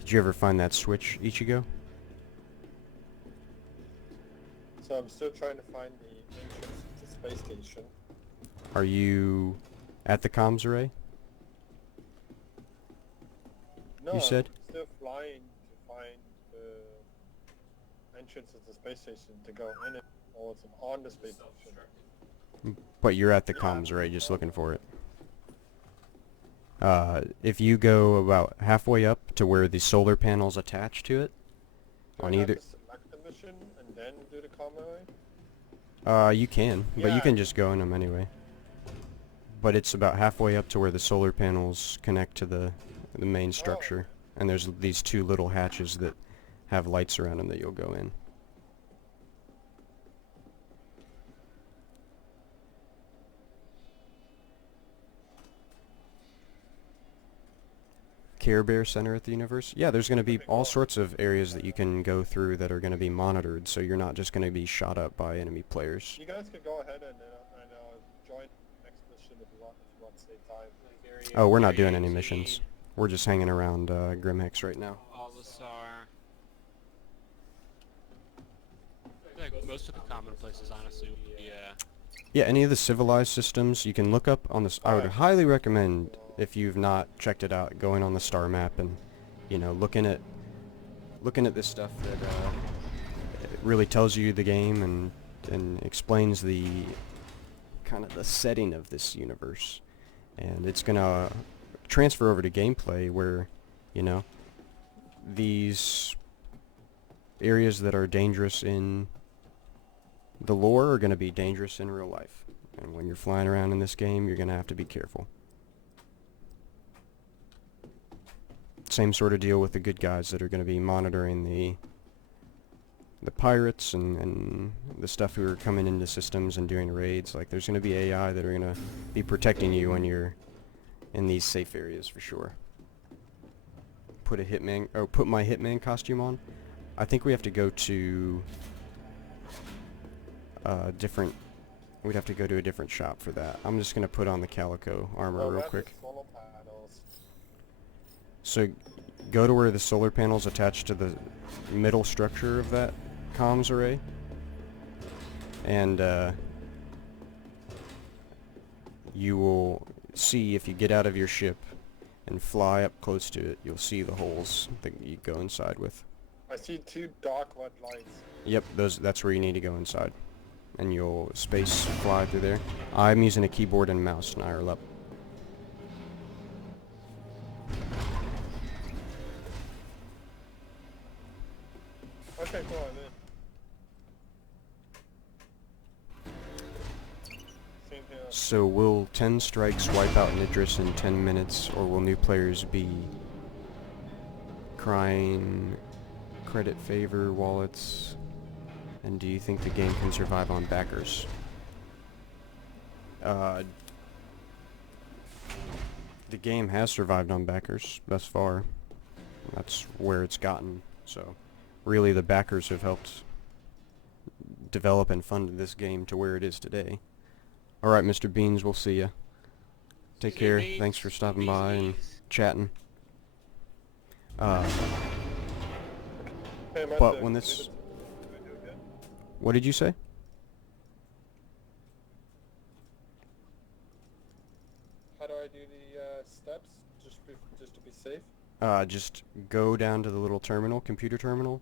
Did you ever find that switch, Ichigo? So I'm still trying to find the entrance to the space station. Are you at the comms array? No, You said? I'm still flying to find the entrance to the space station to go in it, or it's on the space station. But you're at the Yeah. comms array just looking for it. If you go about halfway up to where the solar panel's attached to it, Do on I have either... to select the mission and then do the comm array? You can, but you Yeah. can just go in them anyway. But it's about halfway up to where the solar panels connect to the main structure. And there's these two little hatches that have lights around them that you'll go in. Care Bear Center at the universe? Yeah, there's going to be all sorts of areas that you can go through that are going to be monitored, so you're not just going to be shot up by enemy players. You guys can go ahead and join the next mission if you want to save time. Oh, we're not doing any missions. We're just hanging around GrimHex right now. Olisar. Like most of the common places, honestly. Yeah, any of the civilized systems you can look up on this. I would highly recommend, if you've not checked it out, going on the star map and, you know, looking at this stuff that it really tells you the game and explains the kind of the setting of this universe. And it's gonna transfer over to gameplay where, you know, these areas that are dangerous in the lore are going to be dangerous in real life. And when you're flying around in this game, you're going to have to be careful. Same sort of deal with the good guys that are going to be monitoring the pirates and the stuff who are coming into systems and doing raids. Like, there's going to be AI that are going to be protecting you when you're in these safe areas for sure. Put my Hitman costume on. I think we have to go to we'd have to go to a different shop for that. I'm just gonna put on the calico armor real quick. Solar panels. So go to where the solar panels attached to the middle structure of that comms array, and you will see, if you get out of your ship and fly up close to it, you'll see the holes that you go inside with. I see two dark red lights. Yep, that's where you need to go inside. And you'll space fly through there. I'm using a keyboard and mouse, Nire up. Okay, cool, I'm in. Same here. So will 10 strikes wipe out Nidris in 10 minutes, or will new players be decrying credit favor wallets, and do you think the game can survive on backers? The game has survived on backers thus far. That's where it's gotten. So really the backers have helped develop and fund this game to where it is today. Alright, Mr. Beans, we'll see ya. Take See you, care. Beans. Thanks for stopping Beans, by and Beans. chatting. Hey, But Matt, when can this... you do it again? What did you say? How do I do the steps just to be safe? Just go down to the little terminal, computer terminal,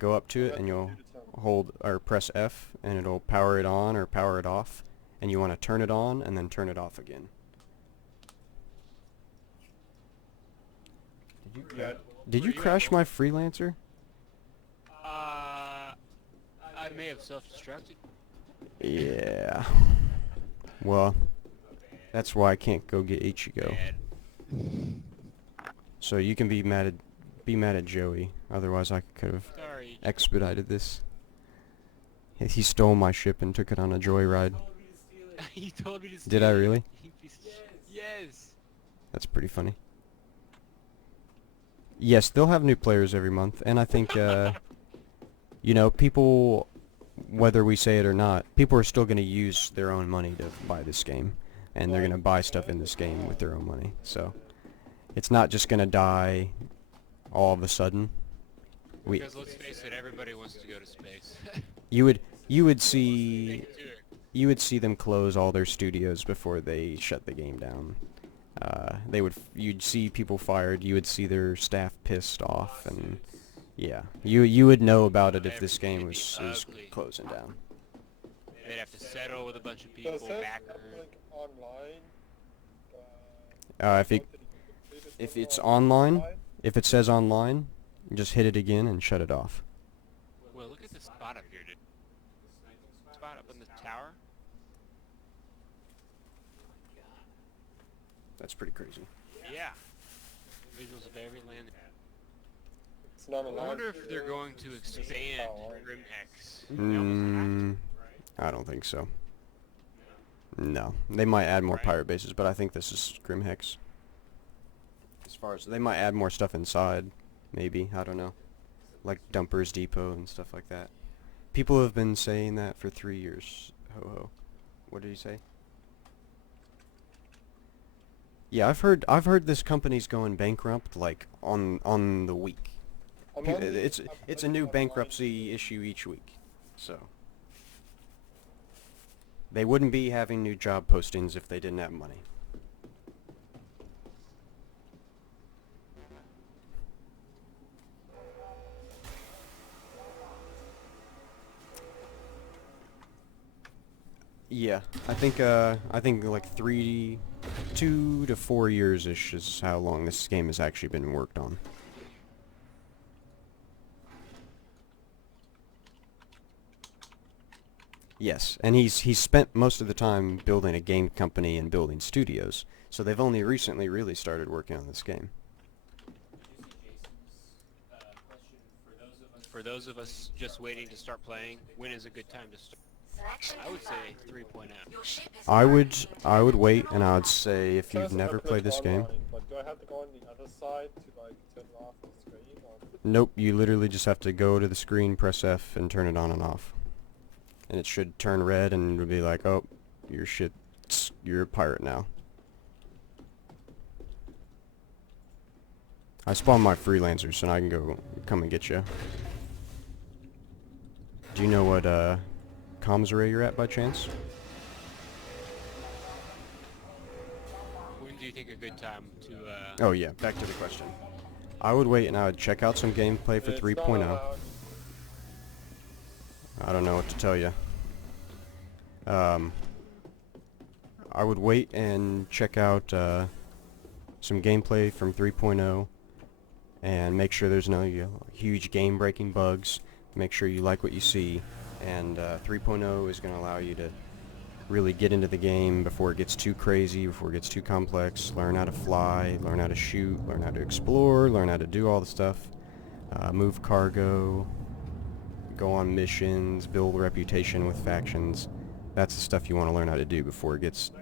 go up to it, and you'll hold or press F, and it'll power it on or power it off, and you want to turn it on and then turn it off again. Yeah. Did you crash my freelancer? I may have self-destructed. Yeah. Well, that's why I can't go get Ichigo. Bad. So you can be mad at Joey. Otherwise, I could have Sorry. expedited this. He stole my ship and took it on a joyride. He told me to steal Did I it. really? You piece of shit. Yes. That's pretty funny. Yes, they'll have new players every month, and I think, you know, people, whether we say it or not, people are still going to use their own money to buy this game, and they're going to buy stuff in this game with their own money, so it's not just going to die all of a sudden. Because let's face it, everybody wants to go to space. You would They see can do it. you would see them close all their studios before they shut the game down. You'd see people fired, you would see their staff pissed off, and yeah, you would know about it if this game was Ugly. closing down. They'd have to settle with a bunch of people, Does that backers. like online? If it's online, if it says online, just hit it again and shut it off. Well, look at the spot up here, dude. Spot up in the tower. That's pretty crazy. Yeah. Visuals of every land. It's not I allowed. wonder if they're going to expand GrimHex. I don't think so. No, they might add more Right. pirate bases, but I think this is GrimHex. As far as they might add more stuff inside, maybe, I don't know, like Dumpers Depot and stuff like that. People have been saying that for 3 years. Ho ho. What did he say? Yeah, I've heard this company's going bankrupt like on the week. It's a new bankruptcy issue each week. So they wouldn't be having new job postings if they didn't have money. Yeah, I think like 2 to 4 years-ish is how long this game has actually been worked on. Yes, and he's spent most of the time building a game company and building studios, so they've only recently really started working on this game. For those of us just waiting to start playing, when is a good time to start? I would say 3.0. I would wait, and I would say if you've never played this game. But do I have to go on the other side to like turn off the screen? Or? Nope, you literally just have to go to the screen, press F, and turn it on and off. And it should turn red, and it'll be like, oh, you're a pirate now. I spawned my freelancers, so I can come and get you. Do you know what comms array you're at by chance? When do you think a good time to, Oh yeah, back to the question. I would wait and I would check out some gameplay for It's 3.0. not allowed. I don't know what to tell you. I would wait and check out some gameplay from 3.0 and make sure there's no huge game-breaking bugs. Make sure you like what you see, and 3.0 is going to allow you to really get into the game before it gets too crazy, before it gets too complex. Learn how to fly, learn how to shoot, learn how to explore, learn how to do all the stuff. Move cargo, go on missions, build a reputation with factions. That's the stuff you want to learn how to do before it gets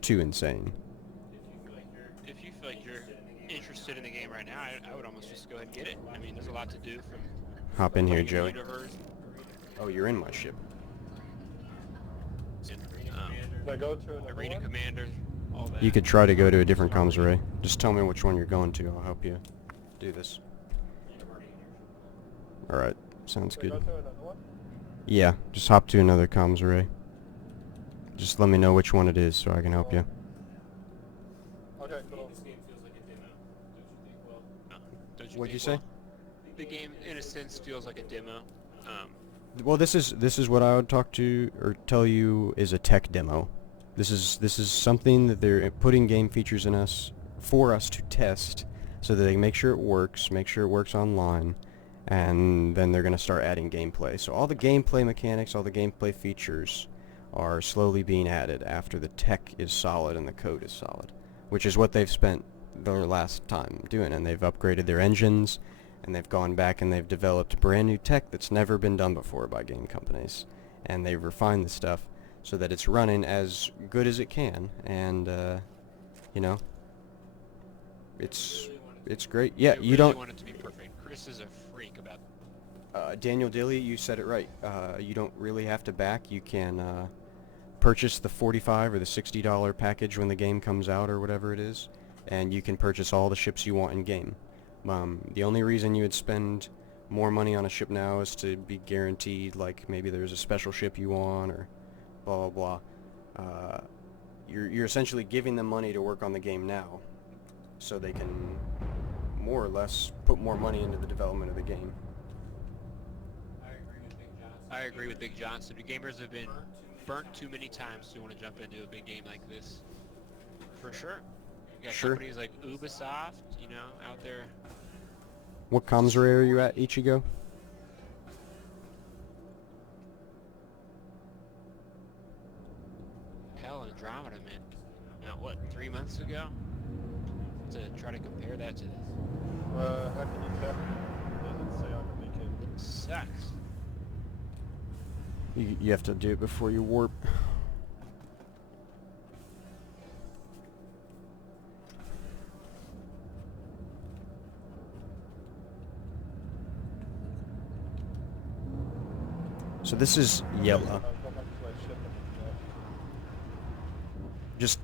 too insane. If you feel like you're interested in the game right now, I would almost just go ahead and get it. I mean, there's a lot to do from Hop in here, playing Joey. Universe. Oh, you're in my ship. And, Can I go to another Arena one? Commander, all that. You could try to go to a different comms array. Just tell me which one you're going to. I'll help you do this. Alright, sounds Can I good. go to another one? Yeah, just hop to another comms array. Just let me know which one it is so I can help you. Okay, cool. Don't you What'd you think, say? well, the game, in a sense, feels like a demo. Well, this is what I would talk to or tell you is a tech demo. This is something that they're putting game features in us for us to test, so that they make sure it works online, and then they're going to start adding gameplay. So all the gameplay mechanics, all the gameplay features are slowly being added after the tech is solid and the code is solid, which is what they've spent their last time doing, and they've upgraded their engines, and they've gone back and they've developed brand new tech that's never been done before by game companies, and they've refined the stuff so that it's running as good as it can, and you know, it's great. Yeah, I you really don't. want it to be perfect. Chris is a freak about. Daniel Dilly, you said it right. You don't really have to back. You can purchase the $45 or the $60 package when the game comes out or whatever it is, and you can purchase all the ships you want in game. The only reason you would spend more money on a ship now is to be guaranteed, like maybe there's a special ship you want or blah blah blah. You're essentially giving them money to work on the game now, so they can more or less put more money into the development of the game. I agree with Big Johnson. The gamers have been burnt too many times to want to jump into a big game like this. For sure. You got Sure. companies like Ubisoft, you know, out there. What comms array are you at, Ichigo? Hell, Andromeda, man. Now, what, 3 months ago? To try to compare that to this. How can you tell? Does it say on the weekend? Sucks. You have to do it before you warp. So this is yellow. I'll go back to my ship and, Just,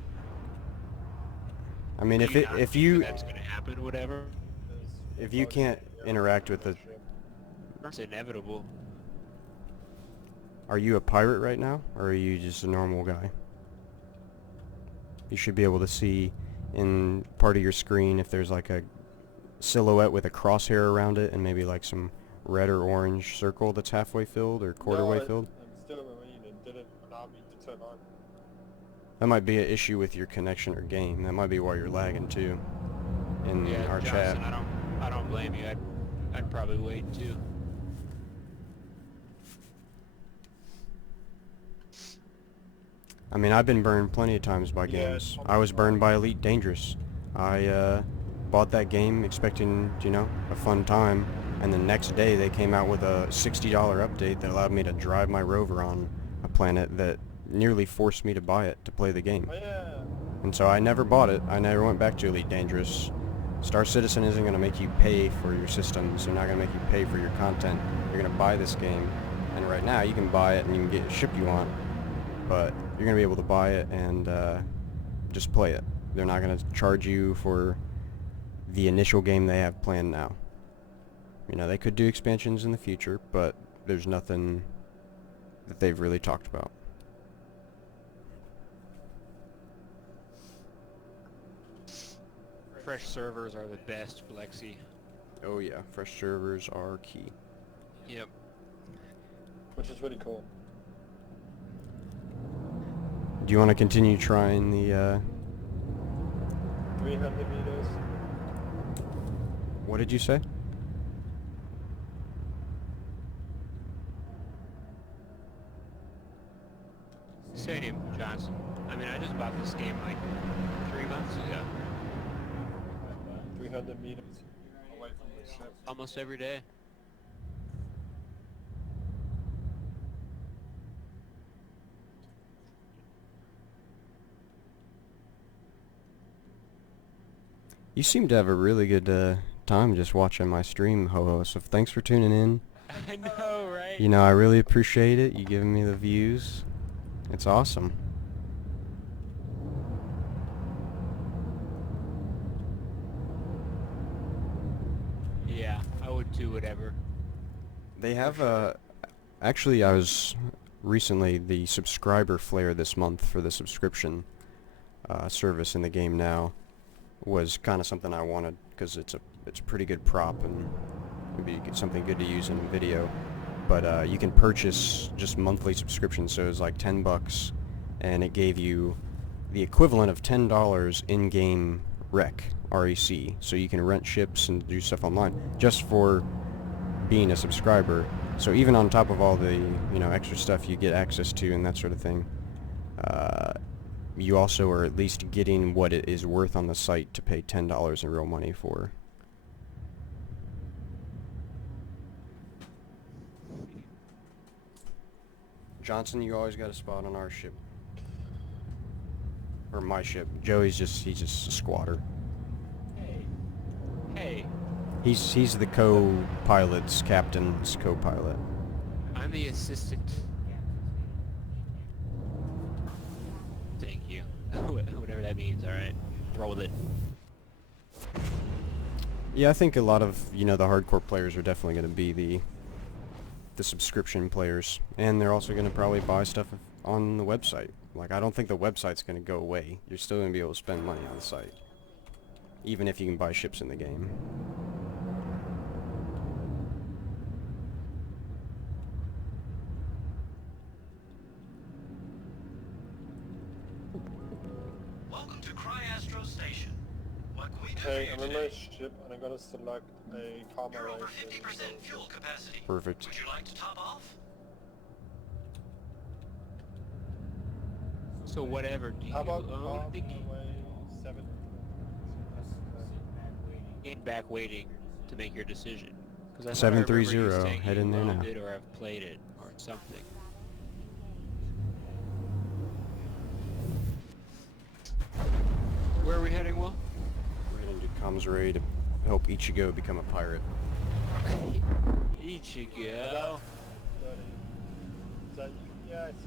I mean, if Do you not if think you that's gonna happen, whatever. if you can't interact with the, It's inevitable. are you a pirate right now, or are you just a normal guy? You should be able to see in part of your screen if there's like a silhouette with a crosshair around it and maybe like some red or orange circle that's halfway filled or quarter way filled. I'm still a Marine and didn't allow me to turn on. That might be an issue with your connection or game. That might be why you're lagging too. In Yeah, our Johnson, chat. I don't blame you. I'd probably wait too. I mean, I've been burned plenty of times by Yeah, games. it's I was burned by Elite Dangerous. I bought that game expecting, you know, a fun time, and the next day they came out with a $60 update that allowed me to drive my rover on a planet that nearly forced me to buy it to play the game. Oh yeah. And so I never bought it. I never went back to Elite Dangerous. Star Citizen isn't going to make you pay for your systems. They're not going to make you pay for your content. You're going to buy this game, and right now you can buy it and you can get a ship you want, but you're going to be able to buy it and just play it. They're not going to charge you for the initial game they have planned now. You know, they could do expansions in the future, but there's nothing that they've really talked about. Fresh servers are the best, Flexi. Oh yeah, fresh servers are key. Yep. Which is really cool. Do you want to continue trying the, 300 meters. what did you say? Same, Johnson. I mean, I just bought this game like 3 months ago. 300 meters away from the ship. Almost every day. You seem to have a really good time just watching my stream, Ho-Ho, so thanks for tuning in. I know, right? You know, I really appreciate it. You giving me the views. It's awesome. Yeah, I would do whatever. They have actually I was recently the subscriber flare this month for the subscription service in the game now was kind of something I wanted because it's a pretty good prop and it'd be something good to use in video. But you can purchase just monthly subscriptions, so it was like $10 and it gave you the equivalent of $10 in-game REC, REC, so you can rent ships and do stuff online just for being a subscriber. So even on top of all the, you know, extra stuff you get access to and that sort of thing, you also are at least getting what it is worth on the site to pay $10 in real money for. Johnson, you always got a spot on our ship. Or my ship. Joey's he's just a squatter. Hey, He's the co-pilot's captain's co-pilot. I'm the assistant. Thank you. Whatever that means, alright. Roll with it. Yeah, I think a lot of, you know, the hardcore players are definitely going to be the subscription players, and they're also going to probably buy stuff on the website. Like, I don't think the website's going to go away. You're still going to be able to spend money on the site, even if you can buy ships in the game. Welcome to Astro Station. What can we do Okay, for I'm you in my today? ship and I'm gonna select a Comm You're over array. 50% fuel capacity. Perfect. Would you like to top off? So whatever, do you How about own the Comm array 7? game back waiting to make your decision? Because I thought I remember you 730, saying head you in there owned now. it or have played it or something. Where are we heading, Will? We're heading to Comm's Array to help Ichigo become a pirate. Ichigo. Is that, yeah, it's,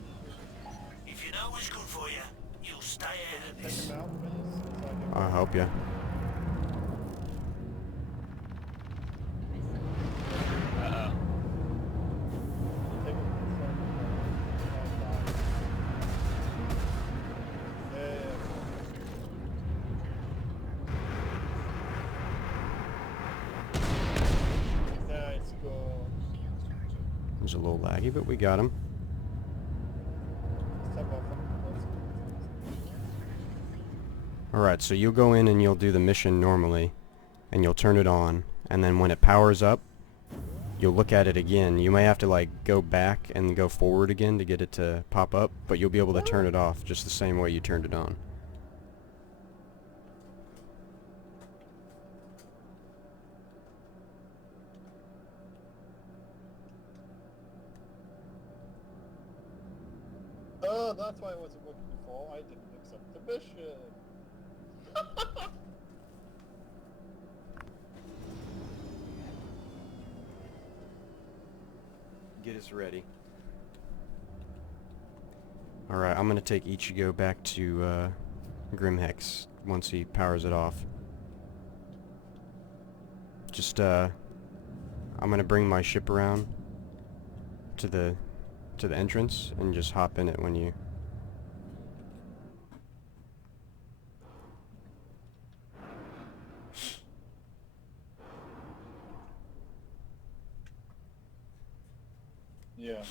If you know what's good for you, you'll stay out of take this. him out, please. So I can I'll help you. Uh-oh. take him inside. Nice, go. It was a little laggy, but we got him. Step off. Alright, so you'll go in and you'll do the mission normally, and you'll turn it on, and then when it powers up, you'll look at it again. You may have to like go back and go forward again to get it to pop up, but you'll be able to turn it off just the same way you turned it on. Oh, that's why it wasn't working before. I didn't accept the mission. Get us ready. Alright, I'm gonna take Ichigo back to GrimHex once he powers it off. Just I'm gonna bring my ship around to the entrance and just hop in it when you... Yeah.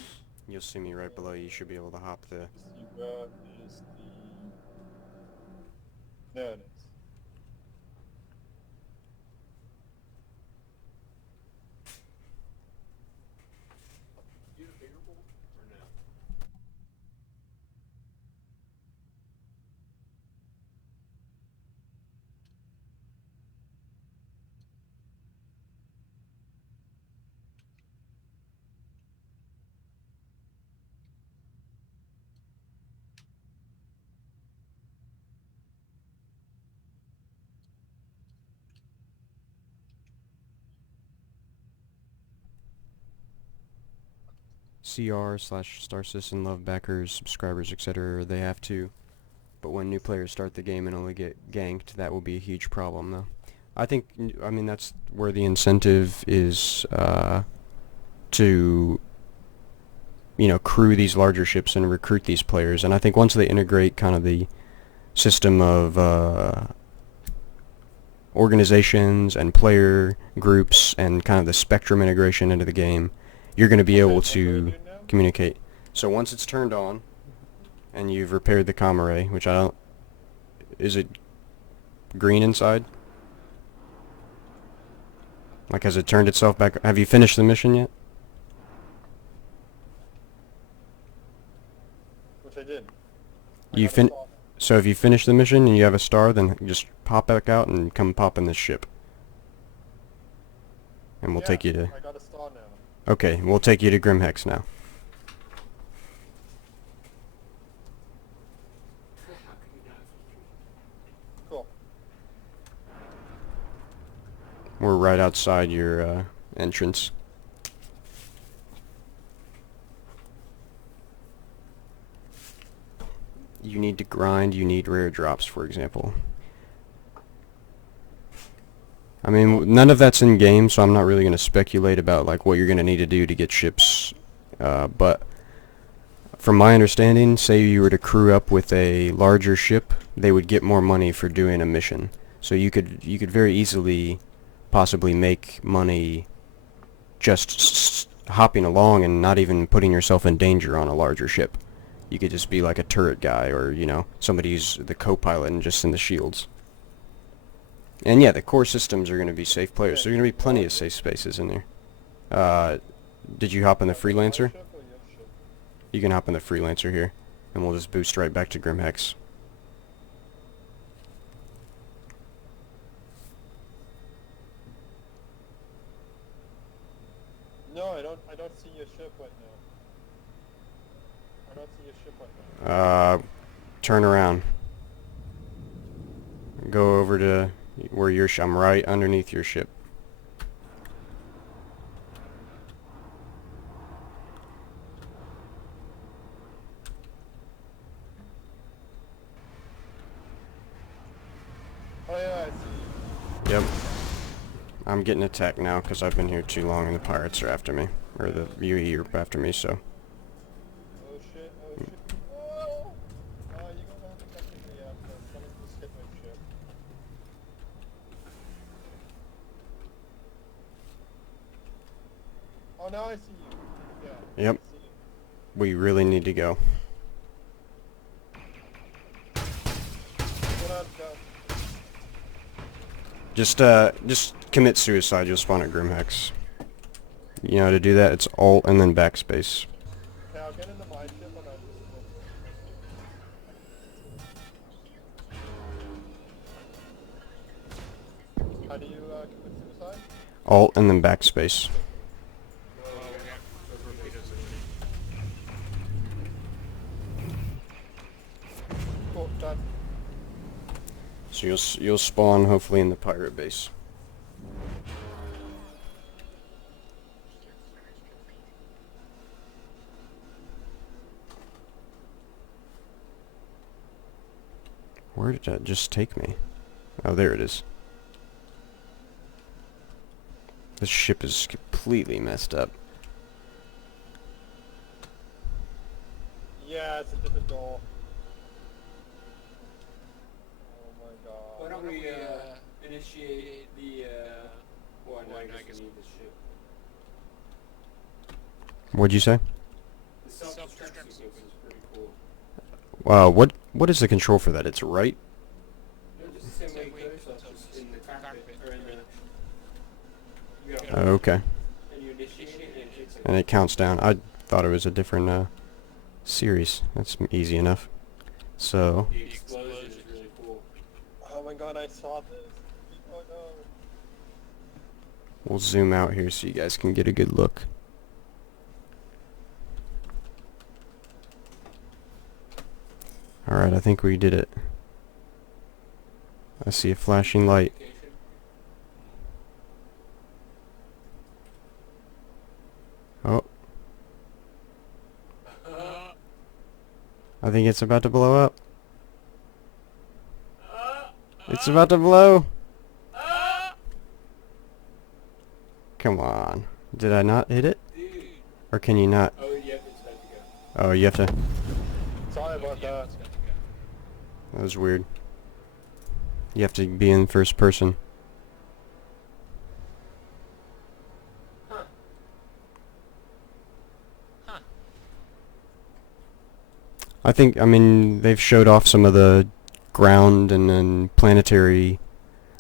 You'll see me right below you. You should be able to hop the... Where is the... There it is. CR/Star Citizen Love backers, subscribers, etc. They have to. But when new players start the game and only get ganked, that will be a huge problem, though. I mean, that's where the incentive is to, you know, crew these larger ships and recruit these players. And I think once they integrate kind of the system of organizations and player groups and kind of the spectrum integration into the game, you're going to be able to communicate. So once it's turned on and you've repaired the comm array, which I don't... Is it green inside? Like, has it turned itself back? Have you finished the mission yet? Which I did. You So if you finish the mission and you have a star, then just pop back out and come pop in this ship. And we'll take you to... I got a star now. Okay, we'll take you to GrimHex now. Cool. We're right outside your entrance. You need to grind, you need rare drops, for example. I mean, none of that's in game, so I'm not really going to speculate about like what you're going to need to do to get ships. But from my understanding, say you were to crew up with a larger ship, they would get more money for doing a mission. So you could very easily possibly make money just hopping along and not even putting yourself in danger on a larger ship. You could just be like a turret guy, or, you know, somebody who's the co-pilot and just in the shields. And yeah, the core systems are going to be safe players, so there's going to be plenty of safe spaces in there. Did you hop in the Freelancer? You can hop in the Freelancer here, and we'll just boost right back to GrimHex. No, I don't see your ship right now. I don't see your ship right now. Turn around. Go over to where your I'm right underneath your ship. Oh yeah, I see. Yep. I'm getting attacked now because I've been here too long and the pirates are after me. Or the UE are after me, so... Oh shit, oh shit. Oh! You're gonna have to catch me up. Someone just hit my ship. Oh, now I see you. Yeah. Yep. I see you. We really need to go. What up, Doug? Just commit suicide, you'll spawn at GrimHex. You know how to do that? It's Alt and then backspace. Okay, I'll get into my ship and I'll just... How do you commit suicide? Alt and then backspace. Cool, done. So you'll spawn hopefully in the pirate base. Where did that just take me? Oh, there it is. This ship is completely messed up. Yeah, it's a different door. Oh my god. Why don't we initiate the well, no, I guess need the ship. What'd you say? The self-destruct sequence is pretty cool. Wow, what is the control for that? It's right? No, just the same way you kill yourself, just in the cockpit or in the. You Oh, okay. and you initiate it, and it hits And it counts down. I thought it was a different series. That's easy enough. So the explosion is really cool. Oh my god, I saw this. Oh no. we'll zoom out here so you guys can get a good look. Alright, I think we did it. I see a flashing light. Oh. I think it's about to blow up. It's about to blow. Come on. Did I not hit it? Or can you not? Oh, you have to. Sorry about that. That was weird. You have to be in first person. I mean, they've showed off some of the ground and planetary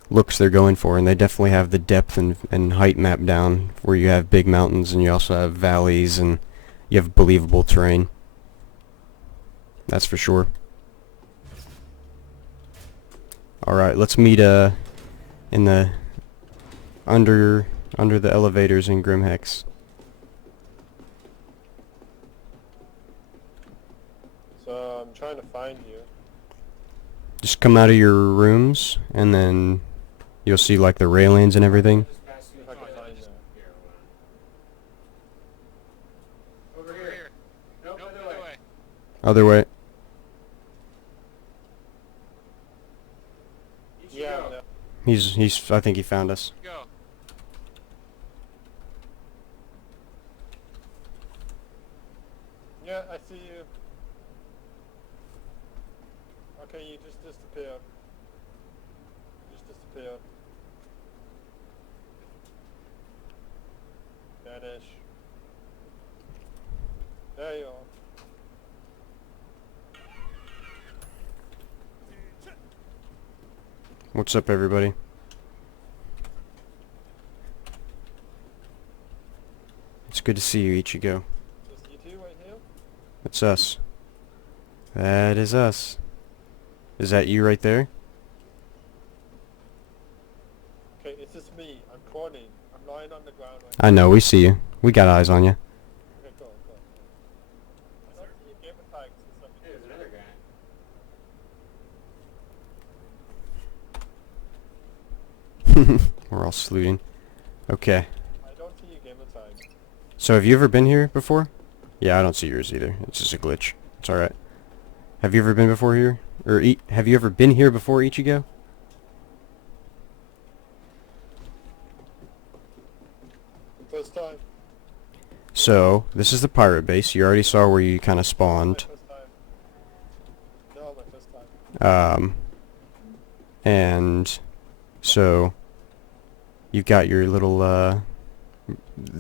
looks they're going for, and they definitely have the depth and height map down, where you have big mountains and you also have valleys and you have believable terrain. That's for sure. Alright, let's meet in the under the elevators in GrimHex. So I'm trying to find you. Just come out of your rooms and then you'll see like the railings and everything. If I can find that. Over here. Nope, other way. Other way. Yeah, no. He's I think he found us. Go. Yeah, I see you. Okay, you just disappeared. Just disappeared. Vanish. There you are. What's up, everybody? It's good to see you, Ichigo. Just you two right here? It's us. That is us. Is that you right there? Okay, it's just me. I'm crawling. I'm lying on the ground right I know, we see you. We got eyes on you. now. Okay, cool. I don't see your gamer tags or something. There's another guy. We're all saluting. Okay. I don't see your gamer tag. So have you ever been here before? Yeah, I don't see yours either. It's just a glitch. It's alright. Have you ever been before here? Or have you ever been here before, Ichigo? First time. So, this is the pirate base. You already saw where you kind of My spawned. first time. No, my first time. And so you've got your little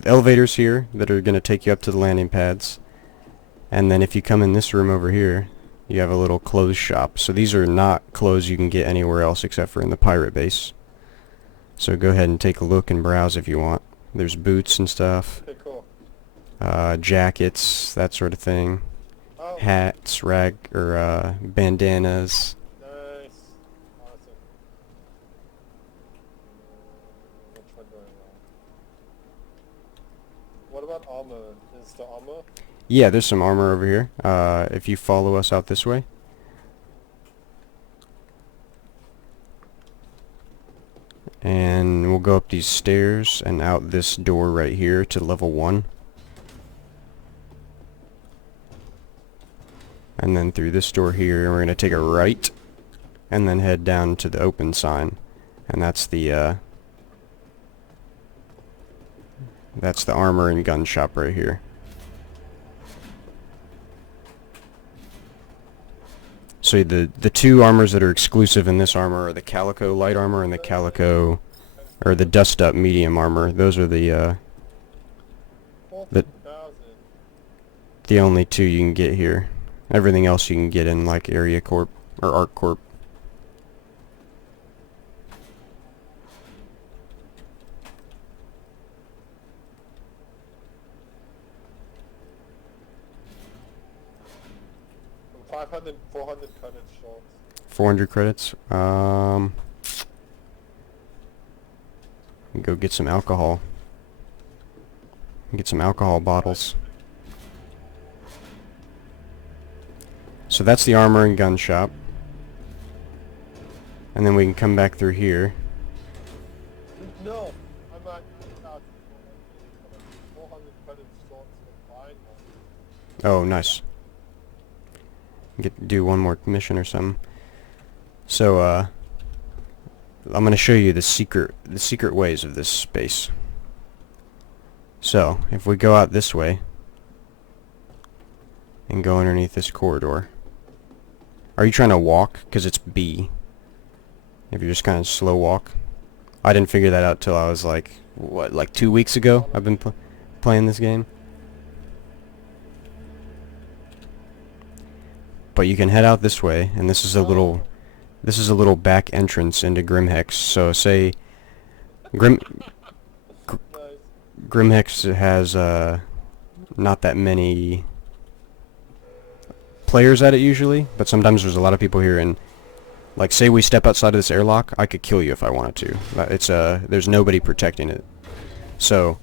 elevators here that are going to take you up to the landing pads. And then if you come in this room over here, you have a little clothes shop. So these are not clothes you can get anywhere else except for in the pirate base. So go ahead and take a look and browse if you want. There's boots and stuff, Okay, cool. jackets, that sort of thing, Oh, hats, bandanas. nice. Awesome. Which one do I want? What about armor? Is the armor? Yeah, there's some armor over here. If you follow us out this way. And we'll go up these stairs and out this door right here to level 1. And then through this door here, we're going to take a right and then head down to the open sign. And that's the armor and gun shop right here. So the two armors that are exclusive in this armor are the Calico light armor and the Calico, or the dust up medium armor. Those are the 14,000. the only two you can get here. Everything else you can get in like Area Corp or Arc Corp. From 500, 400 credits short. 400 credits. Go get some alcohol. Get some alcohol bottles. So that's the armor and gun shop. And then we can come back through here. No, I'm at 400 credits short to buy one. Oh, nice. do one more mission or something. So I'm gonna show you the secret ways of this space. So if we go out this way and go underneath this corridor. Are you trying to walk? Because it's B. If you're just kind of slow walk. I didn't figure that out till I was like, what, like 2 weeks ago I've been playing this game. But you can head out this way, and this is a little back entrance into GrimHex. So say GrimHex has not that many players at it usually, but sometimes there's a lot of people here, and like say we step outside of this airlock, I could kill you if I wanted to. It's there's nobody protecting it. So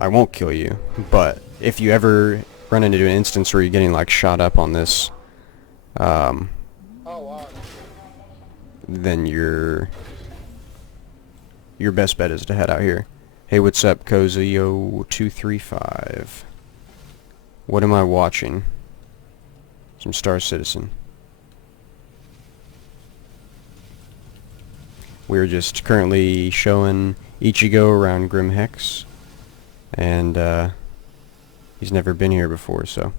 I won't kill you, but if you ever run into an instance where you're getting like shot up on this, then your best bet is to head out here. Hey, what's up, Kozio235? What am I watching? Some Star Citizen. We're just currently showing Ichigo around GrimHex, and he's never been here before, so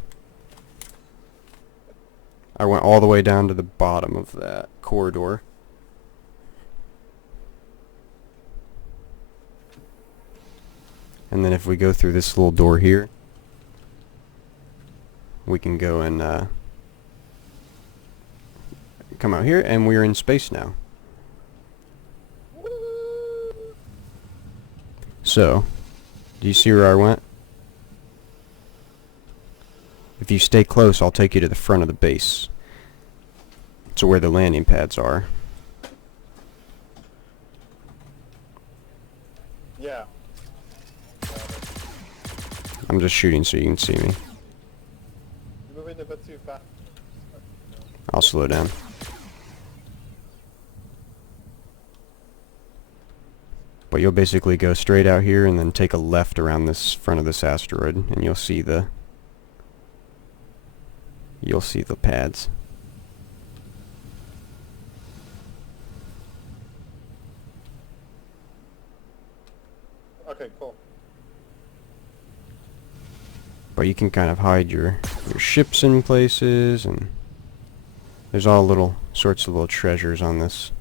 I went all the way down to the bottom of that corridor. And then if we go through this little door here, we can go and come out here, and we're in space now. So, do you see where I went? If you stay close, I'll take you to the front of the base, to where the landing pads are. Yeah. I'm just shooting so you can see me. You're moving a bit too fast. I'll slow down. But you'll basically go straight out here and then take a left around this front of this asteroid, and you'll see the pads. Okay, cool. But you can kind of hide your ships in places, and there's all sorts of little treasures on this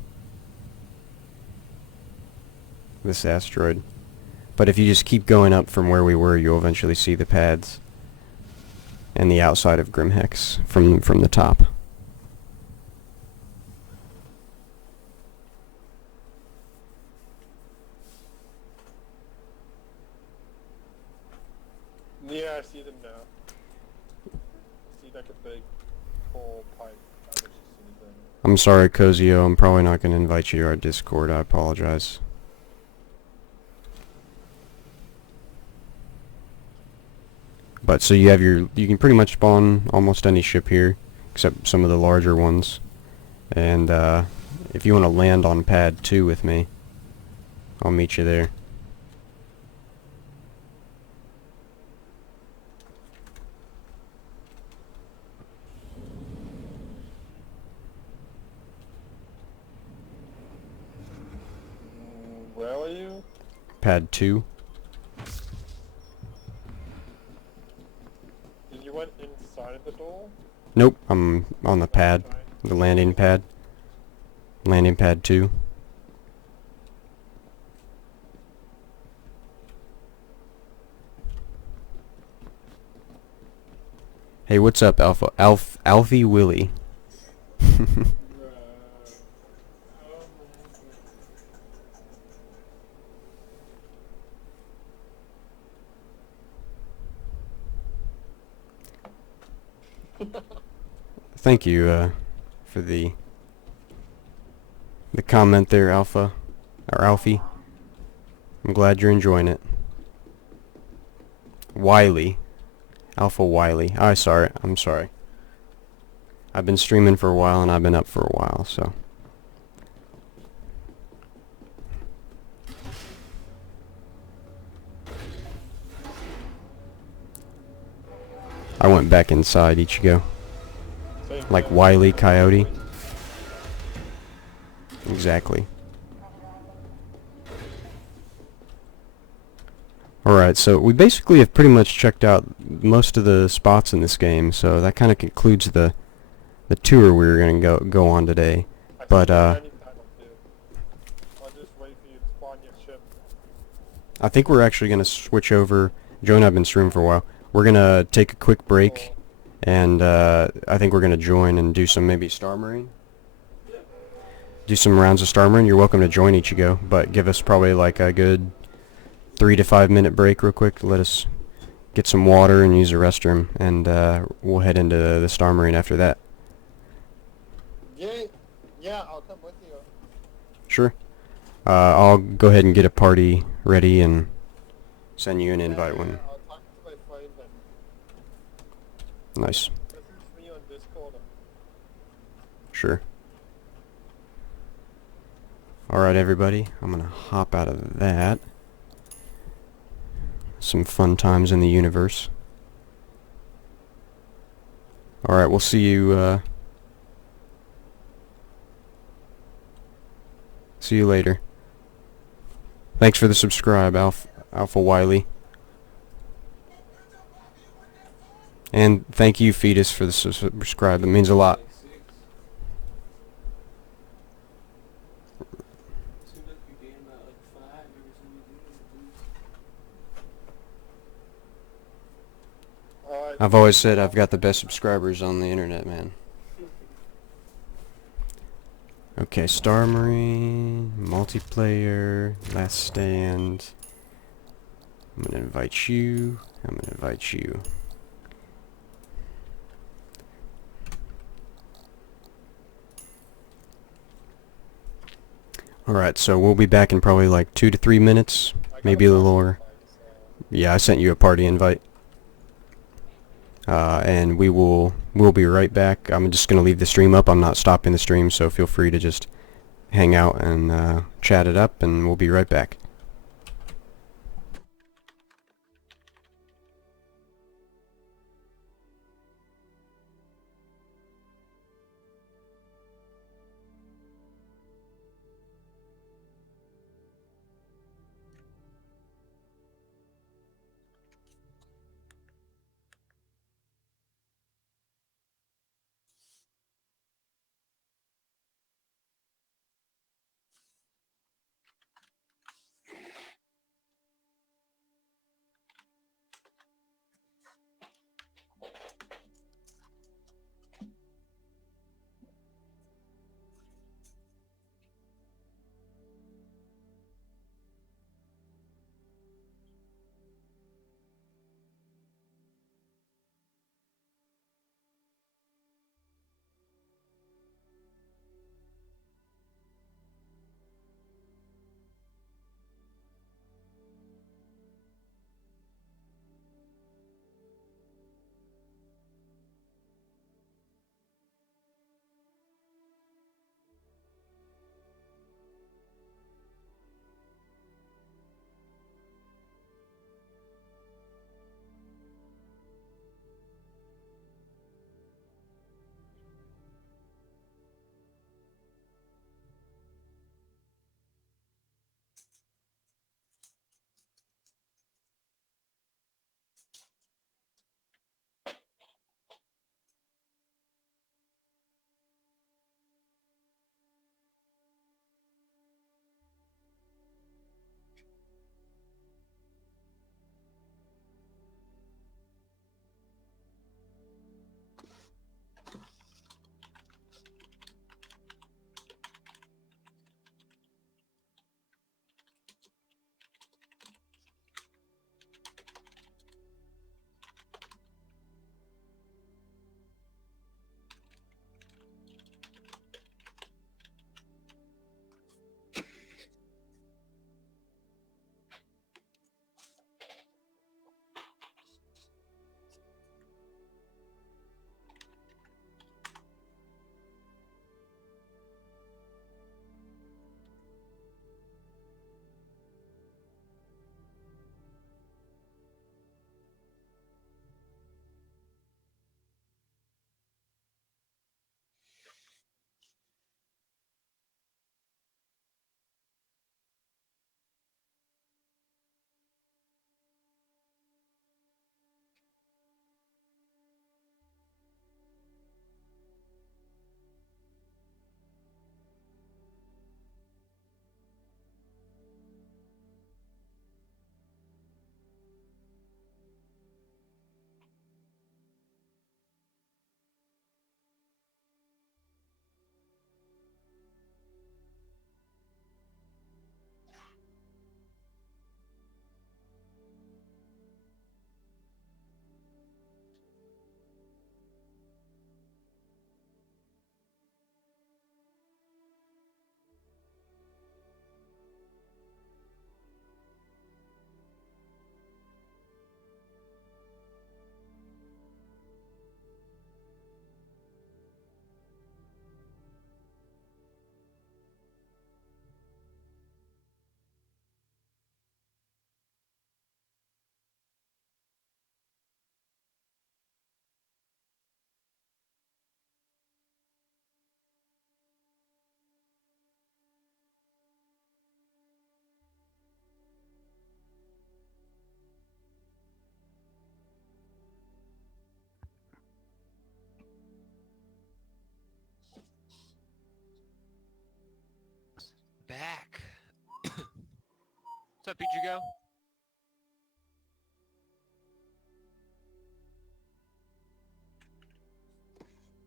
asteroid. But if you just keep going up from where we were, you'll eventually see the pads and the outside of GrimHex from the top. Yeah, I see them now. See like a big coal pipe. I was just seeing them. I'm sorry, Kozio, I'm probably not going to invite you to our Discord. I apologize. But so you can pretty much spawn almost any ship here, except some of the larger ones. And if you want to land on pad 2 with me, I'll meet you there. Where are you? Pad 2. You went inside of the door? Nope, I'm on the pad. The landing pad. Landing pad 2. Hey, what's up, Alfie Willie? Thank you for the comment there, Alpha, or Alfie. I'm glad you're enjoying it. Wiley, Alpha Wiley. I'm sorry. I've been streaming for a while, and I've been up for a while, so. I went back inside Ichigo. Same Like thing. Wile E. Coyote. Exactly. Alright, so we basically have pretty much checked out most of the spots in this game, so that kind of concludes the tour we were going to go on today. I can But do it anytime, dude. I'll just wait for you to spawn your ship. I think we're actually going to switch over. Joe and I have been streaming for a while. We're going to take a quick break, and I think we're going to join and do some maybe Star Marine. Do some rounds of Star Marine. You're welcome to join Ichigo, but give us probably like a good 3 to 5 minute break real quick. Let us get some water and use the restroom, and we'll head into the Star Marine after that. Yeah, I'll come with you. Sure. I'll go ahead and get a party ready and send you an invite when. I'll talk to my friend and Nice. message me on Discord. Sure. Alright everybody, I'm gonna hop out of that. Some fun times in the universe. Alright, we'll see you later. Thanks for the subscribe, Alpha Wiley. And thank you, Fetus, for the subscribe. It means a lot. Alright. I've always said I've got the best subscribers on the internet, man. Okay, Star Marine, multiplayer, last stand. I'm gonna invite you. I'm gonna invite you. Alright, so we'll be back in probably like 2 to 3 minutes, maybe a little longer. Yeah, I sent you a party invite. And we'll be right back. I'm just gonna leave the stream up. I'm not stopping the stream, so feel free to just hang out and chat it up, and we'll be right back. What's up, Ichigo?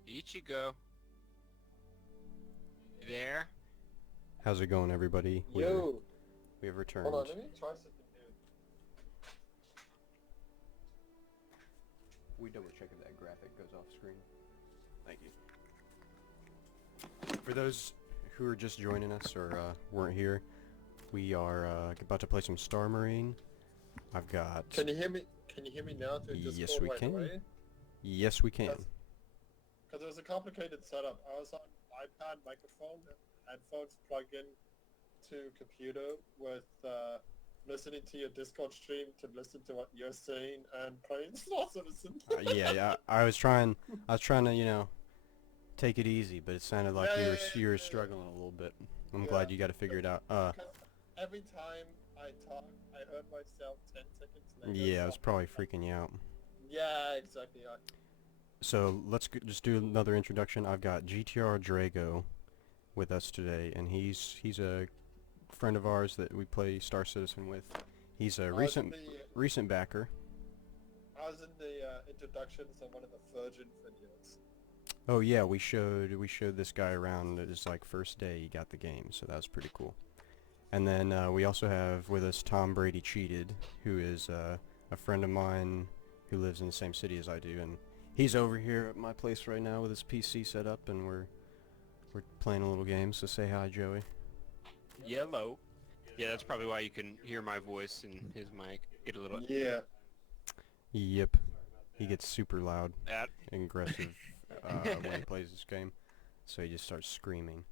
Ichigo. You there? How's it going, everybody? Yo! We have returned. Hold on, let me try something new. We double check if that graphic goes off screen. Thank you. For those who are just joining us or weren't here, we are about to play some Star Marine. I've got... Can you hear me? Can you hear me now? Through Yes, Discord we right can. away? Yes, we can. Because it was a complicated setup. I was on iPad microphone, headphones plugged in to computer with listening to your Discord stream to listen to what you're saying and playing Star Citizen. Yeah. I was trying to, you know, take it easy, but it sounded like you were struggling a little bit. I'm glad you got to figure it out. Because every time I talk, I heard myself 10 seconds later. Yeah, I was probably freaking you out. Yeah, exactly. So let's just do another introduction. I've got GTR Drago with us today, and he's a friend of ours that we play Star Citizen with. He's a recent backer. I was in the introductions of one of the Virgin videos. Oh yeah, we showed this guy around his like first day he got the game, so that was pretty cool. And then we also have with us Tombradycheated, who is a friend of mine who lives in the same city as I do, and he's over here at my place right now with his PC set up, and we're playing a little game. So say hi, Joey. Yellow. Yeah, that's probably why you can hear my voice and his mic get a little... Yeah. Yep. He gets super loud That. and aggressive when he plays this game, so he just starts screaming.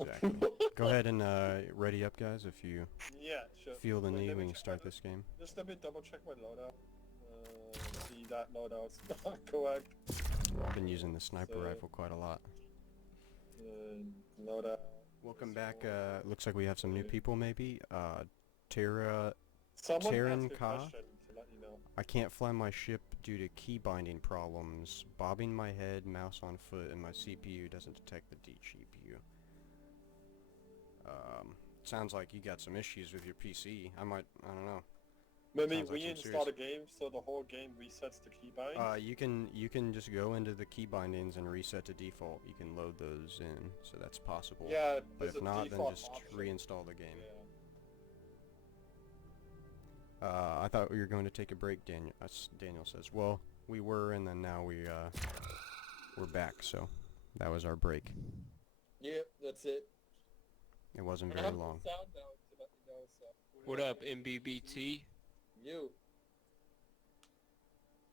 Exactly. Go ahead and ready up, guys, if you Sure. feel the Wait, need let me when you check start my- this game. Just let me double check my loadout. See, that loadout's not correct. I've been using the sniper So- rifle quite a lot. Loadout. Welcome back. Looks like we have some new people, maybe. Someone Terran asked me a Ka? question to let you know. I can't fly my ship due to key binding problems. Bobbing my head, mouse on foot, and my CPU doesn't detect the DGPU. Sounds like you got some issues with your PC. I don't know. Maybe Sounds like we some install serious- the game so the whole game resets the keybind. You can just go into the key bindings and reset to default. You can load those in, so that's possible. Yeah, But there's if a not, then default just option. reinstall the game. Yeah. I thought we were going to take a break, Daniel. Daniel says. Well, we were, and then now we're back. So that was our break. Yep, that's it. It wasn't And I very have the long. sound down to let you know, so. What up, MBBT? You.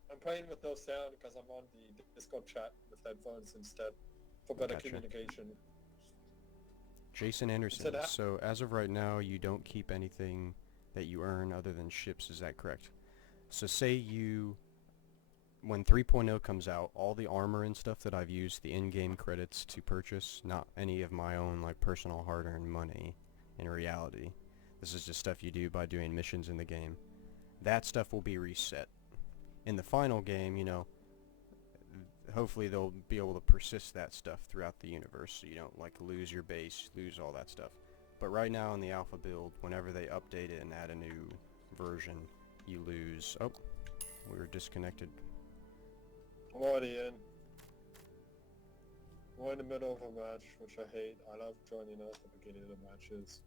I'm playing with no sound because I'm on the Discord chat with headphones instead for better Gotcha. communication. Jason Anderson. So that- So as of right now, you don't keep anything that you earn other than ships. Is that correct? So say when 3.0 comes out, all the armor and stuff that I've used the in-game credits to purchase, not any of my own like personal hard-earned money in reality. This is just stuff you do by doing missions in the game. That stuff will be reset. In the final game, you know, hopefully they'll be able to persist that stuff throughout the universe so you don't like lose your base, lose all that stuff. But right now in the alpha build, whenever they update it and add a new version, you lose... Oh, we were disconnected. I'm already in. We're in the middle of a match, which I hate. I love joining us at the beginning of the matches.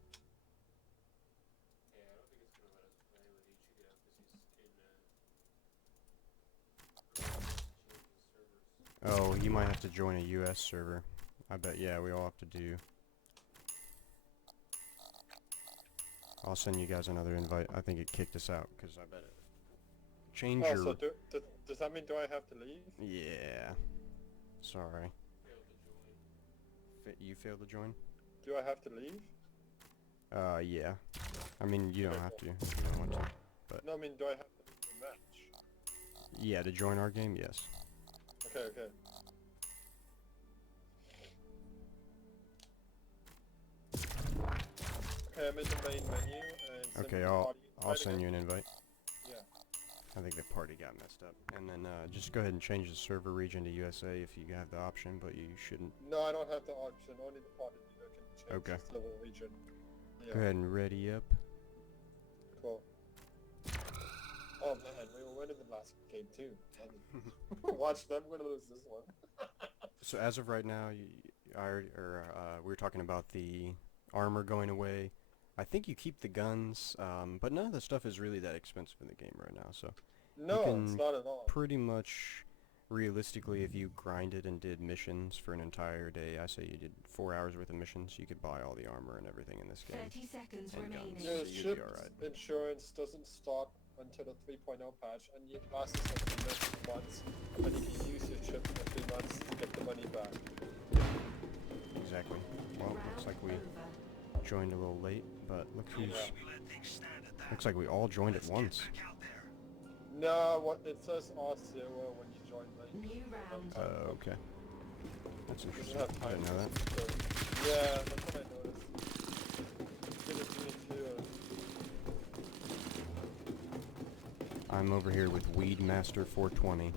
Yeah, I don't think it's going to let us play with Ichigo because he's in Oh, you might have to join a US server. I bet, yeah, we all have to do. I'll send you guys another invite. I think it kicked us out, because I bet it. Change Oh, your... so does that mean do I have to leave? Yeah. Sorry. failed to join. You failed to join? Do I have to leave? Yeah. I mean, you don't have to if you don't want to. But No, I mean, do I have to leave the match? yeah, to join our game, yes. Okay. Okay, I'm in the main menu. And Okay, I'll send you an invite. Yeah. I think the party got messed up. And then just go ahead and change the server region to USA if you have the option, but you shouldn't. No, I don't have the option. Only the party leader can change Okay. the server region. Yeah. Go ahead and ready up. Cool. Oh man, we were winning the last game too. Watch them, we're gonna lose this one. So as of right now, we were talking about the armor going away. I think you keep the guns, but none of the stuff is really that expensive in the game right now. So No, can it's not at all. pretty much, realistically, if you grinded and did missions for an entire day, I say you did 4 hours worth of missions, you could buy all the armor and everything in this game. 30 seconds And remaining. guns. The So you'd be ship's alright. insurance doesn't start until the 3.0 patch, and it lasts for 3 months, and you can use your ship for 3 months to get the money back. Exactly. Well, looks like we joined a little late, but look who's... Looks like we all joined at once. No, what it says R0 when you join late. New round. Okay. That's Doesn't interesting. have I time. didn't know that. So, yeah, that's what I noticed. Did it to me too. I'm over here with Weed Master 420.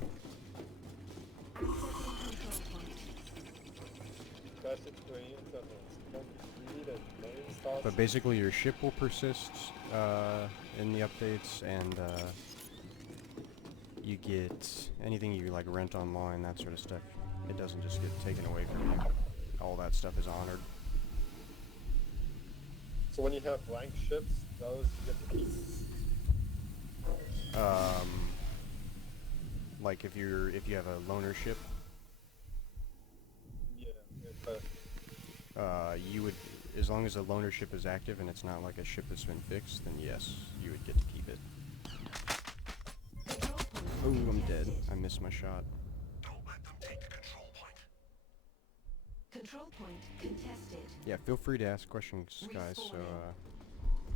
Best experience ever. Complete and main stars. But basically your ship will persist in the updates, and you get anything you like rent online, that sort of stuff. It doesn't just get taken away from you. All that stuff is honored. So when you have ranked ships, those you get to keep. Like if you have a loaner ship, Yeah, you would, as long as the loaner ship is active and it's not like a ship that's been fixed, then yes, you would get to keep it. Oh, I'm dead. I missed my shot. Don't let them take the control point. Control point contested. Yeah, feel free to ask questions, guys. So,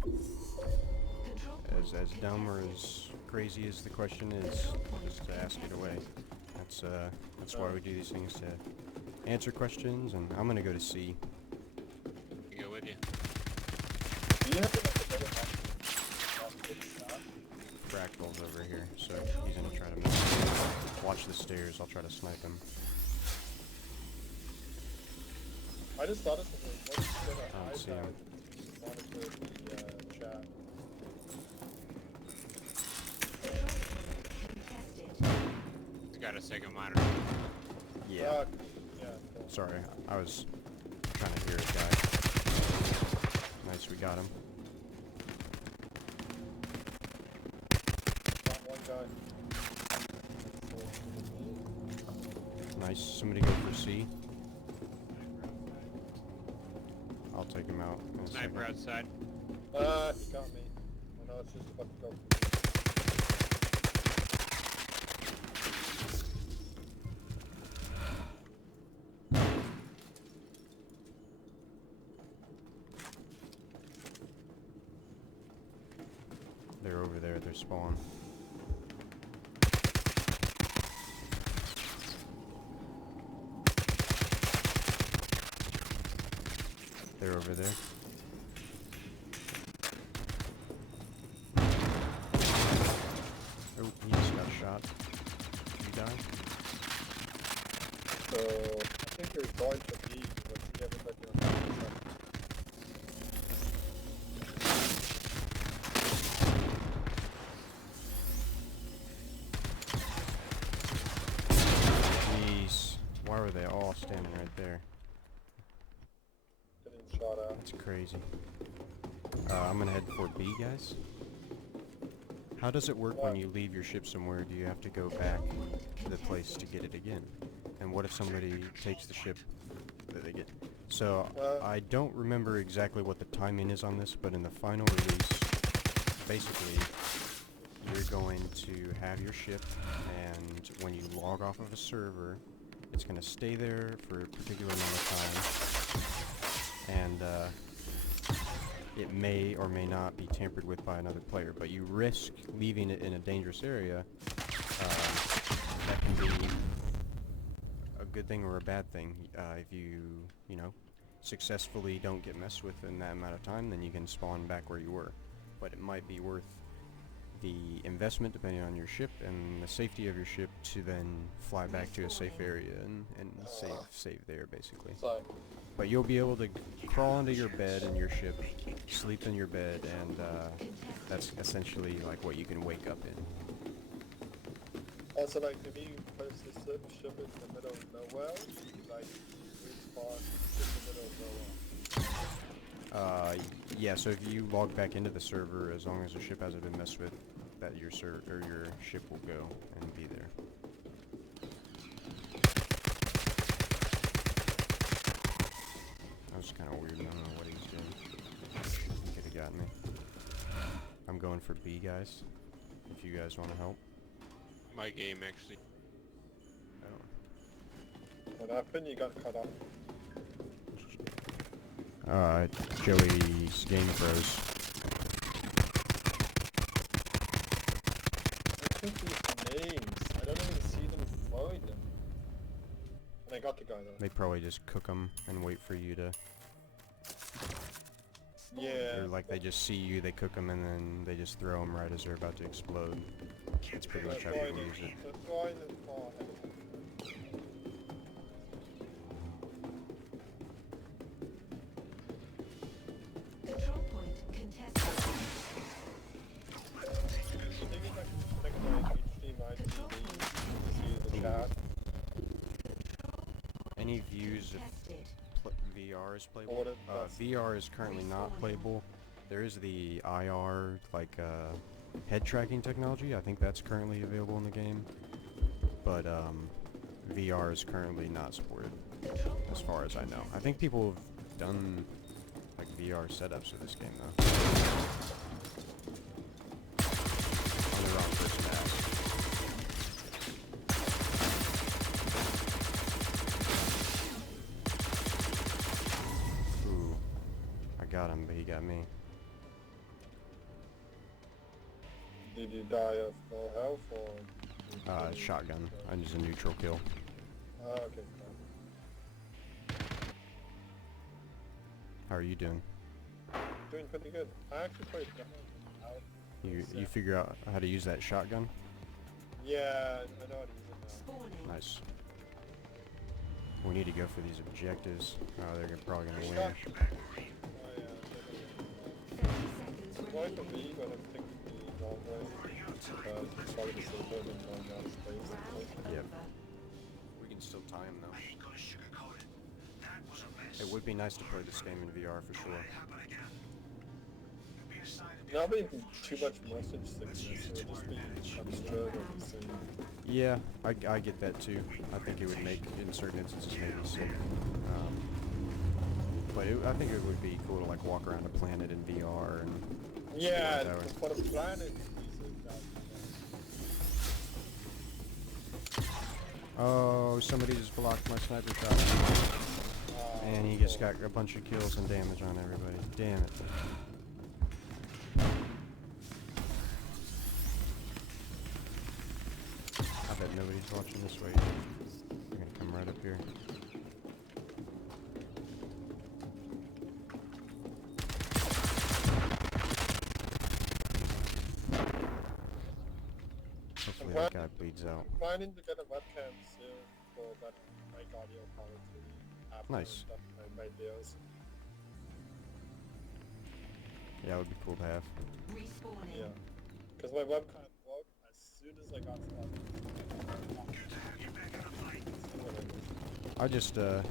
Control point as dumb or as crazy as the question is, just to ask it away. That's why we do these things, to answer questions. And I'm gonna go to C. We go with you. Do you have to make a better option? Fractal's over here, so he's gonna try to miss. Watch the stairs. I'll try to snipe him. I just thought of something. What if you get I an don't see him. iPad monitor the chat? contested. He's got a second monitor. Yeah. Yeah, cool. Sorry, I was trying to hear a guy. Nice, we got him. Got one guy. Nice. Somebody go for C. I'll take him out in a Sniper second. outside. He got me. I know it's just about to go. They're over there. They're spawn. They're over there. Oh, he just got shot. Did you die? So I think you're going to B. Let's see everybody on the side. Jeez. Why were they all standing right there? Getting shot at. That's crazy. I'm gonna head for B, guys. How does it work when you leave your ship somewhere? Do you have to go back to the place to get it again? And what if somebody takes the ship that they get? So, I don't remember exactly what the timing is on this, but in the final release, basically, you're going to have your ship, and when you log off of a server, it's going to stay there for a particular amount of time, and it may or may not be tampered with by another player, but you risk leaving it in a dangerous area. That can be a good thing or a bad thing. If you successfully don't get messed with in that amount of time, then you can spawn back where you were. But it might be worth the investment depending on your ship and the safety of your ship to then fly back to a safe area and save there basically. So, But you'll be able to crawl into your bed in your ship, sleep in your bed, and that's essentially like what you can wake up in. also, like, if you place the ship in the middle of nowhere, you, like, respawn in the middle of nowhere. Yeah, so if you log back into the server, as long as the ship hasn't been messed with, that your ship will go and be there. That was kind of weird. I don't know what he was doing. He could have got me. I'm going for B, guys. If you guys want to help. My game actually. Oh. What happened? You got cut off. Joey's game froze. I took these names. I don't even see them throwing them. And I got the guy though. They probably just cook them and wait for you to. Yeah. Or like they just see you, they cook them, and then they just throw them right as they're about to explode. That's pretty much how people use it. They're throwing them far ahead of time. Control point contested. Maybe I can connect my HDMI TV to see the chat. Any views if Tested. VR is playable? What if that's- VR is currently not playable. There is the IR, like, head tracking technology. I think that's currently available in the game. But, VR is currently not supported, as far as I know. I think people have done, like, VR setups for this game, though. I'm the wrong person to ask. Ooh. I got him, but he got me. Did you die of no health or? Shotgun. I just a neutral kill. Ah, okay. How are you doing? Doing pretty good. I actually played out. You figure out how to use that shotgun? Yeah, I know how to use it now. Spawning. Nice. We need to go for these objectives. Oh, they're probably gonna win. Oh yeah, definitely. 30 seconds Going for remaining. B, but I'm taking the long way. It's probably the safer than going out of space. Round Yep. over. We can still tie him though. Ain't gonna sugarcoat it. That was a mess. It would be nice to play this game in VR for sure. Let it happen again. It'll be a sign of Not being too much motion sickness, it would just be absurd of the same. Yeah, I get that too. I think it would make, in certain instances, maybe sick. But I think it would be cool to like walk around a planet in VR and. Yeah, that way. for the planet, Oh, somebody just blocked my sniper shot. And he just got a bunch of kills and damage on everybody. Damn it. I bet nobody's watching this way. They're gonna come right up here. Hopefully that guy bleeds out. I'm planning to get a webcam soon for better mic audio quality after Nice. stuff my videos. Yeah, it would be cool to have. Respawning. Yeah. Because my webcam broke as soon as I got started. I just, I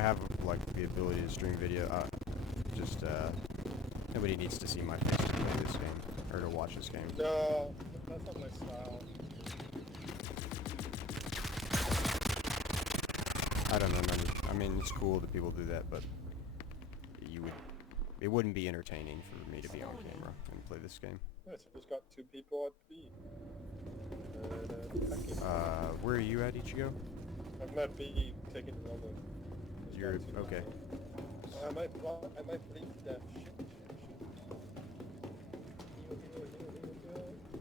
have, like, the ability to stream video. Nobody needs to see my face to play this game, or to watch this game. No, that's not my style. I don't know, I mean, it's cool that people do that, but it wouldn't be entertaining for me to be on camera and play this game. Nice, I just got 2 people at B. Attacking. Where are you at, Ichigo? I'm at B taking the over. Just You're, got 2 okay. people. I might bleed to death. Shit.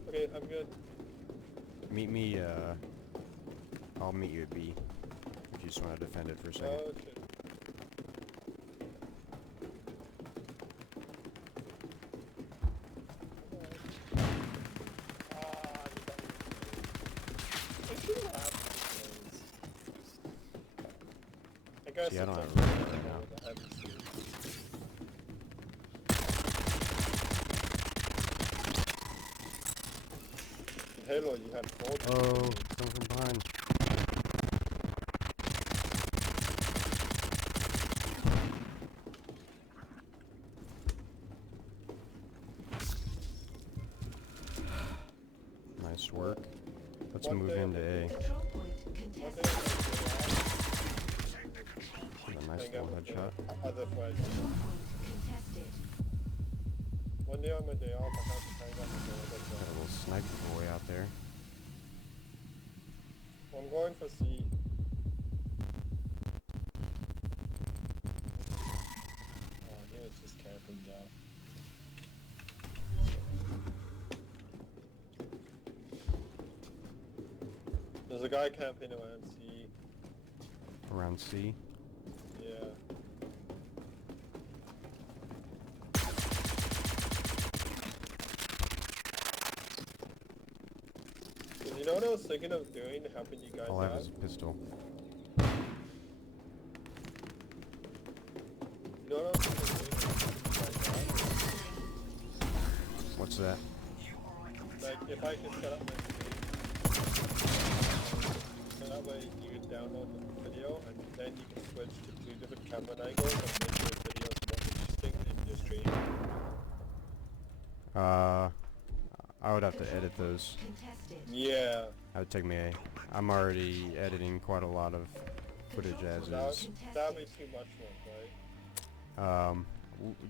Okay, I'm good. Meet me, I'll meet you at B, if you just want to defend it for a second. Oh shit. I guess See, I don't it's have like a right now. with the heavy suit. In Halo, you had 4. Oh, coming from behind. Nice work. Let's One move day into A. Control point One day contested. A nice hang out little with the headshot. other friends. Control point contested. One day on my day off, I have to hang out with the other Got a friends. little sniper boy out there. I'm going for C. Oh, he was just camping now. There's a guy camping around C. Around C. Yeah. You know what I was thinking of doing, helping you guys All I have out? is a pistol. You know what I was thinking of doing, helping you guys out? What's that? Like, if I can set up my screen, so that way you can download the video, and then you can switch to 2 different camera angles and make your videos more interesting in your stream. I would have to edit those. Contested. Yeah. That would take me I'm already editing quite a lot of footage as is. That'd be too much work, right?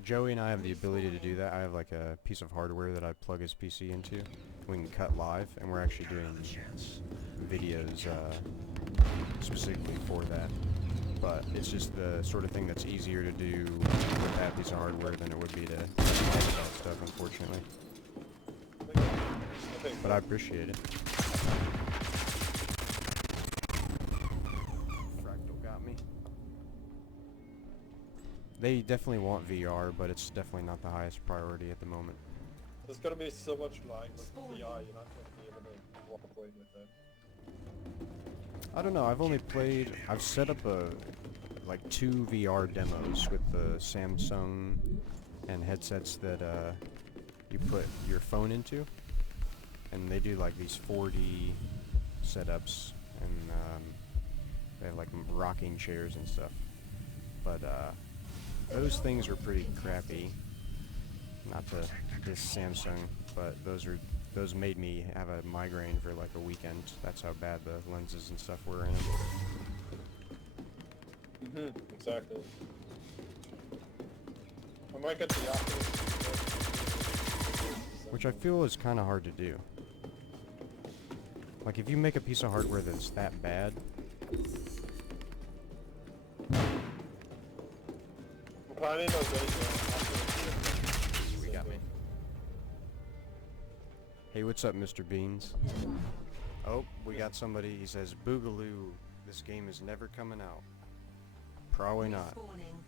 Joey and I have the ability to do that. I have like a piece of hardware that I plug his PC into. We can cut live, and we're actually doing videos specifically for that. But it's just the sort of thing that's easier to do with that piece of hardware than it would be to edit that stuff, unfortunately. But I appreciate it. Fractal got me. They definitely want VR, but it's definitely not the highest priority at the moment. There's gonna be so much lag with VR, you're not gonna be able to walk away with it. I don't know, I've set up like 2 VR demos with the Samsung and headsets that you put your phone into, and they do like these 4D setups, and they have like rocking chairs and stuff. But those things are pretty crappy. Not to diss Samsung, but those made me have a migraine for like a weekend. That's how bad the lenses and stuff were in them. Exactly. I might get the Oculus. Which I feel is kind of hard to do. Like if you make a piece of hardware that's that bad, I'm planning on getting the Oculus. we got me. Hey, what's up, Mr. Beans? Oh, we got somebody. He says, "Boogaloo, this game is never coming out." Probably not. Spawning.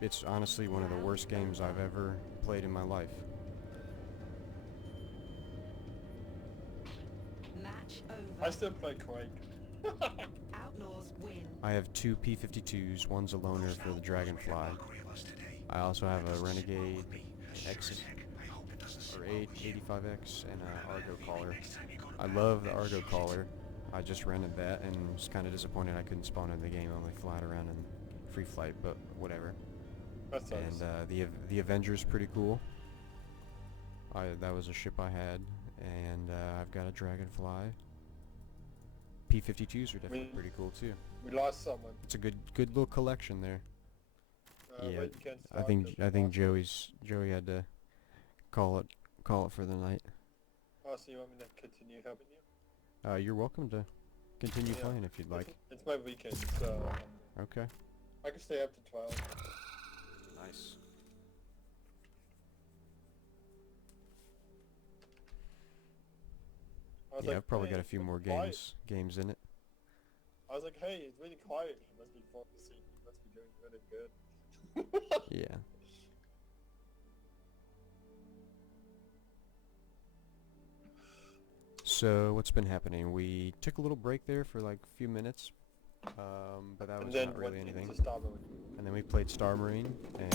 It's honestly one of the worst games I've ever played in my life. Match over. I still play Quake. Outlaws win. I have 2 P-52s, one's a loaner for the Dragonfly. I also have a Renegade X or 85X and a Argo Caller. I love the Argo Caller. I just rented that and was kind of disappointed I couldn't spawn in the game. I only fly it around in free flight, but whatever. That's nice. And the Avenger's pretty cool. That was a ship I had, and I've got a Dragonfly. P-52s are definitely pretty cool too. We lost someone. It's a good little collection there. Yeah, Wait, you can't I start think 'cause we lost Joey had to call it for the night. Oh, so you want me to continue helping you? You're welcome to continue Yeah. playing if you'd like. It's my weekend, so Okay. I can stay up to 12. Nice. I was Yeah, like, I've probably "Hey, got a few it's more quiet." games in it. I was like, hey, it's really quiet. You must be focusing. You must be doing really good. Yeah. So what's been happening? We took a little break there for like a few minutes But that And was then not really went anything. into Star Marine. And then we played Star Marine, and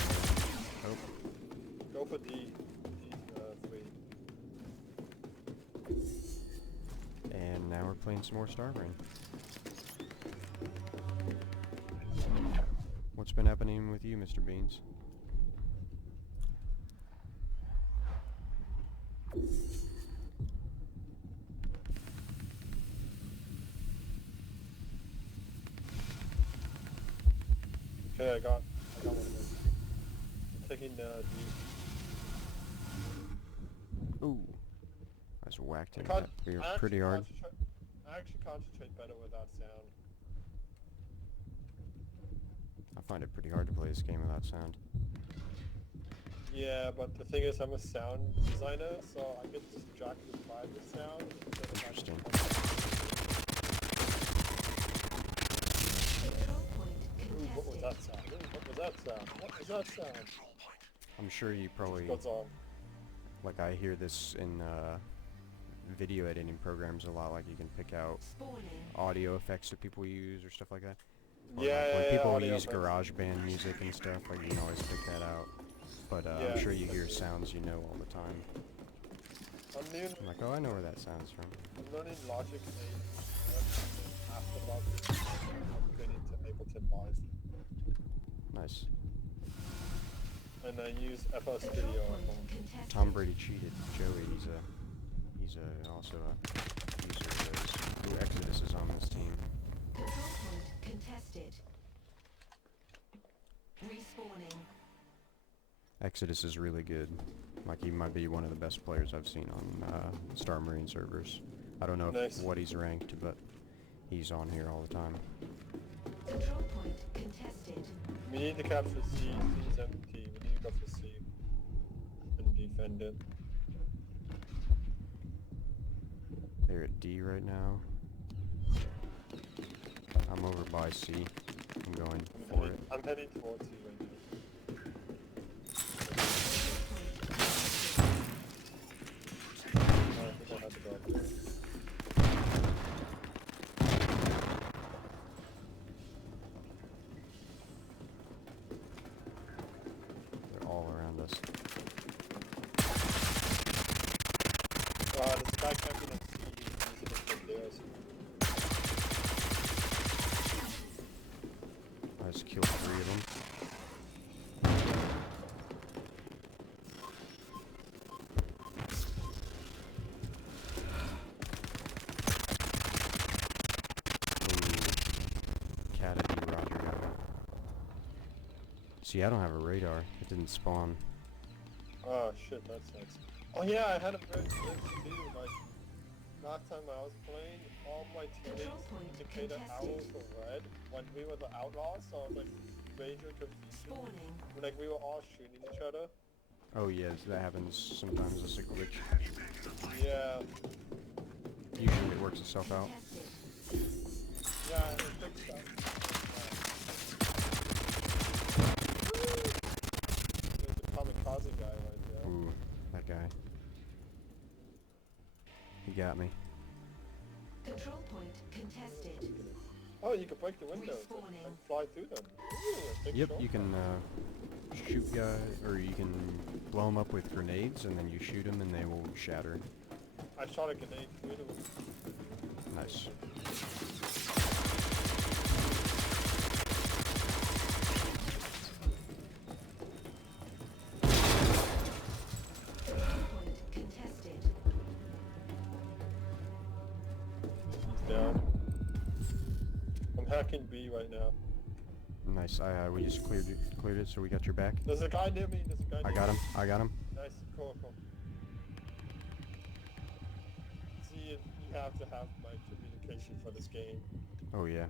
oh, Go for D3. and now we're playing some more Star Marine. What's been happening with you, Mr. Beans? Okay, I got one of them. I'm taking the D. Ooh, I was whacked in I that beer pretty hard. I actually concentrate better without sound. I find it pretty hard to play this game without sound. Yeah, but the thing is, I'm a sound designer, so I get distracted by the sound instead of Interesting. Control point Ooh, what was contested. that sound? Ooh, what was that sound? What was that sound? I'm sure you probably, What's on? like I hear this in video editing programs a lot, like you can pick out Spawning. audio effects that people use or stuff like that. Or Yeah, like when yeah, people audio use effects. GarageBand music and stuff, like you can always pick that out. But Yeah. I'm sure you hear sounds you know all the time. I'm learning, I'm like, oh, I know where that sounds from. I'm learning Logic 8 after Logic upgrading to Ableton Live. Nice. And I use FL Studio Control at point home. contested. Tombradycheated. Joey, he's also a user of those. Ooh, Exodus is on this team. Control point contested. Respawning. Exodus is really good. Like, he might be one of the best players I've seen on Star Marine servers. I don't know Nice. what he's ranked, but he's on here all the time. Control point contested. We need to capture C. C is empty. We need to go for C and defend it. They're at D right now. I'm over by C. I'm going for it. I'm heading towards C right now. I think I have to go up there. They're all around us. There's a guy camping at C. He's in the stairs. I just killed 3 of them. See, I don't have a radar. It didn't spawn. Oh shit, that sucks. Oh yeah, I had a very good too. Like last time I was playing, all my teammates indicated arrows were red when we were the outlaws, so I was like major confusion. Spawning. Like we were all shooting each other. Oh yes, that happens sometimes. It's a glitch. Yeah. Usually it works itself out. Contested. Yeah, it fixed that. There's a kamikaze guy right there. Ooh, that guy. He got me. Control point contested. Oh, you can break the windows Respawning. and fly through them. Ooh, a big Yep, shot. you can shoot guys, or you can blow them up with grenades, and then you shoot them and they will shatter. I shot a grenade through the window. Nice. Control point contested. He's down. I'm hacking B right now. Nice. We just cleared it, so we got your back. There's a guy near me. There's a guy near I got me. him. I got him. Nice. Cool, cool. See, you have to have my communication for this game. Oh yeah,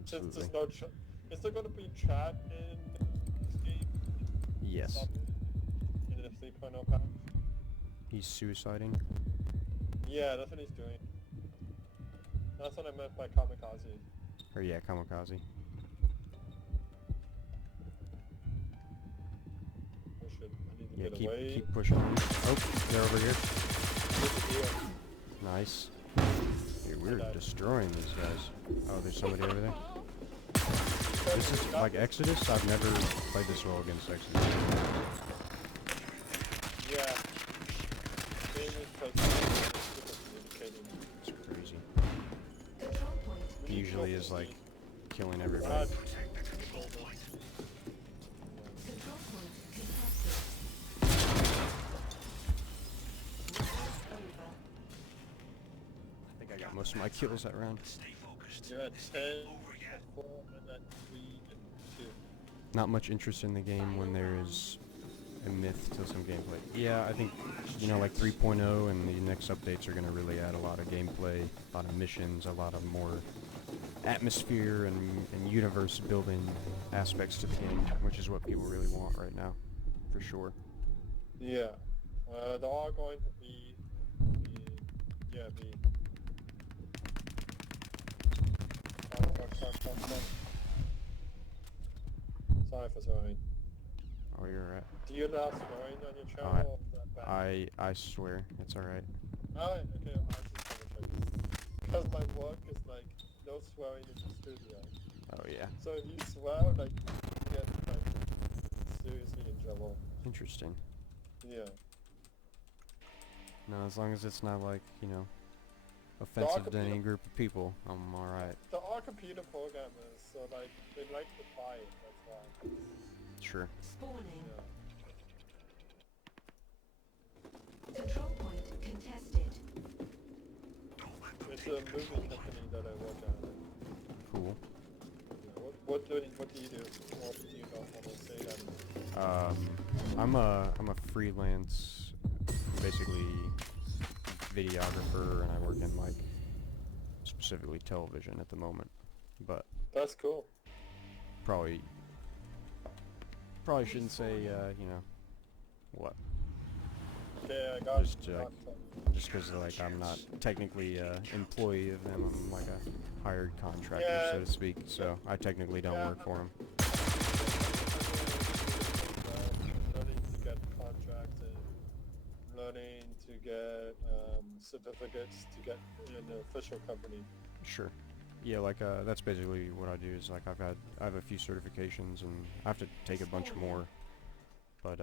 Just, absolutely. there's no is there going to be chat in this game? Yes. In the 3.0 patch? He's suiciding. Yeah, that's what he's doing. That's what I meant by kamikaze. Or yeah, kamikaze. Oh shit, I need to Yeah, get away. keep pushing them. Oh, they're over here. Here's the deal. Nice. Here we're destroying these guys. Oh, there's somebody over there. This is like Exodus. I've never played this well against Exodus. Yeah. Game is communicating. It's crazy. Control point. Usually is like killing everybody. Control point contested. Over. I think I got most of my kills that round. You're at 10, 4, and then 3, and 2. Not much interest in the game when there is a myth to some gameplay. Yeah, I think, you know, like 3.0 and the next updates are going to really add a lot of gameplay, a lot of missions, a lot of more atmosphere and universe building aspects to the game, which is what people really want right now, for sure. Yeah. There are going to be Sorry for swearing. Oh, you're right. Do you allow swearing on your channel? Or is that bad? I swear, it's alright. Alright, okay, I just want to check. Because my work is like, no swearing in the studio. Oh yeah. So if you swear, like, you get like, seriously in trouble. Interesting. Yeah. No, as long as it's not like, you know, offensive to any group of people, I'm alright. There are computer programmers, so like, they like to fight, that's why. Sure. Spawning. Yeah. Control point contested. It's a movie company that I work at. Cool. Yeah, what do you do? Or do you not want to say that? I'm a freelance, basically videographer, and I work in like specifically television at the moment. But That's cool. probably shouldn't say you know what. Okay, I got Just it. just because like I'm not technically employee of them, I'm like a hired contractor, Yeah. so to speak. So I technically don't Yeah. work for them. Learning to get contracts and learning to get certificates to get in an official company. Sure. Yeah, like that's basically what I do. Is like I have a few certifications and I have to take a bunch more, but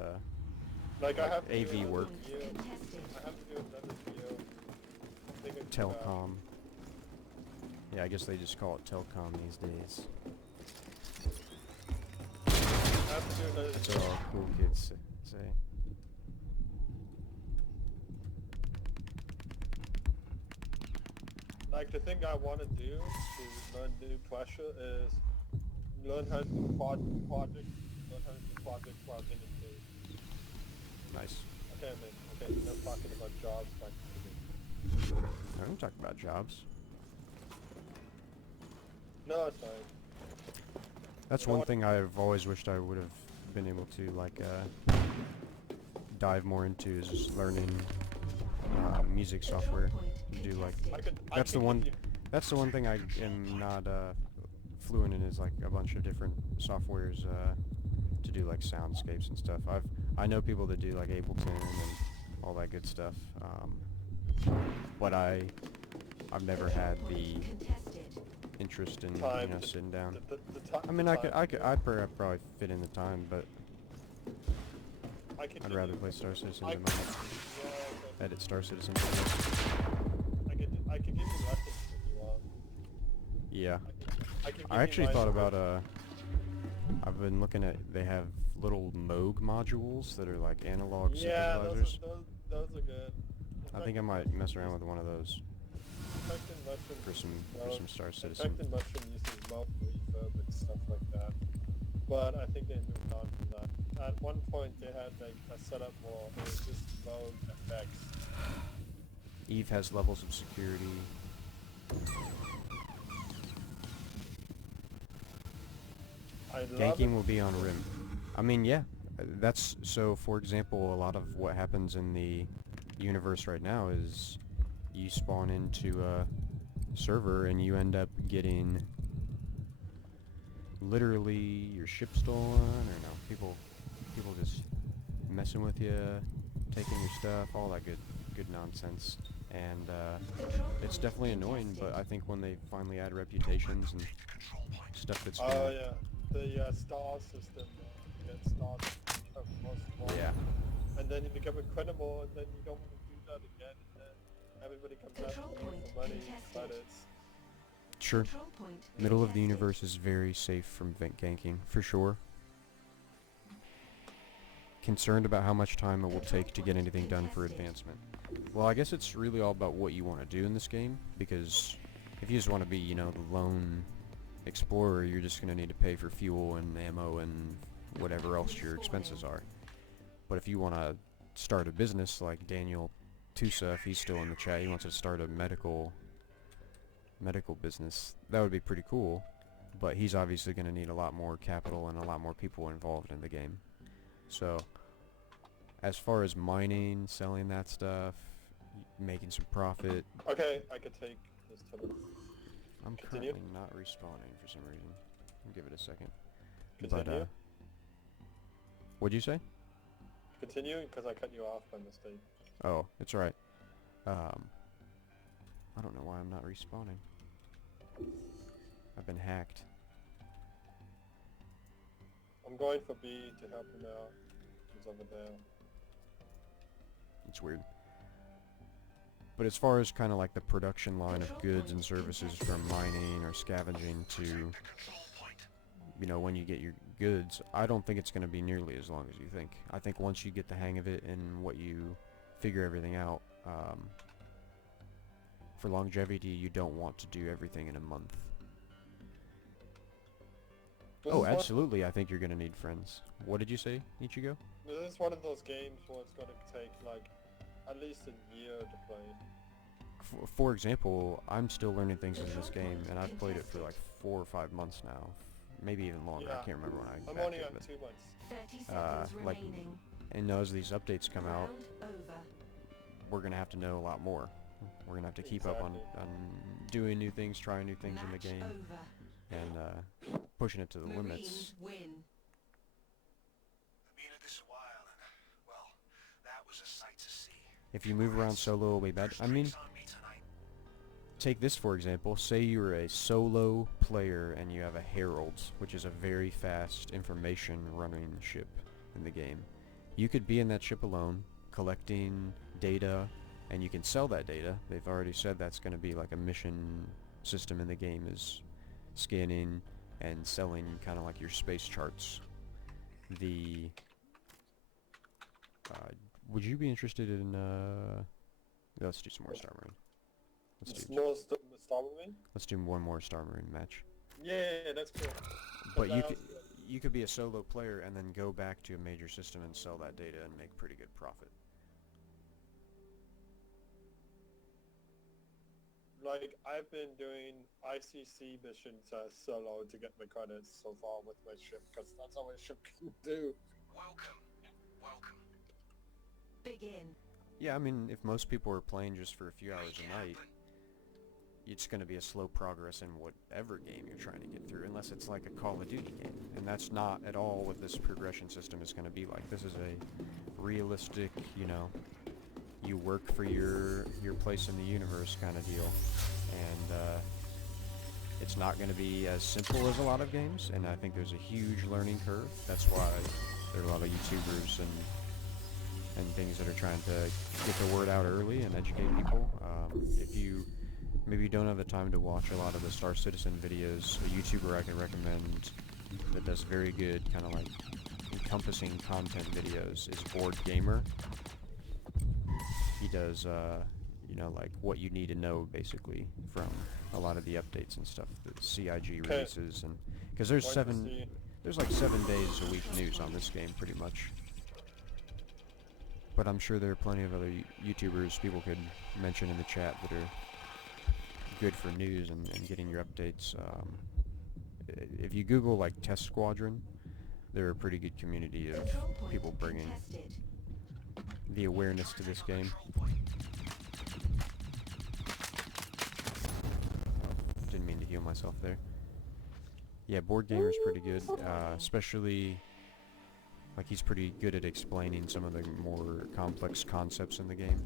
Like I have to AV do another work. video. Contested. I have to do another video. thinking about- telecom. Yeah, I guess they just call it telecom these days. I have to do another That's video. what all cool kids say. Like the thing I want to do to learn new pressure is learn how to do project while getting paid. Nice. Okay, man. Okay, I'm talking about jobs back to the I don't talk about jobs. No, it's fine. That's You know one what? thing I've always wished I would have been able to like dive more into, is just learning music software. Do like that's the one. That's the one thing I am not fluent in, is like a bunch of different softwares to do like soundscapes and stuff. I know people that do like Ableton and all that good stuff, but I've never had the interest in Time. sitting down. I The mean, time. I'd probably fit in the time, but I can I'd give rather you- play Star Citizen I than can- yeah, okay. edit Star Citizen videos. I can give you lessons if you want. Yeah. I can give I you actually my- thought about I've been looking at, they have little Moog modules that are like analog Yeah, synthesizers. those are good. I think I might mess around with one of those Infected Mushroom for some Star Citizen. Infected Mushroom uses Moog reverb and stuff like that. But I think they moved on from that. At one point they had like a setup where it was just Moog effects. Eve has levels of security. I love Ganking it. will be on Rim. I mean, yeah. That's, so for example, a lot of what happens in the universe right now is you spawn into a server and you end up getting literally your ship stolen, or no, people just messing with you, taking your stuff, all that good nonsense. and Control it's point definitely annoying. contested. But I think when they finally add reputations and stuff that's Oh gonna, yeah, the star system. You get stars of most of all. yeah, And then you become a criminal, and then you don't want to do that again, and then everybody comes after Control you point for money, contested. credits. sure. Control point Middle of the contested. universe is very safe from ganking, for sure. Concerned about how much time it will take to get anything done for advancement. Well, I guess it's really all about what you want to do in this game, because if you just want to be, you know, the lone explorer, you're just going to need to pay for fuel and ammo and whatever else your expenses are. But if you want to start a business like Daniel Tusa, if he's still in the chat, he wants to start a medical business, that would be pretty cool. But he's obviously going to need a lot more capital and a lot more people involved in the game. So, as far as mining, selling that stuff, making some profit, Okay, I could take this tunnel. I'm Continue. currently not respawning for some reason. I'll give it a second. Continue. But, what'd you say? Continue, because I cut you off by mistake. Oh, it's alright. I don't know why I'm not respawning. I've been hacked. I'm going for B to help him out. He's over there. It's weird. But as far as kind of like the production line of goods and services from mining or scavenging to, you know, when you get your goods, I don't think it's going to be nearly as long as you think. I think once you get the hang of it and what you figure everything out, for longevity, you don't want to do everything in a month. This Oh, is one- absolutely, I think you're going to need friends. What did you say, Ichigo? This is one of those games where it's going to take like at least a year to play. For example, I'm still learning things in this game, and I've played it for like 4 or 5 months now. Maybe even longer, I Yeah. can't remember when I I'm backed only it, on but 2 months. 30 seconds like, remaining. and as these updates come out, Round over. we're going to have to know a lot more. We're going to have to keep up on doing new things, trying new things in the Match game, over. and pushing it to the limits. Marines win. Been at this a while, and, well, that was a sight to see. If you move around solo, it'll be bad. I mean, On me tonight. take this for example. Say you're a solo player and you have a Herald, which is a very fast information running ship in the game. You could be in that ship alone, collecting data, and you can sell that data. They've already said that's going to be like a mission system in the game, is scanning and selling kind of like your space charts. The would you be interested in let's do some more Star Marine. Star Marine? Let's do one more Star Marine match. Yeah, that's cool. But That sounds good. you could be a solo player and then go back to a major system and sell that data and make pretty good profit. Like, I've been doing ICC missions as solo to get my credits so far with my ship, because that's all my ship can do. Welcome. Welcome. Begin. Yeah, I mean, if most people are playing just for a few hours a night, it's going to be a slow progress in whatever game you're trying to get through, unless it's like a Call of Duty game. And that's not at all what this progression system is going to be like. This is a realistic, you know, you work for your place in the universe kind of deal. And it's not going to be as simple as a lot of games, and I think there's a huge learning curve. That's why there are a lot of YouTubers and things that are trying to get the word out early and educate people. If you maybe don't have the time to watch a lot of the Star Citizen videos, a YouTuber I can recommend that does very good kind of like encompassing content videos is Board Gamer. He does, you know, like what you need to know basically from a lot of the updates and stuff, the CIG Okay. releases, and because there's Going to see- there's like 7 days a week news on this game pretty much. But I'm sure there are plenty of other YouTubers people could mention in the chat that are good for news and getting your updates. If you Google like Test Squadron, they're a pretty good community of Control point people bringing contested. the awareness to this game. Didn't mean to heal myself there. Yeah, Board Gamer's pretty good, especially like he's pretty good at explaining some of the more complex concepts in the game.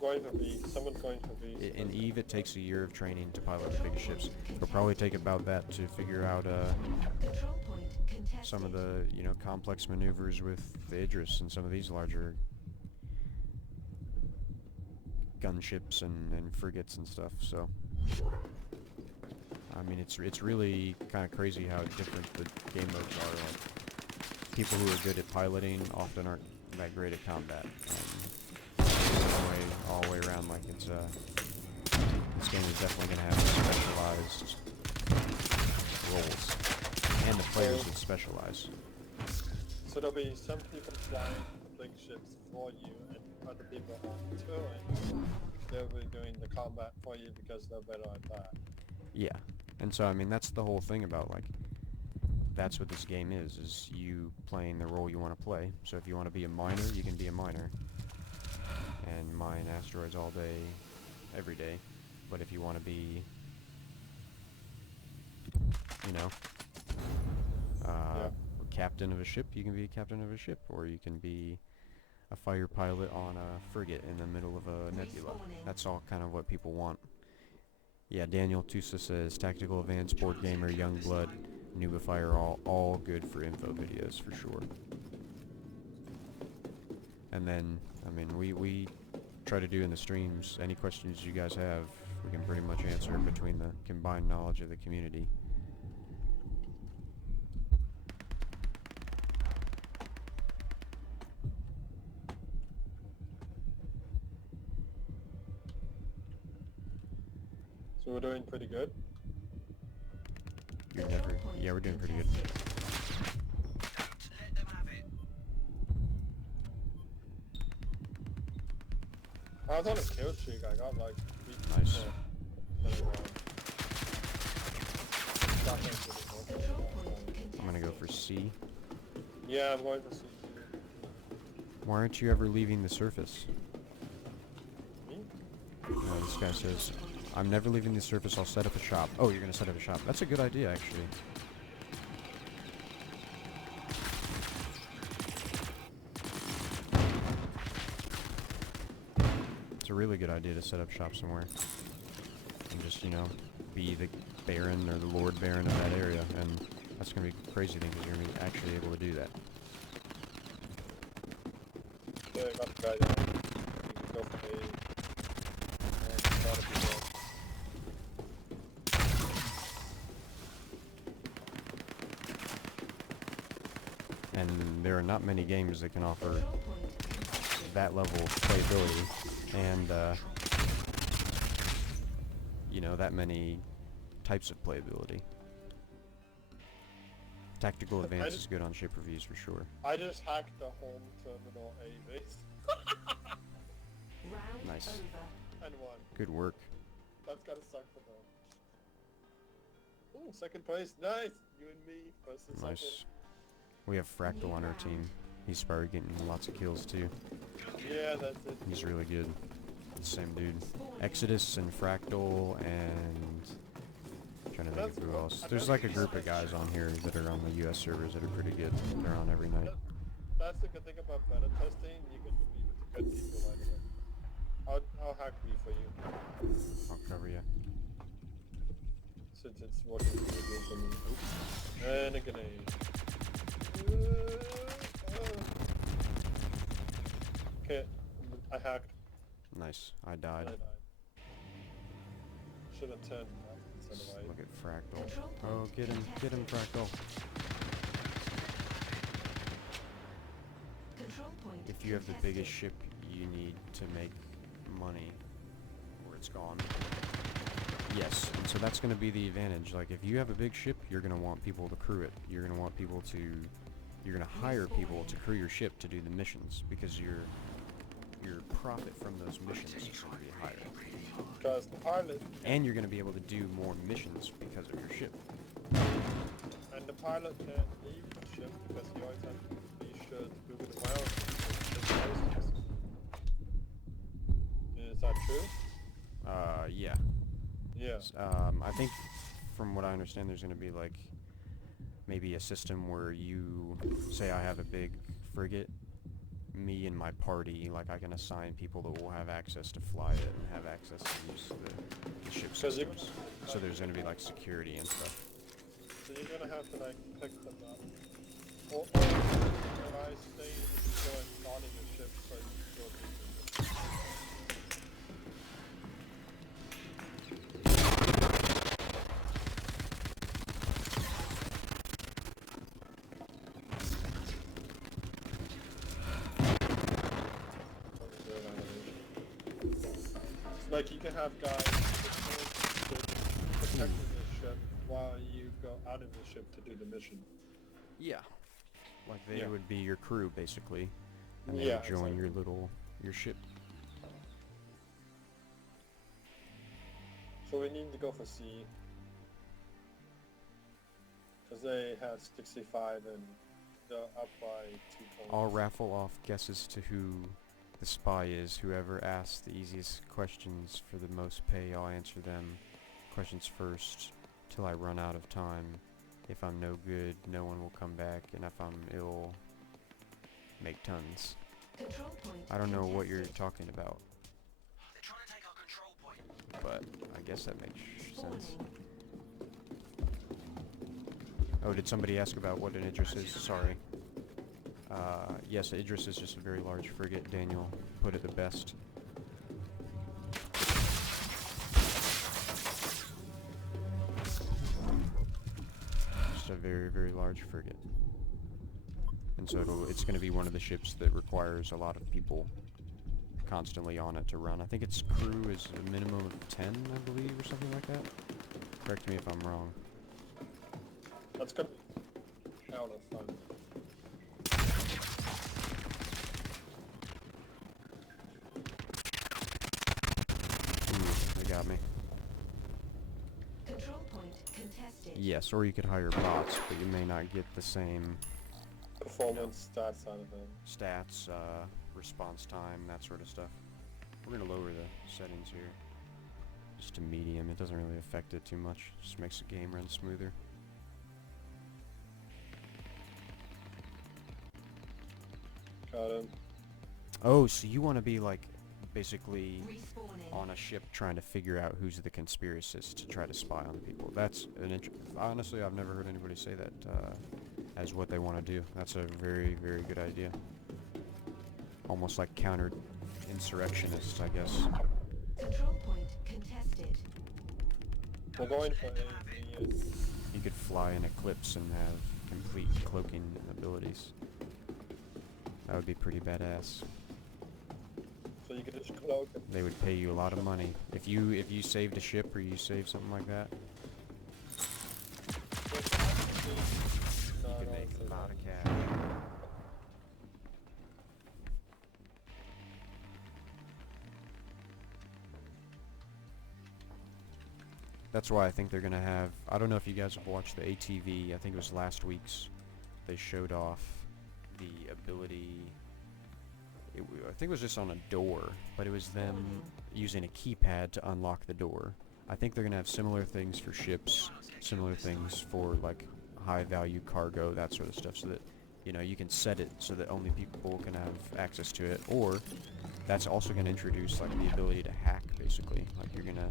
going for B. Someone's going for B. In EVE, it takes a year of training to pilot the biggest ships. It'll probably take about that to figure out Control point contested. some of the, you know, complex maneuvers with the Idris and some of these larger gunships and frigates and stuff. So, I mean, it's really kind of crazy how different the game modes are. Like, people who are good at piloting often aren't that great at combat. All the way around, like it's this game is definitely going to have specialized roles, and the players will specialize. So there'll be some people flying the big ships for you, and other people on touring. They'll be doing the combat for you because they're better at that. Yeah, and so I mean that's the whole thing about, like, that's what this game is you playing the role you want to play. So if you want to be a miner, you can be a miner and mine asteroids all day, every day. But if you want to be, you know, captain of a ship, you can be a captain of a ship, or you can be a fighter pilot on a frigate in the middle of a nebula. That's all kind of what people want. Yeah, Daniel Tusa says, Tactical Advanced, Board Gamer, Youngblood, Nubifier, all good for info videos, for sure. And then, I mean, we try to do in the streams, any questions you guys have, we can pretty much answer between the combined knowledge of the community. So we're doing pretty good. You're never, yeah, we're doing pretty good. Don't let them have it. I was on a kill streak. I got like 3 Nice. I'm gonna go for C. Yeah, I'm going for C. Why aren't you ever leaving the surface? Me? No, this guy says, I'm never leaving the surface, I'll set up a shop. Oh, you're gonna set up a shop. That's a good idea, actually. It's a really good idea to set up shop somewhere. And just, you know, be the Baron or the Lord Baron of that area. And that's gonna be a crazy thing, because you're gonna be actually able to do that. Yeah, I got the guy there. You can go for A. And a lot of people. And there are not many games that can offer that level of playability and you know, that many types of playability. Tactical Advance is good on ship reviews for sure. I just hacked the home terminal A base. Round Nice. over. And won. Good work. That's gotta suck for them. Ooh, second place. Nice! You and me. First and Nice. second. We have Fractal on our team. He's probably getting lots of kills too. Yeah, that's it. He's really good. Same dude. Exodus and Fractal and trying to think of who else. There's like a group of guys on here that are on the US servers that are pretty good. They're on every night. That's the good thing about beta testing. You can be with the good people right away. I'll hack B for you. I'll cover you. Since it's working pretty good for me. Oops. And a grenade. Okay, I hacked. Nice. I died. I died. Should have turned left instead of right. Look at Fractal. Oh, get him, Fractal. Control point If you have the contested. biggest ship, you need to make money, or it's gone. Yes, and so that's going to be the advantage. Like, if you have a big ship, you're going to want people to crew it. You're going to want people to... You're going to hire people to crew your ship to do the missions, because your profit from those missions is going to be higher. Because the pilot And you're going to be able to do more missions because of your ship. and the pilot can't leave the ship because he always has to be sure to move it around. Is that true? Yeah. Yeah. I think, from what I understand, there's going to be, like, maybe a system where you say I have a big frigate, me and my party, like I can assign people that will have access to fly it and have access to use the ship systems. So there's gonna be like security and stuff. So you're gonna have to like pick them up. Or I stay going starting the ship so you can go do the like you can have guys protecting the ship while you go out of the ship to do the mission. Yeah. Like they would be your crew basically. And they Yeah, would join exactly. your ship. So we need to go for C. Because they have 65 and they're up by 2 points. I'll raffle off guesses to who the spy is. Whoever asks the easiest questions for the most pay, I'll answer them questions first till I run out of time. If I'm no good, no one will come back, and if I'm ill, make tons. Control point I don't know what you're contested. talking about, They're trying to take our control point. but I guess that makes sense. Warning. Oh, did somebody ask about what an Idris is? Sorry. Yes, Idris is just a very large frigate. Daniel put it the best. Just a very, very large frigate. And so it's going to be one of the ships that requires a lot of people constantly on it to run. I think its crew is a minimum of 10, I believe, or something like that. Correct me if I'm wrong. That's gonna be hell of fun. Ooh, they got me. Control point contested. Yes, or you could hire bots, but you may not get the same Performance stats out of them. stats, response time, that sort of stuff. We're gonna lower the settings here just to medium. It doesn't really affect it too much. Just makes the game run smoother. Got him. Oh, so you want to be like basically Respawning. on a ship trying to figure out who's the conspiracist to try to spy on people. That's an honestly, I've never heard anybody say that as what they want to do. That's a very, very good idea. Almost like counter-insurrectionists, I guess. Control point contested. We're going for A. You could fly an Eclipse and have complete cloaking abilities. That would be pretty badass. So you can just cloak it. They would pay you a lot of money if you saved a ship or you saved something like that. You could make a lot of cash. That's why I think they're gonna have. I don't know if you guys have watched the ATV. I think it was last week's. They showed off the ability. I think it was just on a door, but it was them using a keypad to unlock the door. I think they're gonna have similar things for ships, similar things for like high value cargo, that sort of stuff, so that you can set it so that only people can have access to it. Or that's also gonna introduce like the ability to hack, basically. Like you're gonna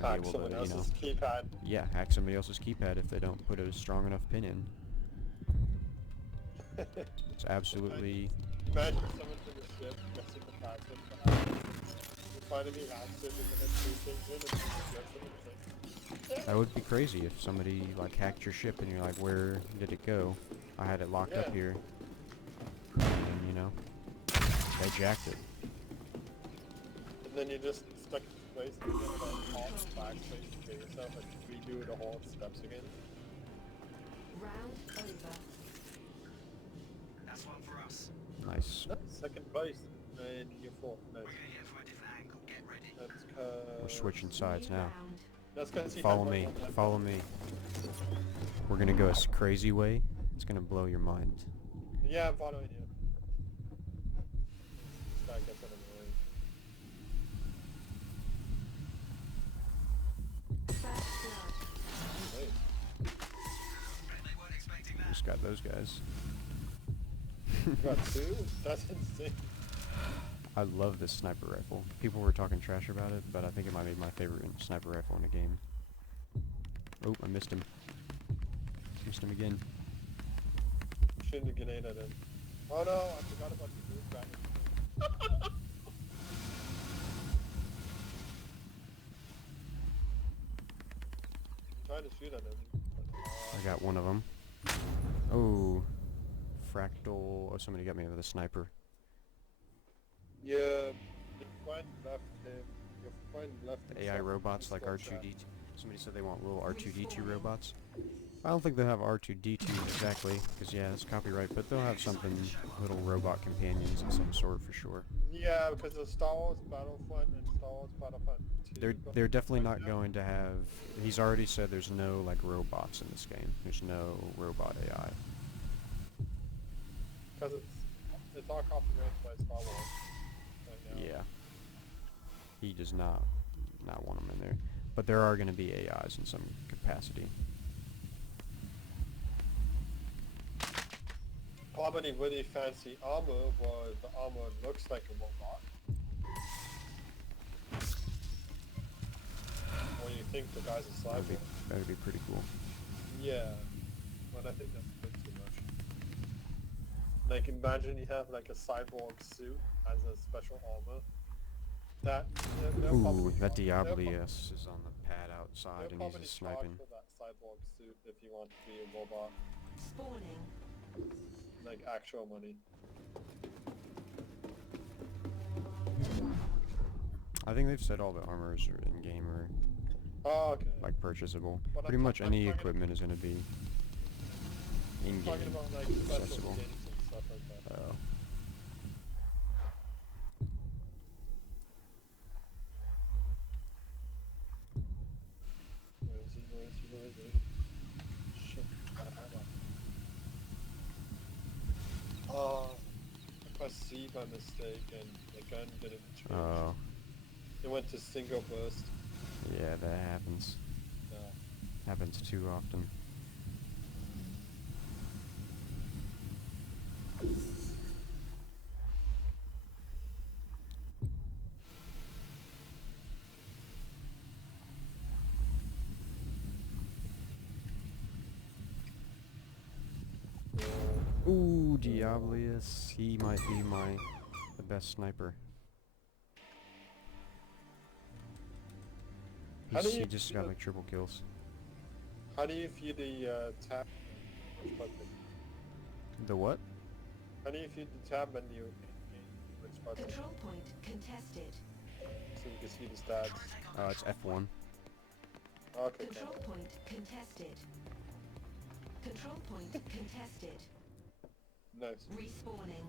Hack be able someone to, else's keypad. yeah, hack somebody else's keypad if they don't put a strong enough pin in. It's absolutely. Imagine someone to the ship, guessing the password for hacking. You finally hacks it and then it two things in and it's like, That would be crazy if somebody like hacked your ship and you're like, where did it go? I had it locked up Yeah. here. And they jacked it. and then you just stuck in place and you get like all the backspace to kill yourself and redo the whole steps again. Round over. That's one for us. Nice. No, second place and you're fourth. Nice. We're gonna hit for a different angle. Get ready. That's We're switching sides New now. round. That's cause he Follow had me. one on that. Follow me. We're gonna go a crazy way. It's gonna blow your mind. Yeah, I'm following you. This guy gets out of the way. First blood. Nice. Bet they weren't expecting that. Just got those guys. You got 2? That's insane. I love this sniper rifle. People were talking trash about it, but I think it might be my favorite sniper rifle in the game. Oh, I missed him. Missed him again. Shooting a grenade at him. Oh no, I forgot about the move back. I'm trying to shoot at him. I got one of them. Oh, fractal. Oh, somebody got me with a sniper. Yeah, your friend left him. Your friend left The AI himself robots in like Discord chat. R2D2. Somebody said they want little R2D2 robots. I don't think they'll have R2D2 exactly, because yeah, it's copyright, but they'll have something, little robot companions of some sort for sure. Yeah, because of Star Wars Battlefront and Star Wars Battlefront 2. They're definitely not going to have. He's already said there's no like robots in this game. There's no robot AI. Because it's all copyrighted by Star Wars right now. Yeah. He does not want them in there, but there are going to be AIs in some capacity. Probably really fancy armor where the armor looks like a robot. Or you think the guy's a cyborg. That'd be pretty cool. Yeah, but I think that's a bit too much. Like imagine you have like a cyborg suit as a special armor. That they'll Ooh, probably that charge- they'll Diabolius is on the pad outside they'll and probably he's charge sniping. for that cyborg suit if you want to be a robot. Spawning. Like actual money. I think they've said all the armors are in game or Oh, okay. like purchasable. But Pretty I'm much talking- any I'm talking- equipment is going to be in I'm talking game about like special accessible. skins and stuff like that. Oh. Where is he? Where is he? Where is he? Shit. I pressed C by mistake and the gun didn't change. Oh. It went to single burst. Yeah, that happens. No. Happens too often. Ooh, Diabolius. He might be the best sniper. How do He you just do got the- like triple kills. How do you view the tab? Which button? The what? How do you view the tab menu in which button? Control point contested. So you can see the stats. It's F1. Okay. Control point contested. Control point contested. Nice. Respawning.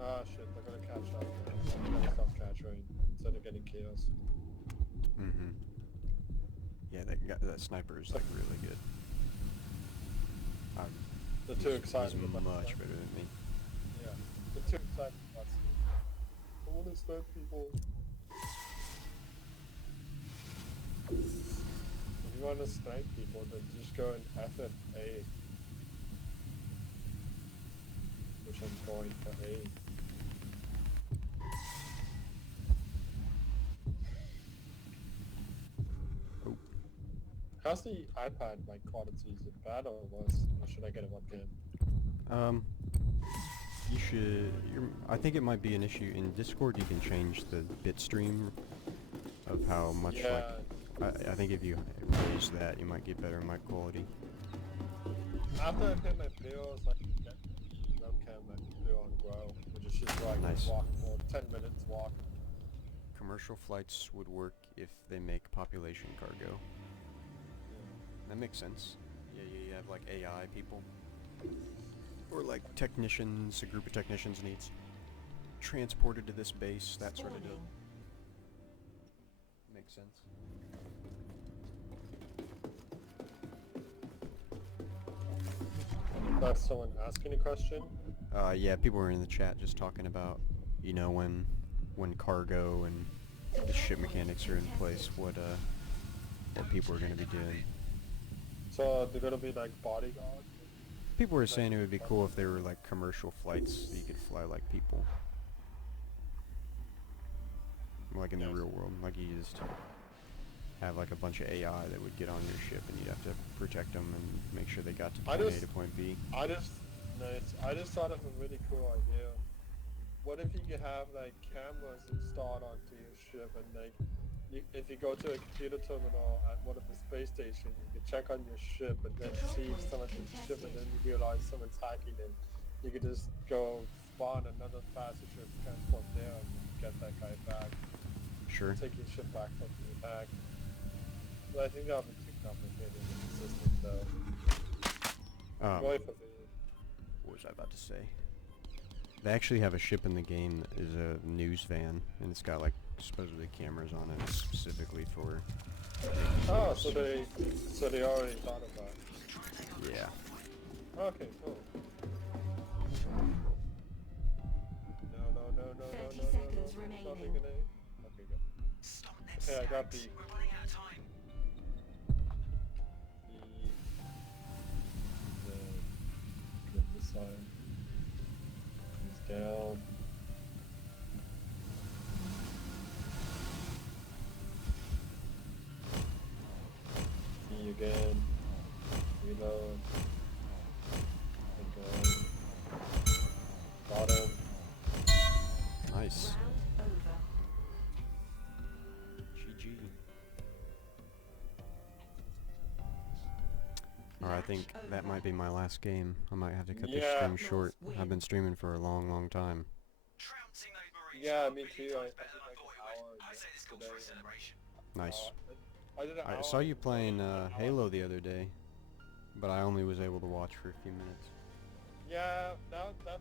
Ah shit, they're gonna catch up. I'm gonna stop capturing instead of getting chaos. Mm-hmm. Yeah, that sniper is like really good. They're too He's excited about much that. better than me. Yeah. They're too excited about Steve. I wanna snipe people. If you wanna snipe people, then just go and FFA. Which I'm going to A. Oh. How's the iPad mic quality? Is it bad or worse? Or should I get a webcam? You should. I think it might be an issue in Discord. You can change the bit stream of how much Yeah. like. I think if you raise that, you might get better mic quality. After I pay my bills, I can get the webcam I do on Grow, which is just like Nice. walk for 10 minutes walk. Commercial flights would work if they make population cargo. That makes sense. Yeah, you have like AI people. Or like technicians, a group of technicians needs transported to this base, that sort of deal. Spawning. Makes sense. Does someone asking a question? Yeah, people were in the chat just talking about, you know, when cargo and the ship mechanics are in place, what people are going to be doing. So they're gonna be like bodyguards. People were saying it would be cool if they were like commercial flights, so you could fly like people. Like in the real world, like you just have like a bunch of AI that would get on your ship and you'd have to protect them and make sure they got to point A to point B. I just thought of a really cool idea. What if you could have like cameras installed onto your ship and like, if you go to a computer terminal at one of the space stations, you can check on your ship and then see someone's ship and then you realize someone's hacking it. You could just go spawn another passenger transport there and get that guy back. Sure. Take your ship back from the attack. But I think that would be too complicated in the system though. What was I about to say? They actually have a ship in the game that is a news van, and it's got like supposedly cameras on it specifically for. Oh, so they already thought about it. Yeah. Okay, cool. No. 30 seconds remaining. Okay, good. Stop Okay, I got B. We're running out of time. Get this side. He's down. See again. Reload. Again. Got him. Nice. Round over. GG. Alright, I think that might be my last game. I might have to cut this stream short. I've been streaming for a long time. Trouncing those Marines. Yeah, me too. I Better than I thought it would. I'd say this calls for a celebration. Nice. I did an I hour saw you and- playing Halo the other day, but I only was able to watch for a few minutes. Yeah, that's I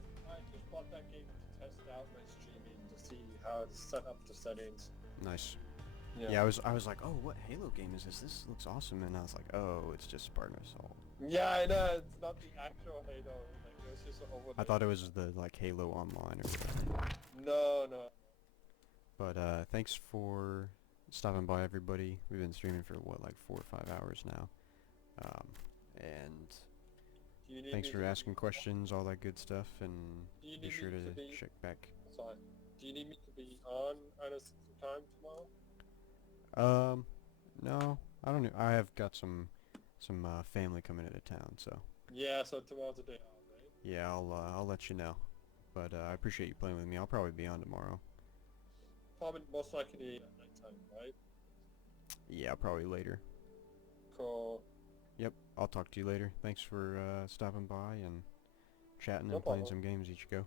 just bought that game to test out my streaming to see how to set up the settings. Nice. Yeah, I was like, oh, what Halo game is this? This looks awesome, and I was like, oh, it's just Spartan Assault. Yeah, I know, it's not the actual Halo, like, it was just an overlay. I thought it was the like Halo Online or whatever. No. But thanks for stopping by, everybody. We've been streaming for what, like 4 or 5 hours now, and Do you need thanks me for to- asking questions, all that good stuff, and Do you be need sure me to to be- check back. Sorry. Do you need me to be on at a certain time tomorrow? No, I don't know. I have got some family coming into town, so Yeah, so tomorrow's the day out, right? yeah, I'll let you know. But I appreciate you playing with me. I'll probably be on tomorrow. Probably most likely at nighttime, right? Yeah, probably later. Cool. Yep, I'll talk to you later. Thanks for stopping by and chatting No and playing problem. some games, Ichigo.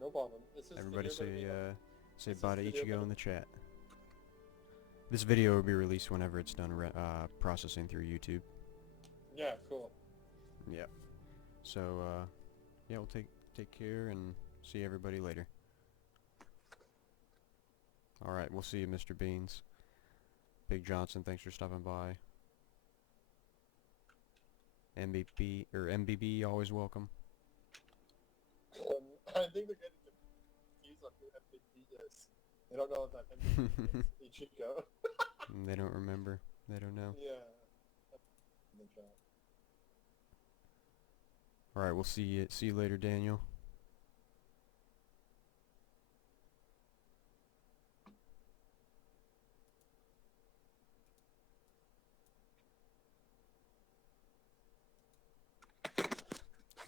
No problem. This is Everybody say this bye to video Ichigo gonna- in the chat. This video will be released whenever it's done processing through YouTube. Yeah, cool. Yep. So yeah, we'll take care and see everybody later. All right, we'll see you, Mr. Beans. Big Johnson, thanks for stopping by. MBB, always welcome. I think they're getting confused on who MVP is. They don't know that MVP is Ichigo. They don't remember. They don't know. Yeah. Good job. All right, we'll see you later, Daniel.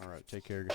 All right, take care.